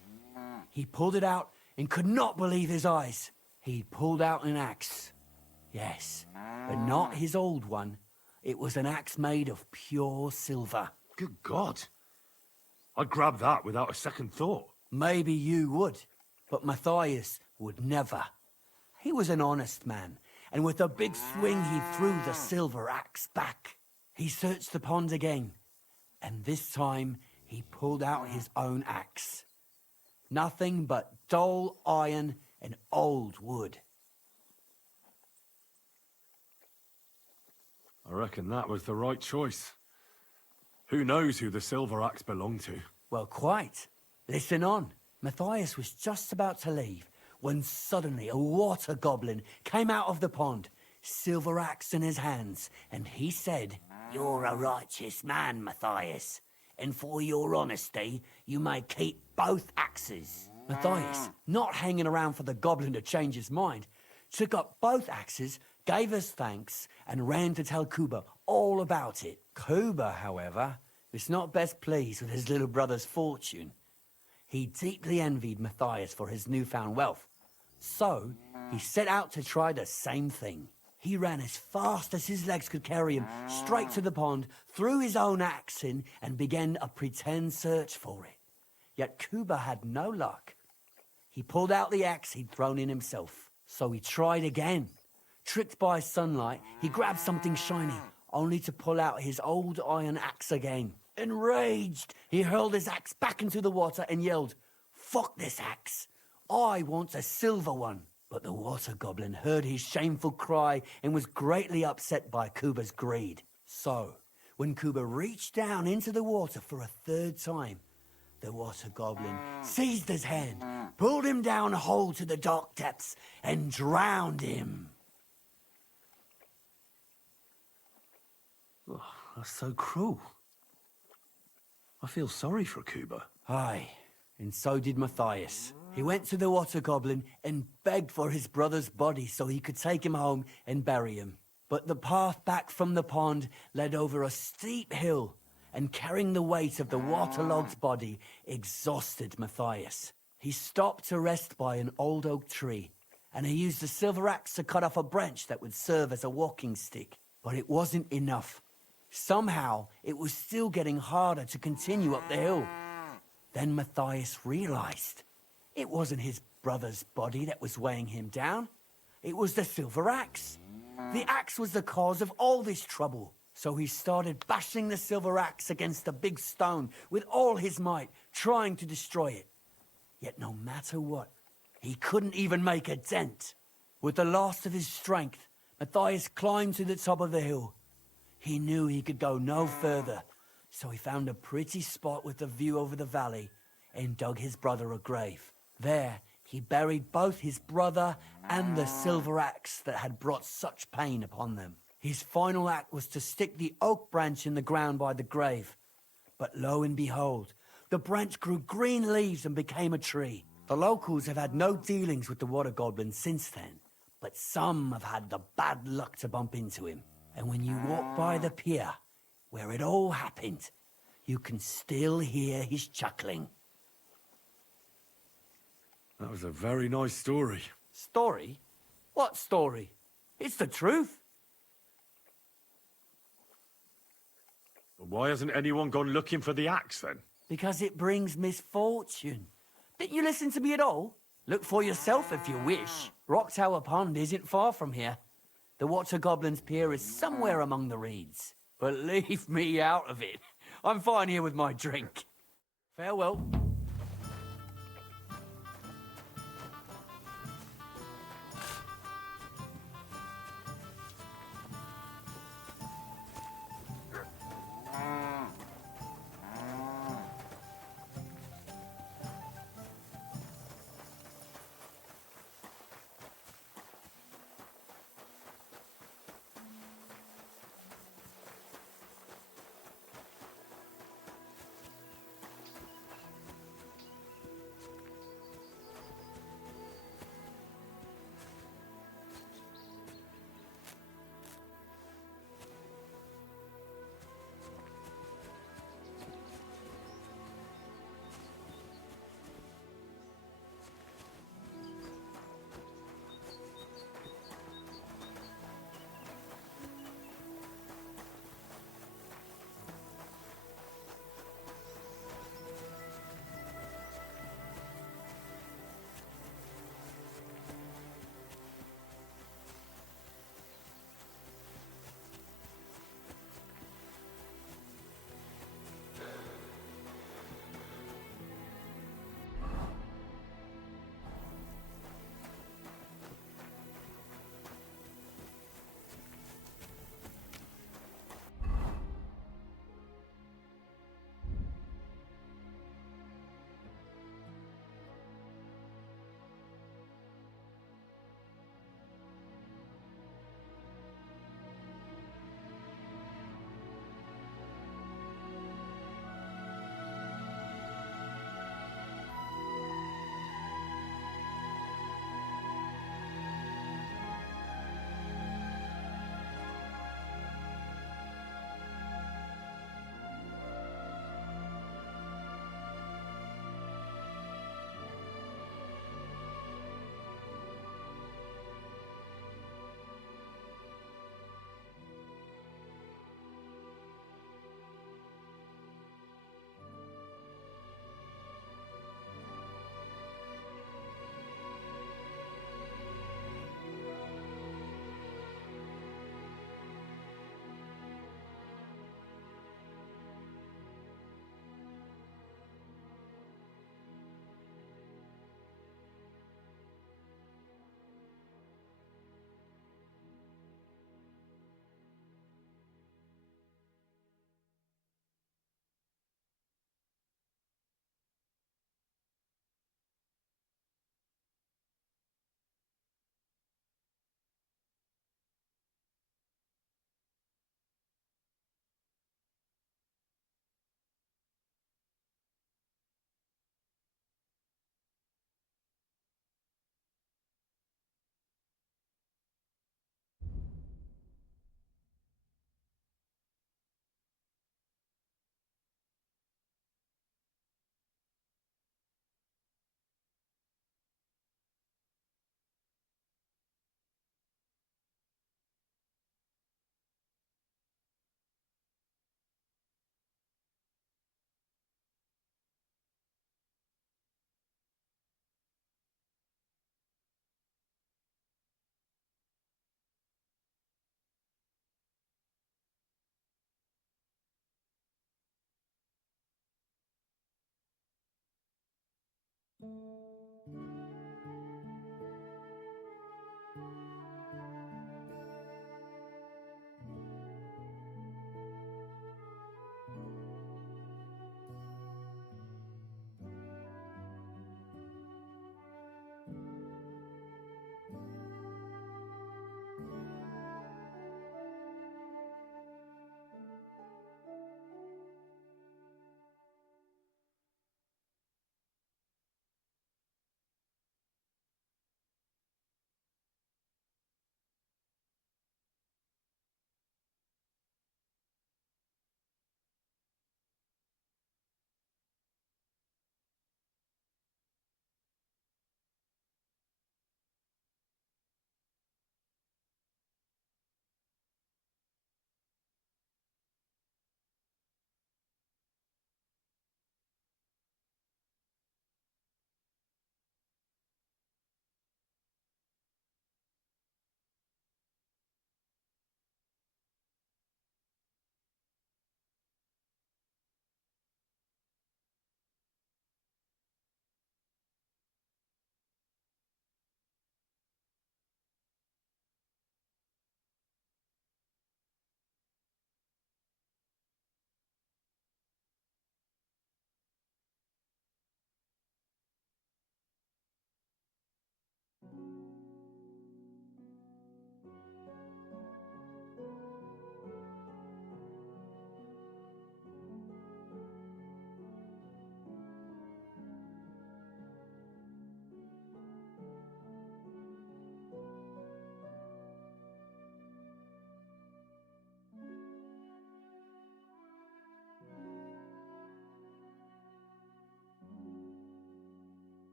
He pulled it out and could not believe his eyes. He pulled out an axe. Yes, but not his old one. It was an axe made of pure silver. Good God. I'd grab that without a second thought. Maybe you would, but Matthias would never. He was an honest man, and with a big swing he threw the silver axe back. He searched the pond again, and this time he pulled out his own axe. Nothing but dull iron and old wood. I reckon that was the right choice. Who knows who the silver axe belonged to? Well, quite. Listen on. Matthias was just about to leave when suddenly a water goblin came out of the pond, silver axe in his hands, and he said, "You're a righteous man, Matthias, and for your honesty, you may keep both axes." Matthias, not hanging around for the goblin to change his mind, took up both axes, gave his thanks, and ran to tell Kuba all about it. Kuba, however, was not best pleased with his little brother's fortune. He deeply envied Matthias for his newfound wealth. So, he set out to try the same thing. He ran as fast as his legs could carry him, straight to the pond, threw his own axe in, and began a pretend search for it. Yet Kuba had no luck. He pulled out the axe he'd thrown in himself. So he tried again. Tricked by sunlight, he grabbed something shiny, only to pull out his old iron axe again. Enraged, he hurled his axe back into the water and yelled, "Fuck this axe! I want a silver one!" But the water goblin heard his shameful cry and was greatly upset by Kuba's greed. So, when Kuba reached down into the water for a third time, the water goblin seized his hand, pulled him down whole to the dark depths, and drowned him. Oh, that's so cruel. I feel sorry for Kuba. Aye, and so did Matthias. He went to the water goblin and begged for his brother's body so he could take him home and bury him. But the path back from the pond led over a steep hill, and carrying the weight of the waterlogged body exhausted Matthias. He stopped to rest by an old oak tree, and he used a silver axe to cut off a branch that would serve as a walking stick. But it wasn't enough. Somehow, it was still getting harder to continue up the hill. Then Matthias realized it wasn't his brother's body that was weighing him down. It was the silver axe. The axe was the cause of all this trouble. So he started bashing the silver axe against a big stone with all his might, trying to destroy it. Yet no matter what, he couldn't even make a dent. With the last of his strength, Matthias climbed to the top of the hill. He knew he could go no further, so he found a pretty spot with a view over the valley and dug his brother a grave. There, he buried both his brother and the silver axe that had brought such pain upon them. His final act was to stick the oak branch in the ground by the grave. But lo and behold, the branch grew green leaves and became a tree. The locals have had no dealings with the water goblin since then, but some have had the bad luck to bump into him. And when you walk by the pier, where it all happened, you can still hear his chuckling. That was a very nice story. Story? What story? It's the truth. But why hasn't anyone gone looking for the axe then? Because it brings misfortune. Didn't you listen to me at all? Look for yourself if you wish. Rock Tower Pond isn't far from here. The Water Goblin's Pier is somewhere among the reeds. But leave me out of it. I'm fine here with my drink. Farewell.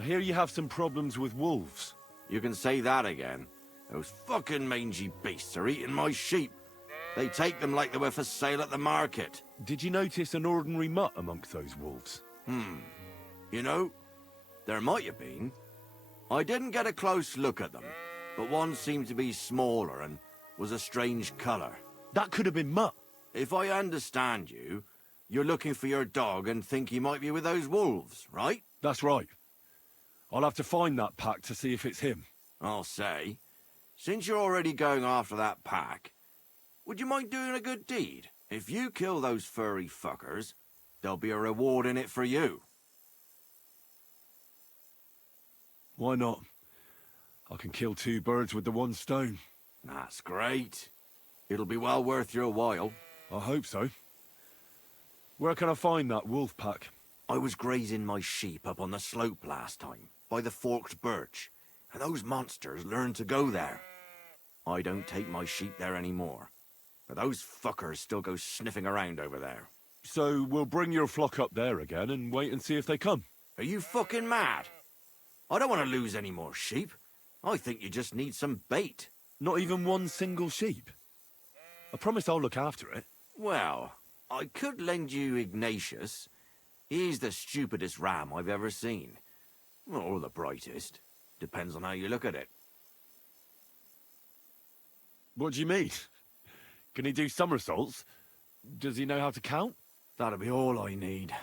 I hear you have some problems with wolves. You can say that again. Those fucking mangy beasts are eating my sheep. They take them like they were for sale at the market. Did you notice an ordinary mutt amongst those wolves? You know, there might have been. I didn't get a close look at them, but one seemed to be smaller and was a strange colour. That could have been Mutt. If I understand you, you're looking for your dog and think he might be with those wolves, right? That's right. I'll have to find that pack to see if it's him. I'll say, since you're already going after that pack, would you mind doing a good deed? If you kill those furry fuckers, there'll be a reward in it for you. Why not? I can kill 2 birds with the 1 stone. That's great. It'll be well worth your while. I hope so. Where can I find that wolf pack? I was grazing my sheep up on the slope last time, by the forked birch, and those monsters learned to go there. I don't take my sheep there anymore, but those fuckers still go sniffing around over there. So we'll bring your flock up there again and wait and see if they come. Are you fucking mad? I don't want to lose any more sheep. I think you just need some bait. Not even 1 single sheep? I promise I'll look after it. Well, I could lend you Ignatius. He's the stupidest ram I've ever seen. Or the brightest. Depends on how you look at it. What do you mean? Can he do somersaults? Does he know how to count? That'll be all I need.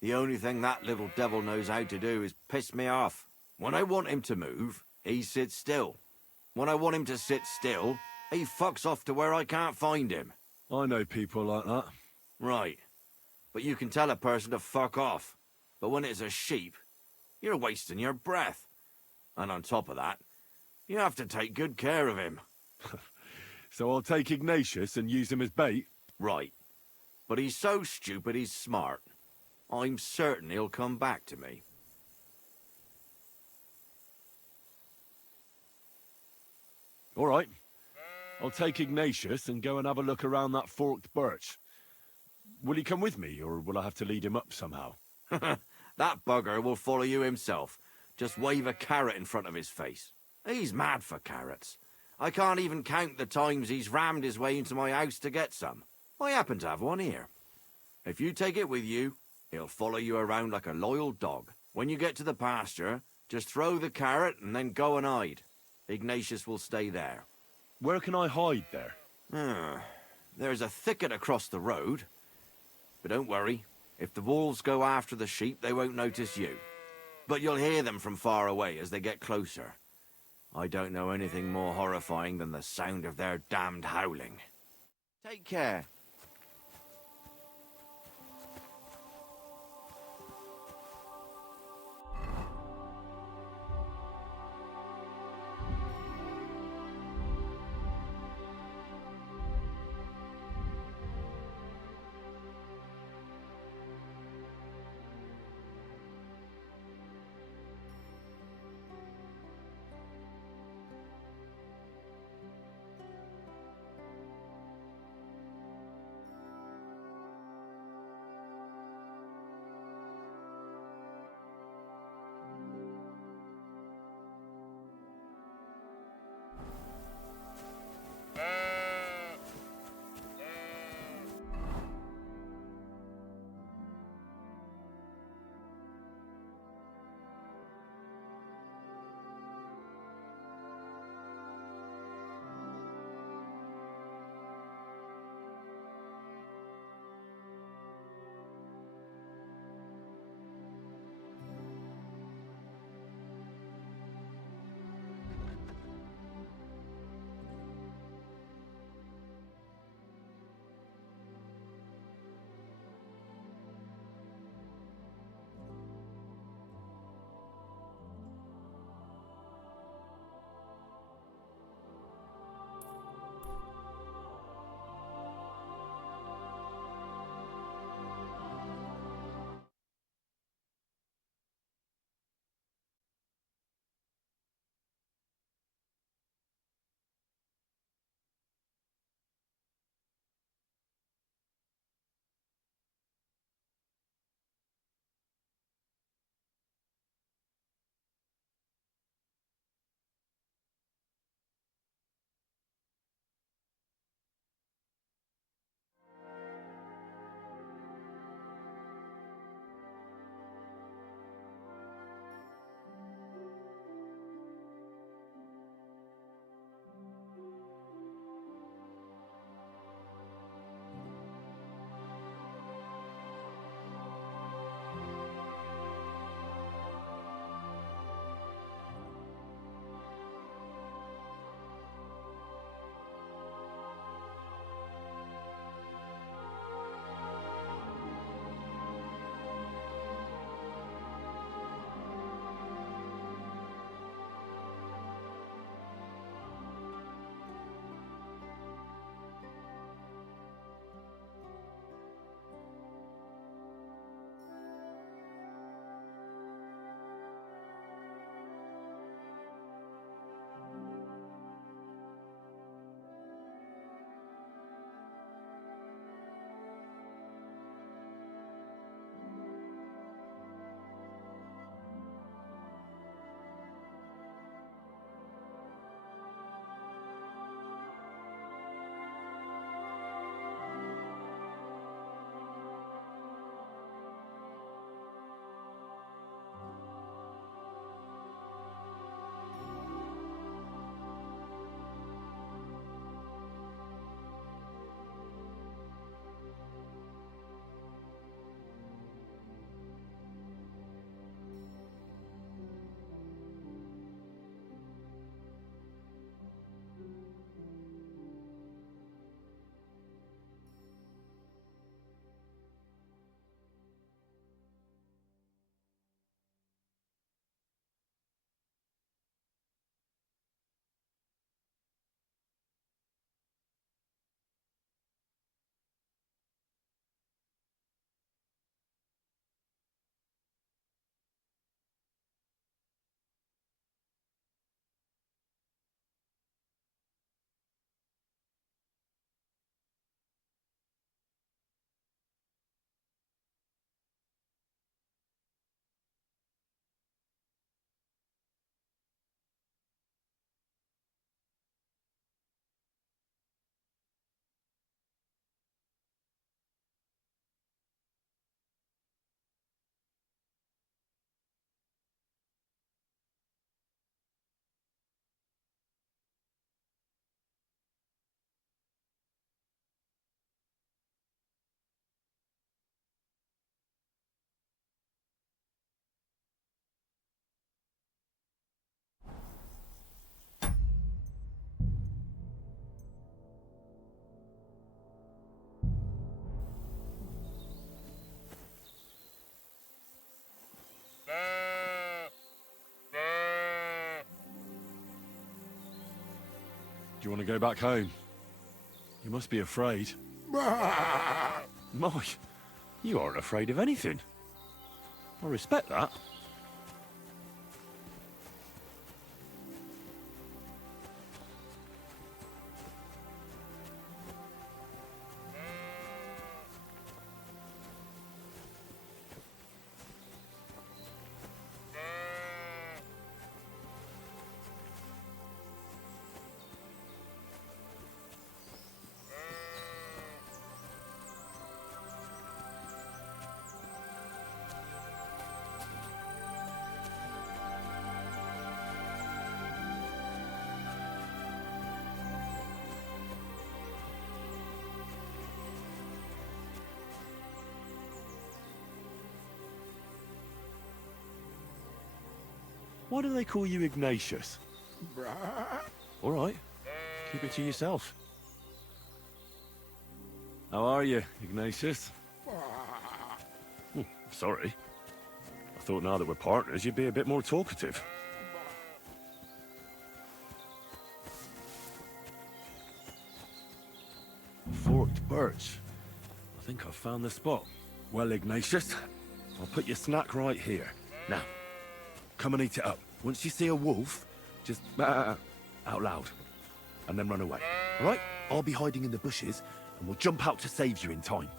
The only thing that little devil knows how to do is piss me off. When I want him to move, he sits still. When I want him to sit still, he fucks off to where I can't find him. I know people like that. Right. But you can tell a person to fuck off. But when it's a sheep, you're wasting your breath. And on top of that, you have to take good care of him. So I'll take Ignatius and use him as bait? Right. But he's so stupid he's smart. I'm certain he'll come back to me. All right. I'll take Ignatius and go and have a look around that forked birch. Will he come with me, or will I have to lead him up somehow? That bugger will follow you himself. Just wave a carrot in front of his face. He's mad for carrots. I can't even count the times he's rammed his way into my house to get some. I happen to have one here. If you take it with you, he'll follow you around like a loyal dog. When you get to the pasture, just throw the carrot and then go and hide. Ignatius will stay there. Where can I hide there? There's a thicket across the road. But don't worry, if the wolves go after the sheep, they won't notice you. But you'll hear them from far away as they get closer. I don't know anything more horrifying than the sound of their damned howling. Take care. Do you want to go back home? You must be afraid. My, you aren't afraid of anything. I respect that. Why do they call you Ignatius? All right, keep it to yourself. How are you, Ignatius? Sorry. I thought now that we're partners, you'd be a bit more talkative. Forked birch. I think I've found the spot. Well, Ignatius, I'll put your snack right here. Now, come and eat it up. Once you see a wolf, just out loud, and then run away. All right? I'll be hiding in the bushes, and we'll jump out to save you in time.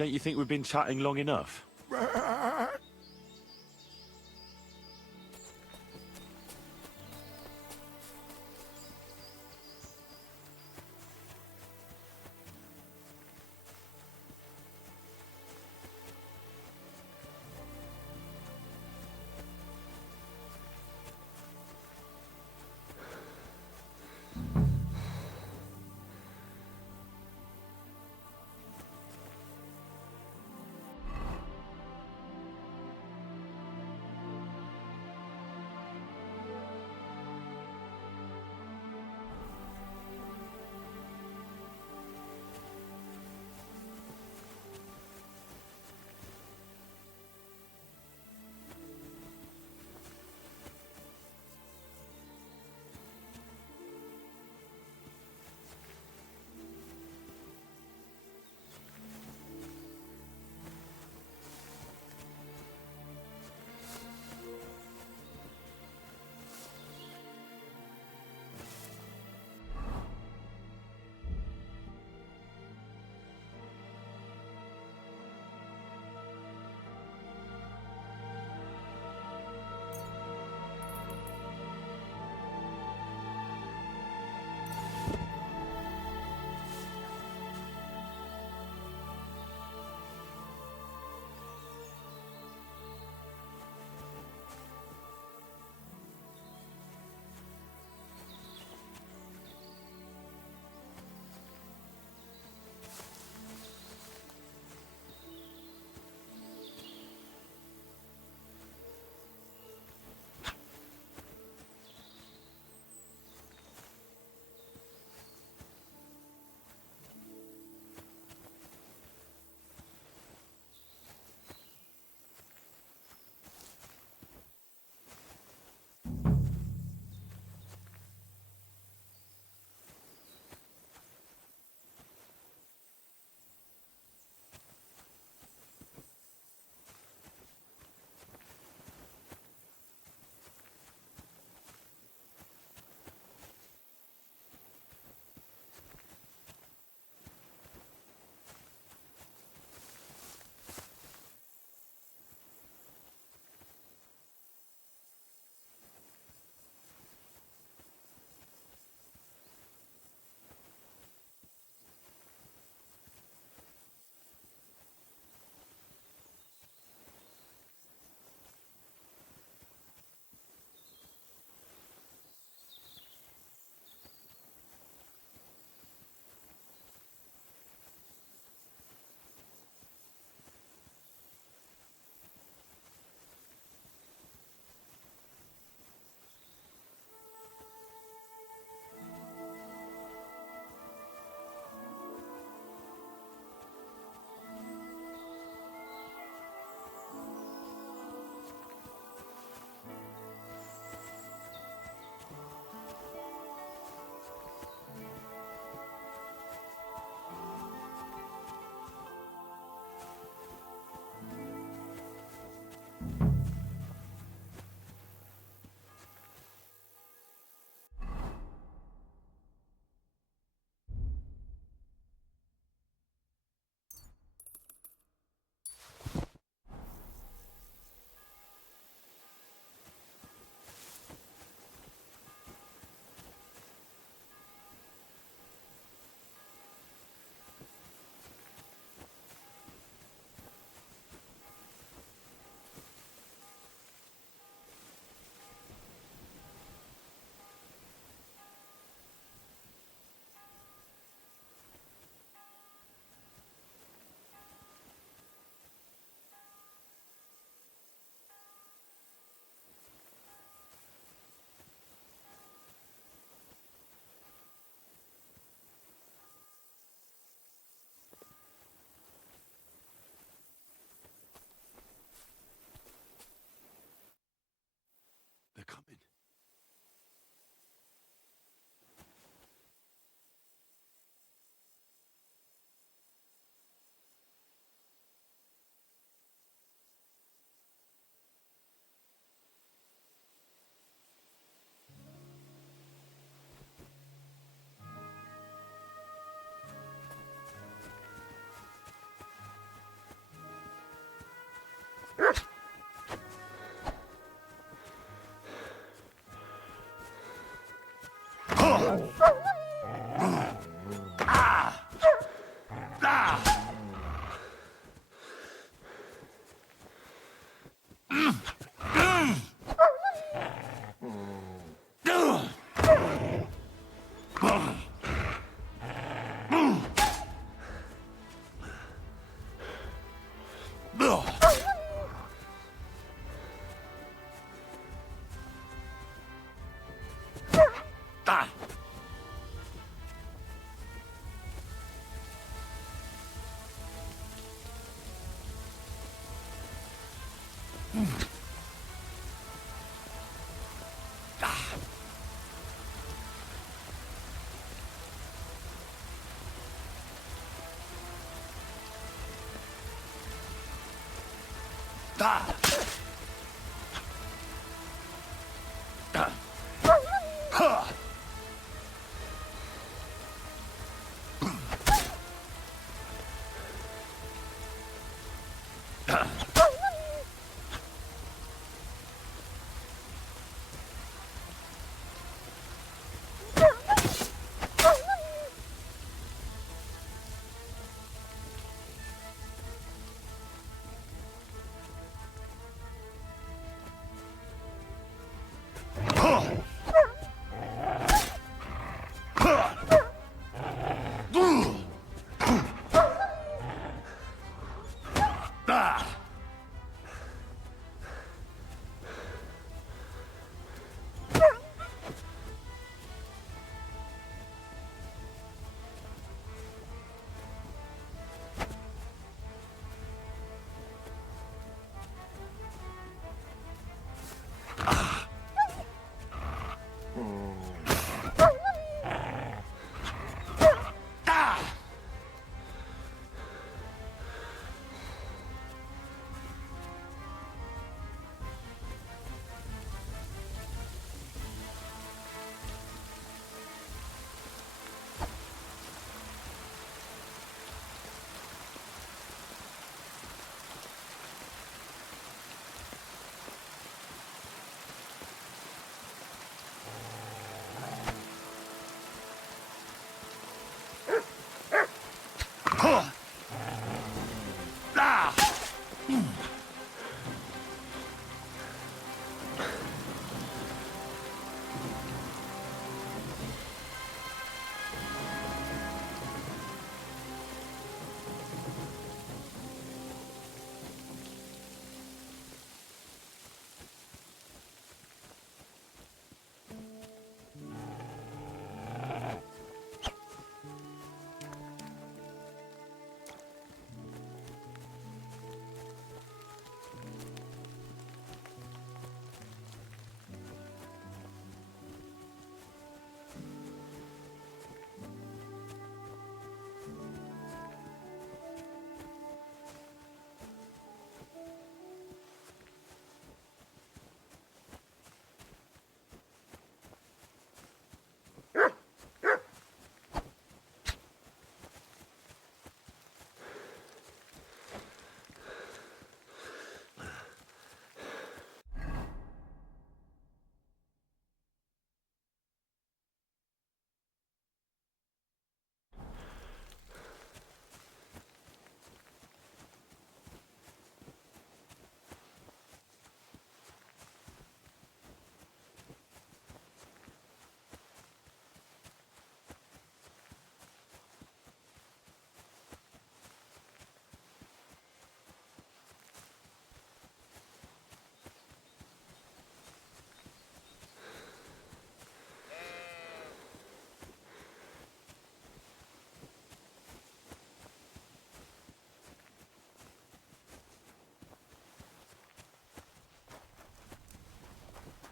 Don't you think we've been chatting long enough?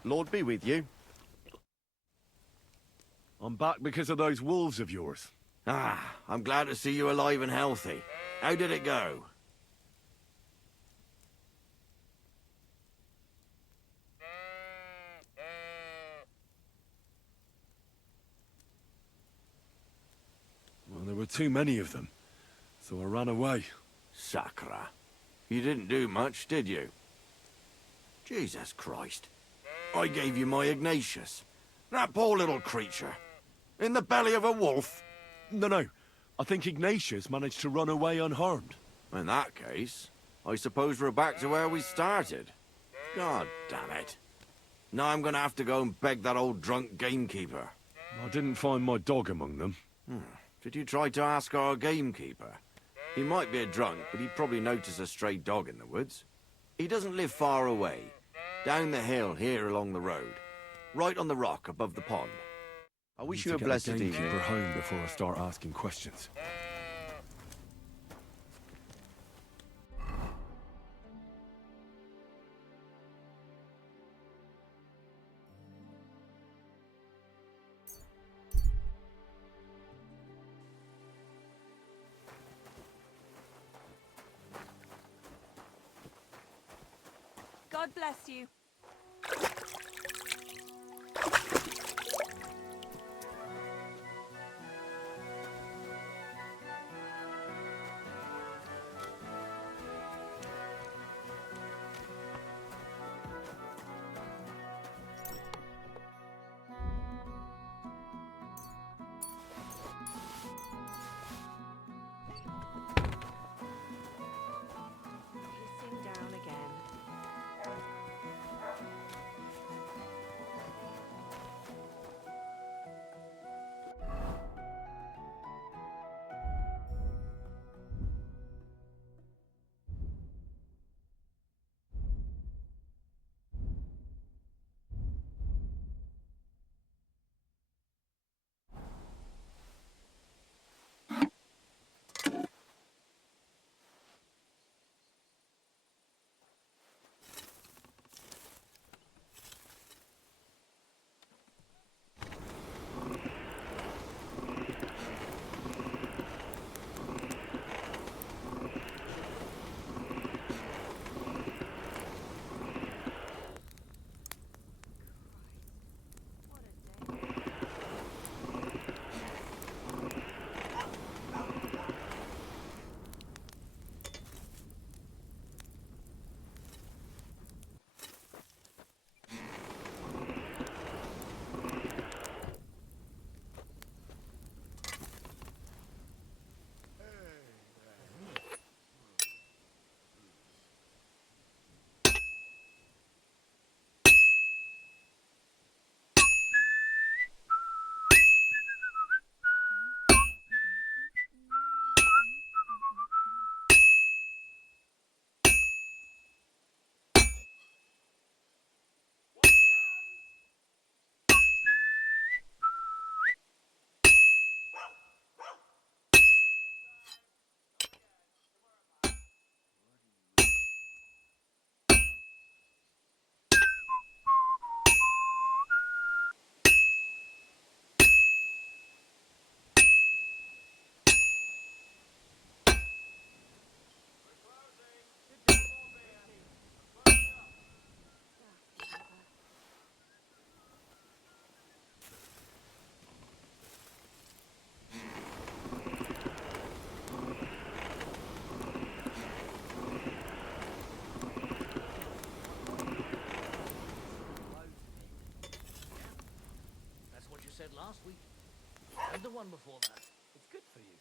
Lord be with you. I'm back because of those wolves of yours. Ah, I'm glad to see you alive and healthy. How did it go? Well, there were too many of them, so I ran away. Sacra. You didn't do much, did you? Jesus Christ. I gave you my Ignatius. That poor little creature. In the belly of a wolf? No. I think Ignatius managed to run away unharmed. In that case, I suppose we're back to where we started. God damn it. Now I'm gonna have to go and beg that old drunk gamekeeper. I didn't find my dog among them. Did you try to ask our gamekeeper? He might be a drunk, but he'd probably notice a stray dog in the woods. He doesn't live far away. Down the hill here along the road. Right on the rock above the pond. I wish you a blessed evening. Gamekeeper home before I start asking questions. God bless you. Pissing down again. said last week. And the one before that. It's good for you.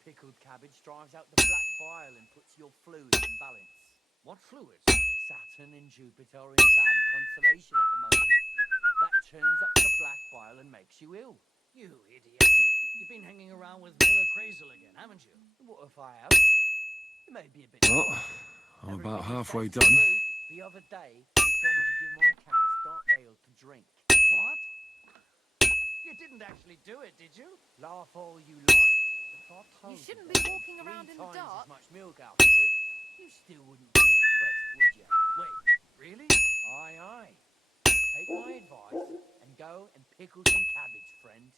Pickled cabbage drives out the black bile and puts your fluids in balance. What fluids? Saturn and Jupiter are in bad constellation at the moment. That churns up the black bile and makes you ill. You idiot. You've been hanging around with Miller Crazel again, haven't you? What if I have? It may be a bit... Well, I'm about halfway done. The other day, he told me to give my cows dark ale to drink. What? You didn't actually do it, did you? Laugh all you like. If I told You shouldn't that be I walking made around in the 3 times dark. as much milk afterwards, you still wouldn't be impressed, would you? Wait, really? Aye, aye. Take my advice and go and pickle some cabbage, friend.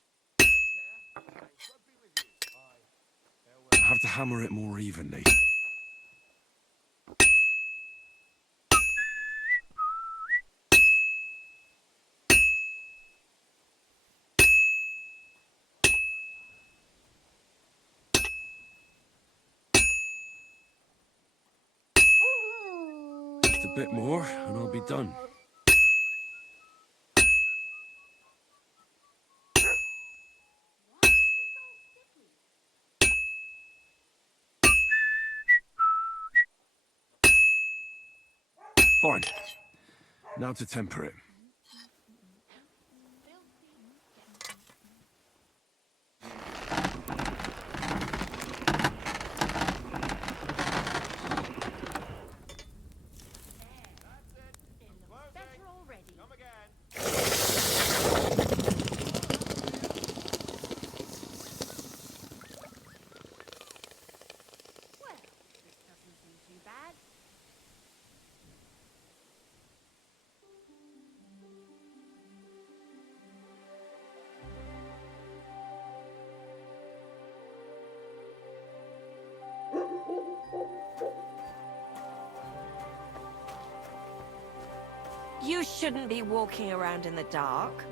I have to hammer it more evenly. Just a bit more, and I'll be done. Fine. Now to temper it. You shouldn't be walking around in the dark.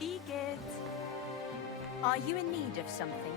Egid, are you in need of something?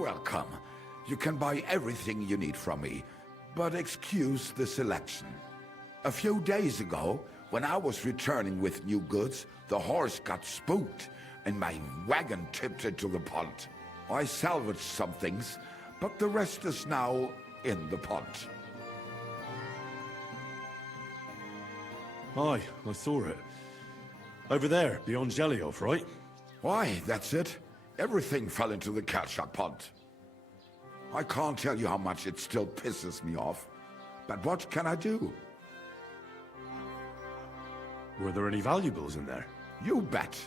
welcome. You can buy everything you need from me, but excuse the selection. A few days ago, when I was returning with new goods, the horse got spooked and my wagon tipped into the pond. I salvaged some things, but the rest is now in the pond. Aye, I saw it. Over there, beyond Zhelyov, right? Why, that's it. Everything fell into the Kalchak pond. I can't tell you how much it still pisses me off, but what can I do? Were there any valuables in there? You bet.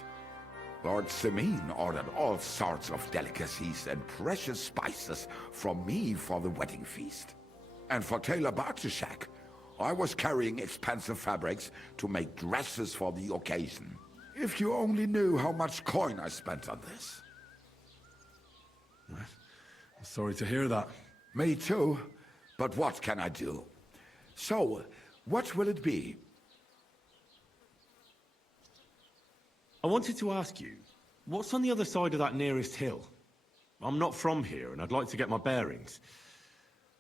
Lord Simeon ordered all sorts of delicacies and precious spices from me for the wedding feast. And for Taylor Bartushak, I was carrying expensive fabrics to make dresses for the occasion. If you only knew how much coin I spent on this. I'm sorry to hear that. Me too, but what can I do? So, what will it be? I wanted to ask you, what's on the other side of that nearest hill? I'm not from here, and I'd like to get my bearings.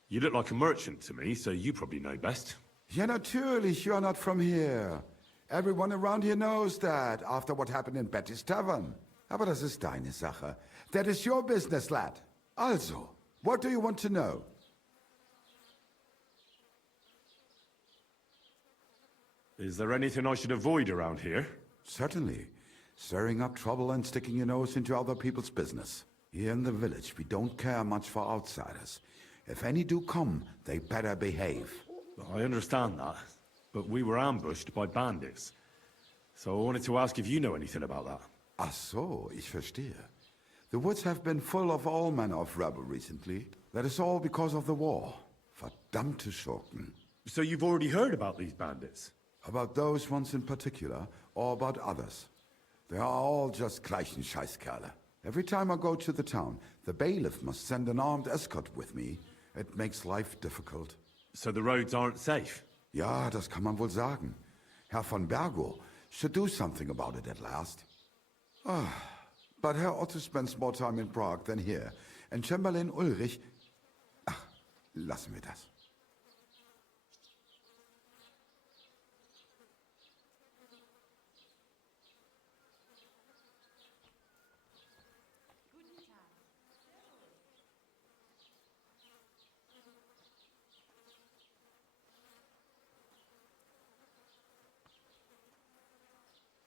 You look like a merchant to me, so you probably know best. Ja, natürlich, you're not from here. Everyone around here knows that, after what happened in Betty's Tavern. Aber das ist deine Sache. That is your business, lad. Also, what do you want to know? Is there anything I should avoid around here? Certainly. Stirring up trouble and sticking your nose into other people's business. Here in the village, we don't care much for outsiders. If any do come, they better behave. I understand that, but we were ambushed by bandits. So I wanted to ask if you know anything about that. Ach so, ich verstehe. The woods have been full of all manner of rebel recently. That is all because of the war. Verdammte Schurken. So you've already heard about these bandits? About those ones in particular, or about others? They are all just gleichen Scheißkerle. Every time I go to the town, the bailiff must send an armed escort with me. It makes life difficult. So the roads aren't safe? Ja, das kann man wohl sagen. Herr von Bergo should do something about it at last. But Herr Otto spends more time in Prague than here. And Chamberlain Ulrich... Ach, lassen wir das.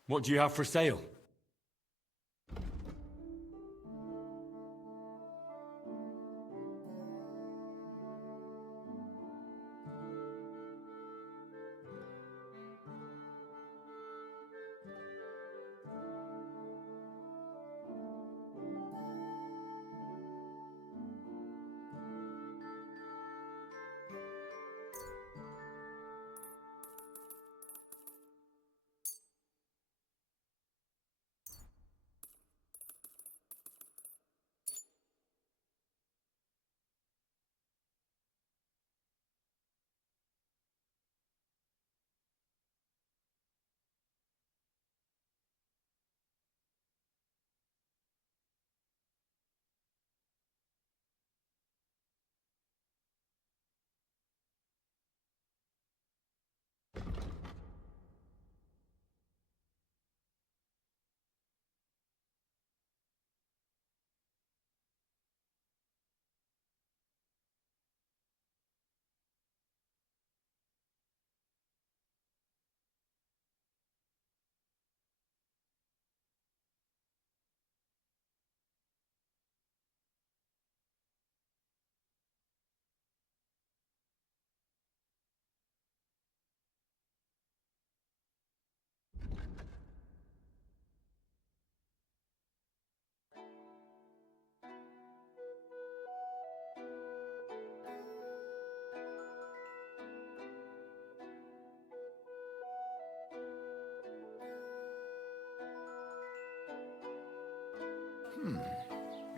What do you have for sale?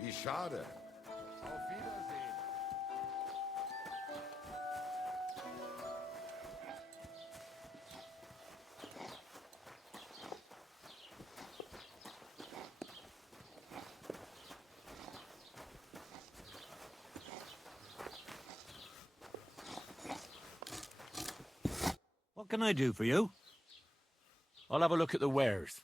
Wie schade. Auf Wiedersehen. What can I do for you? I'll have a look at the wares.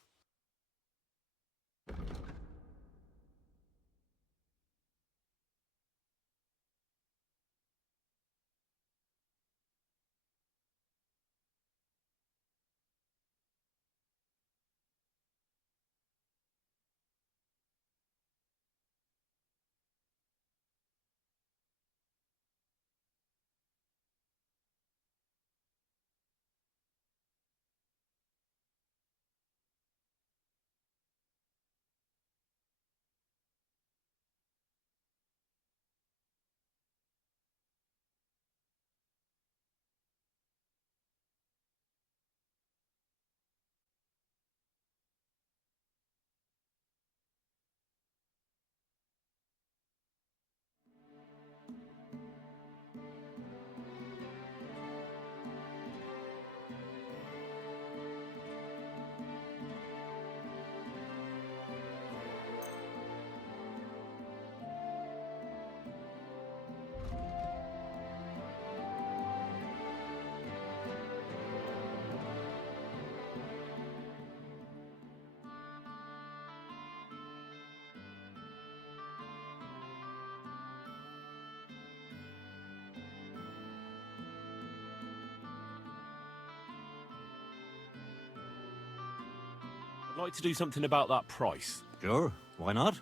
I'd like to do something about that price. Sure, why not?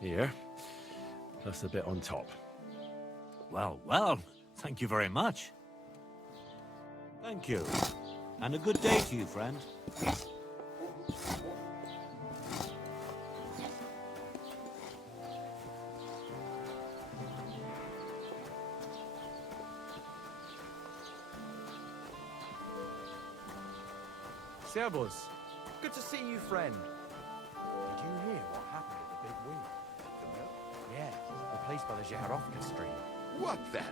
Here, plus a bit on top. Well, well, thank you very much. Thank you. And a good day to you, friend. Servus, good to see you, friend. Did you hear what happened at the big wheel? Yeah, the place by the Zheharovka stream. What then?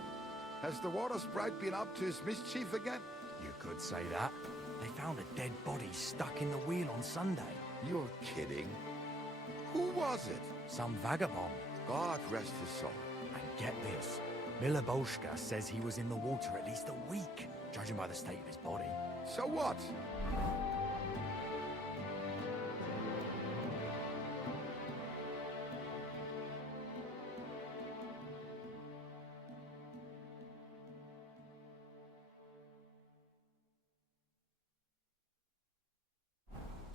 Has the water sprite been up to his mischief again? You could say that. They found a dead body stuck in the wheel on Sunday. You're kidding. Who was it? Some vagabond. God rest his soul. And get this, Miloboshka says he was in the water at least a week, judging by the state of his body. So what?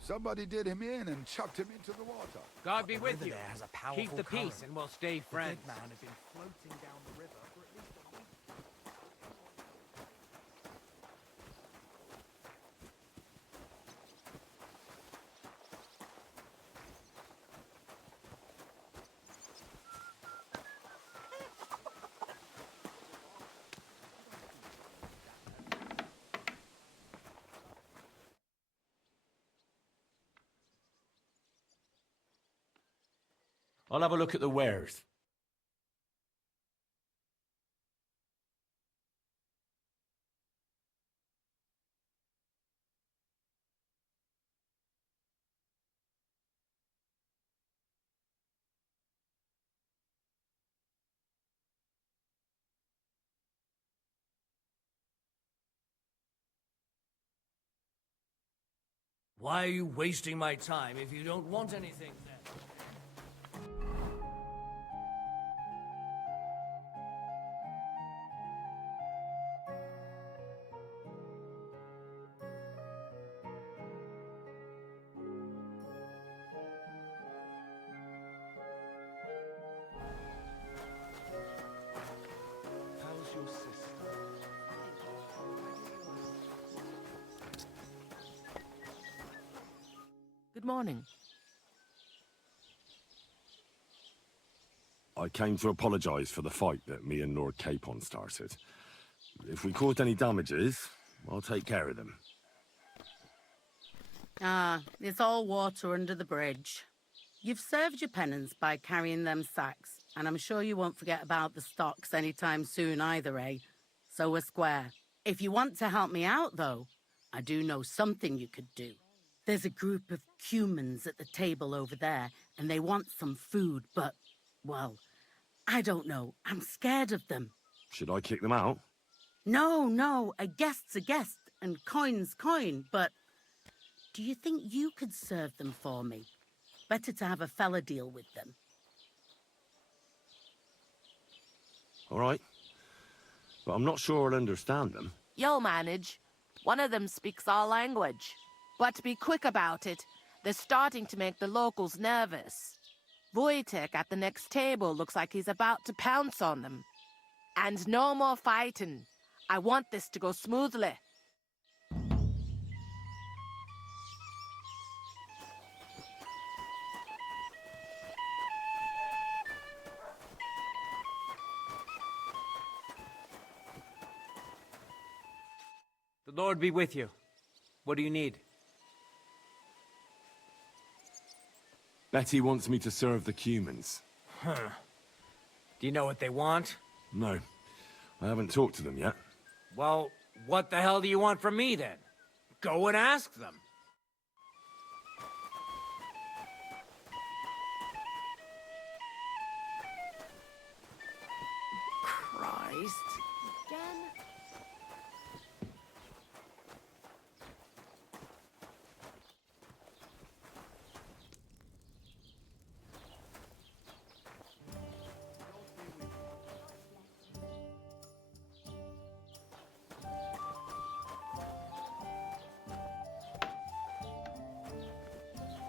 Somebody did him in and chucked him into the water. God be with you. Has a Keep powerful the current. peace and we'll stay The friends. dead man had been floating down the river for at least a week. I'll have a look at the wares. Why are you wasting my time if you don't want anything then? How's your sister? Good morning. I came to apologise for the fight that me and Lord Capon started. If we caused any damages, I'll take care of them. Ah, it's all water under the bridge. You've served your penance by carrying them sacks. And I'm sure you won't forget about the stocks anytime soon either, eh? So we're square. If you want to help me out, though, I do know something you could do. There's a group of humans at the table over there, and they want some food, but, well, I don't know. I'm scared of them. Should I kick them out? No, a guest's a guest, and coin's coin, but do you think you could serve them for me? Better to have a fella deal with them. All right. But I'm not sure I'll understand them. You'll manage. One of them speaks our language. But be quick about it. They're starting to make the locals nervous. Wojtek at the next table looks like he's about to pounce on them. And no more fighting. I want this to go smoothly. The Lord be with you. What do you need? Betty wants me to serve the Cumans. Huh. Do you know what they want? No, I haven't talked to them yet. Well, what the hell do you want from me, then? Go and ask them. Christ. Again?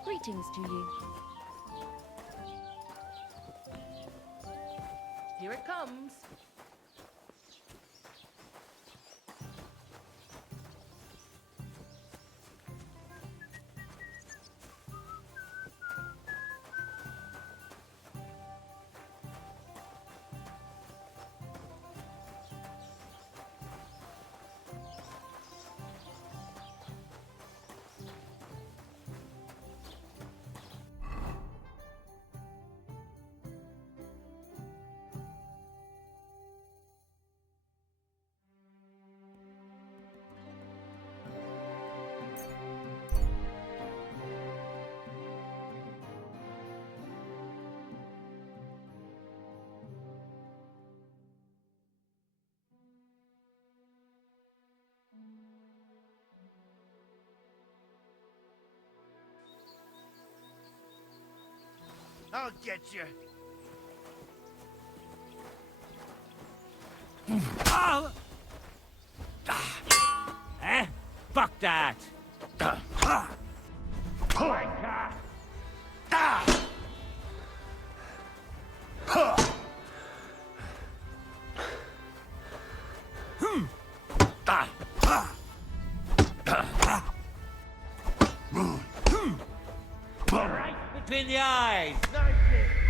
Greetings to you. Here it comes. I'll get you. Oh! Eh? Fuck that! Right between the eyes. Nice.